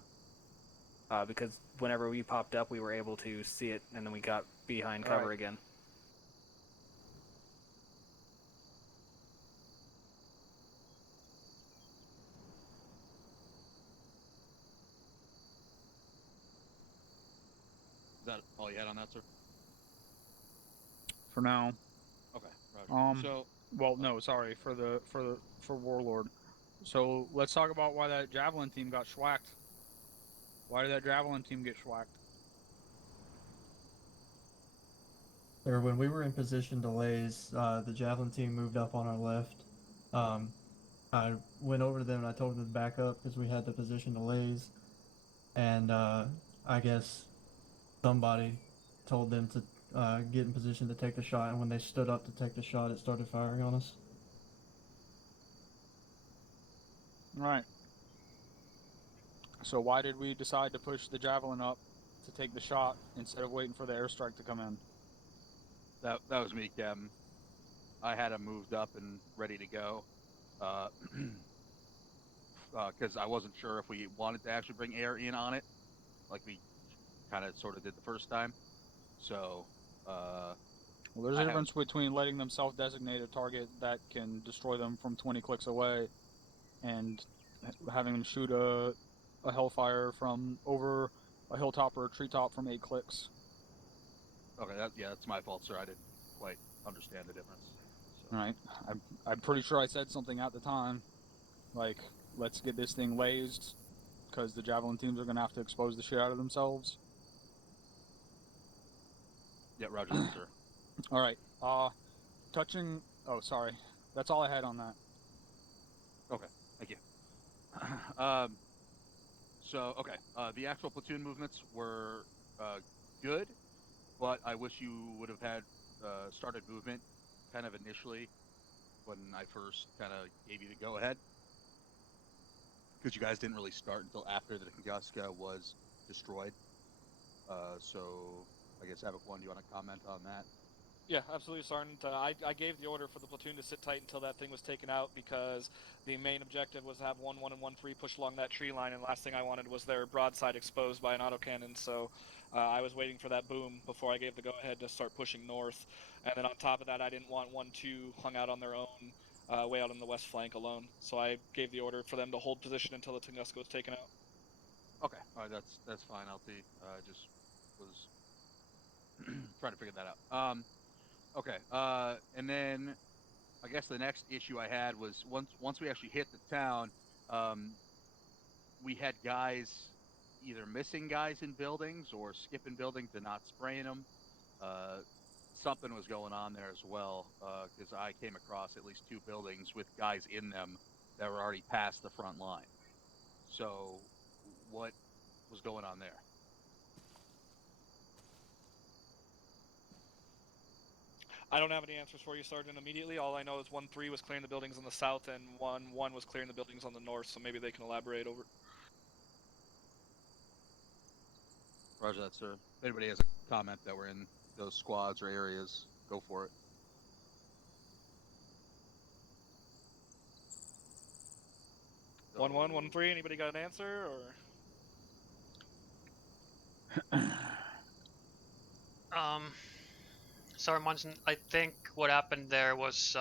Because whenever we popped up, we were able to see it, and then we got behind cover again. Is that all you had on that, sir? For now. Okay, Roger. For Warlord. So let's talk about why that Javelin team got schwacked. Why did that Javelin team get schwacked? Or when we were in position to laze, the Javelin team moved up on our left. I went over to them and I told them to back up because we had the position to laze. And I guess somebody told them to get in position to take the shot, and when they stood up to take the shot, it started firing on us. Right. So why did we decide to push the Javelin up to take the shot instead of waiting for the airstrike to come in? That was me, Kevin. I had him moved up and ready to go. Because I wasn't sure if we wanted to actually bring air in on it, like we kind of sort of did the first time. So, well, there's a difference between letting them self-designate a target that can destroy them from 20 clicks away and having them shoot a Hellfire from over a hilltop or a treetop from 8 clicks. Okay, that's my fault, sir. I didn't quite understand the difference. So. All right. I'm pretty sure I said something at the time, like, let's get this thing lased, because the Javelin teams are going to have to expose the shit out of themselves. Yeah, roger that, sir. All right. Touching... Oh, sorry. That's all I had on that. Okay, thank you. The actual platoon movements were good, but I wish you would have had started movement kind of initially when I first kind of gave you the go-ahead. Because you guys didn't really start until after the Tunguska was destroyed. So I guess Havoc 1, do you want to comment on that? Yeah, absolutely, Sergeant. I gave the order for the platoon to sit tight until that thing was taken out, because the main objective was to have 1-1 and 1-3 push along that tree line, and the last thing I wanted was their broadside exposed by an autocannon, so I was waiting for that boom before I gave the go-ahead to start pushing north. And then on top of that, I didn't want 1-2 hung out on their own way out on the west flank alone, so I gave the order for them to hold position until the Tunguska was taken out. Okay, all right, that's fine, LT. Just was trying to figure that out. Okay, and then I guess the next issue I had was once we actually hit the town, we had guys either missing guys in buildings or skipping buildings and not spraying them. Something was going on there as well, because I came across at least 2 buildings with guys in them that were already past the front line. So what was going on there? I don't have any answers for you, Sergeant, immediately. All I know is 1-3 was clearing the buildings on the south, and 1-1 was clearing the buildings on the north, so maybe they can elaborate over. Roger that, sir. If anybody has a comment that we're in those squads or areas, go for it. So... 1-1, 1-3, anybody got an answer, or...? Sorry, Munson, I think what happened there was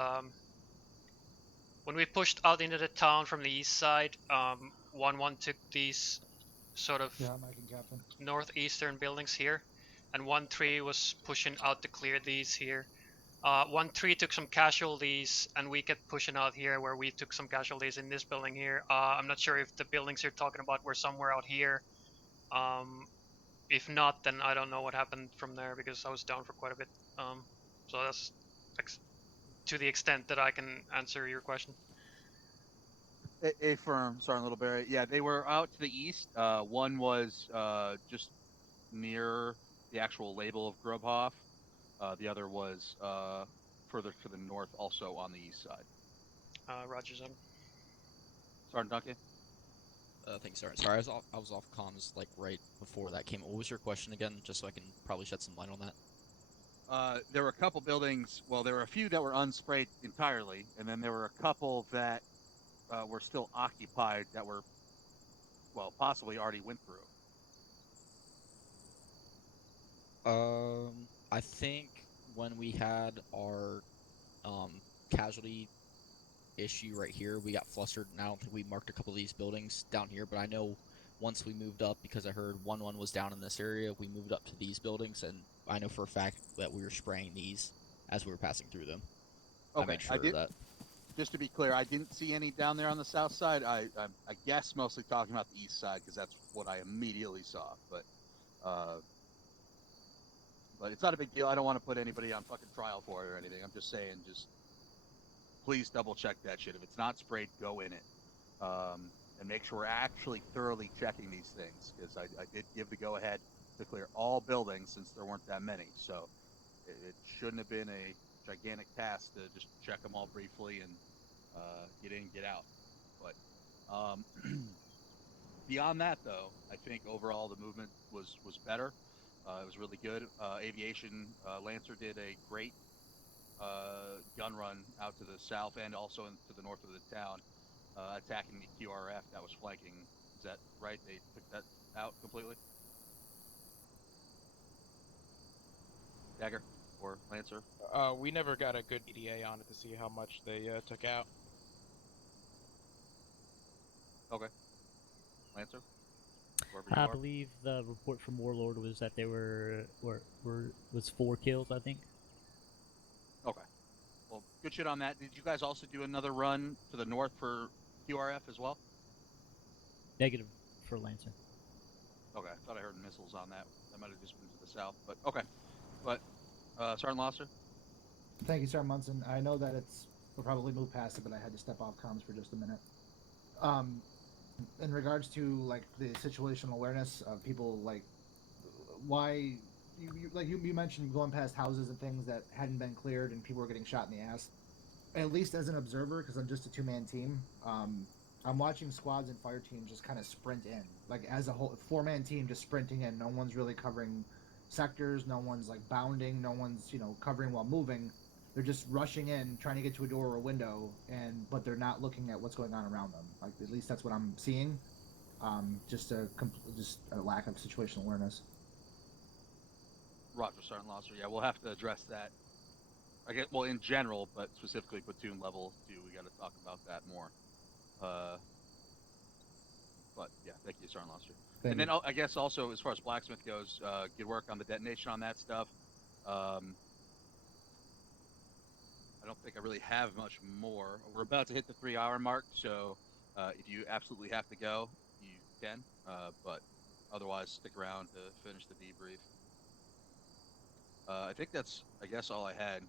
when we pushed out into the town from the east side, 1-1 took these sort of northeastern buildings here, and 1-3 was pushing out to clear these here. 1-3 took some casualties, and we kept pushing out here where we took some casualties in this building here. I'm not sure if the buildings you're talking about were somewhere out here. If not, then I don't know what happened from there because I was down for quite a bit. So that's to the extent that I can answer your question. A firm, Sergeant Littleberry. Yeah, they were out to the east. One was just near the actual label of Grubhoff. The other was further to the north, also on the east side. Roger, Zone. Sergeant Duncan? Thanks, Sergeant. Sorry, I was off comms like right before that came. What was your question again, just so I can probably shed some light on that? There were a couple buildings. Well, there were a few that were unsprayed entirely, and then there were a couple that were still occupied that were, well, possibly already went through. I think when we had our casualty issue right here, we got flustered, and I don't think we marked a couple of these buildings down here, but I know once we moved up, because I heard 1-1 was down in this area, we moved up to these buildings, and I know for a fact that we were spraying these as we were passing through them. Okay, I made sure of that. Just to be clear, I didn't see any down there on the south side. I guess mostly talking about the east side because that's what I immediately saw. But it's not a big deal. I don't want to put anybody on fucking trial for it or anything. I'm just saying, just please double check that shit. If it's not sprayed, go in it. And make sure we're actually thoroughly checking these things because I did give the go-ahead to clear all buildings since there weren't that many. So it shouldn't have been a gigantic task to just check them all briefly and get in, get out. But beyond that, though, I think overall the movement was better. It was really good. Aviation Lancer did a great gun run out to the south and also to the north of the town, attacking the QRF that was flanking. Is that right? They took that out completely? Dagger or Lancer? We never got a good EDA on it to see how much they took out. Okay. Lancer? I believe the report from Warlord was that they was 4 kills, I think. Okay. Well, good shit on that. Did you guys also do another run to the north for QRF as well? Negative for Lancer. Okay, I thought I heard missiles on that. That might have just been to the south, but okay. But Sergeant Lobster? Thank you, Sergeant Munson. I know that we'll probably move past it, but I had to step off comms for just a minute. In regards to like the situational awareness of people, like why you mentioned going past houses and things that hadn't been cleared and people were getting shot in the ass. At least as an observer, because I'm just a 2-man team, I'm watching squads and fire teams just kind of sprint in, like as a whole 4-man team just sprinting in. No one's really covering sectors. No one's like bounding. No one's covering while moving. They're just rushing in, trying to get to a door or a window, but they're not looking at what's going on around them. Like at least that's what I'm seeing. Just a lack of situational awareness. Roger, Sergeant Lobster. Yeah, we'll have to address that. I guess, well, in general, but specifically platoon level too. We got to talk about that more. But yeah, thank you, Sergeant Lobster. And then I guess also as far as blacksmith goes, good work on the detonation on that stuff. I don't think I really have much more. We're about to hit the 3-hour mark, so if you absolutely have to go, you can. But otherwise, stick around to finish the debrief. I think that's, I guess, all I had.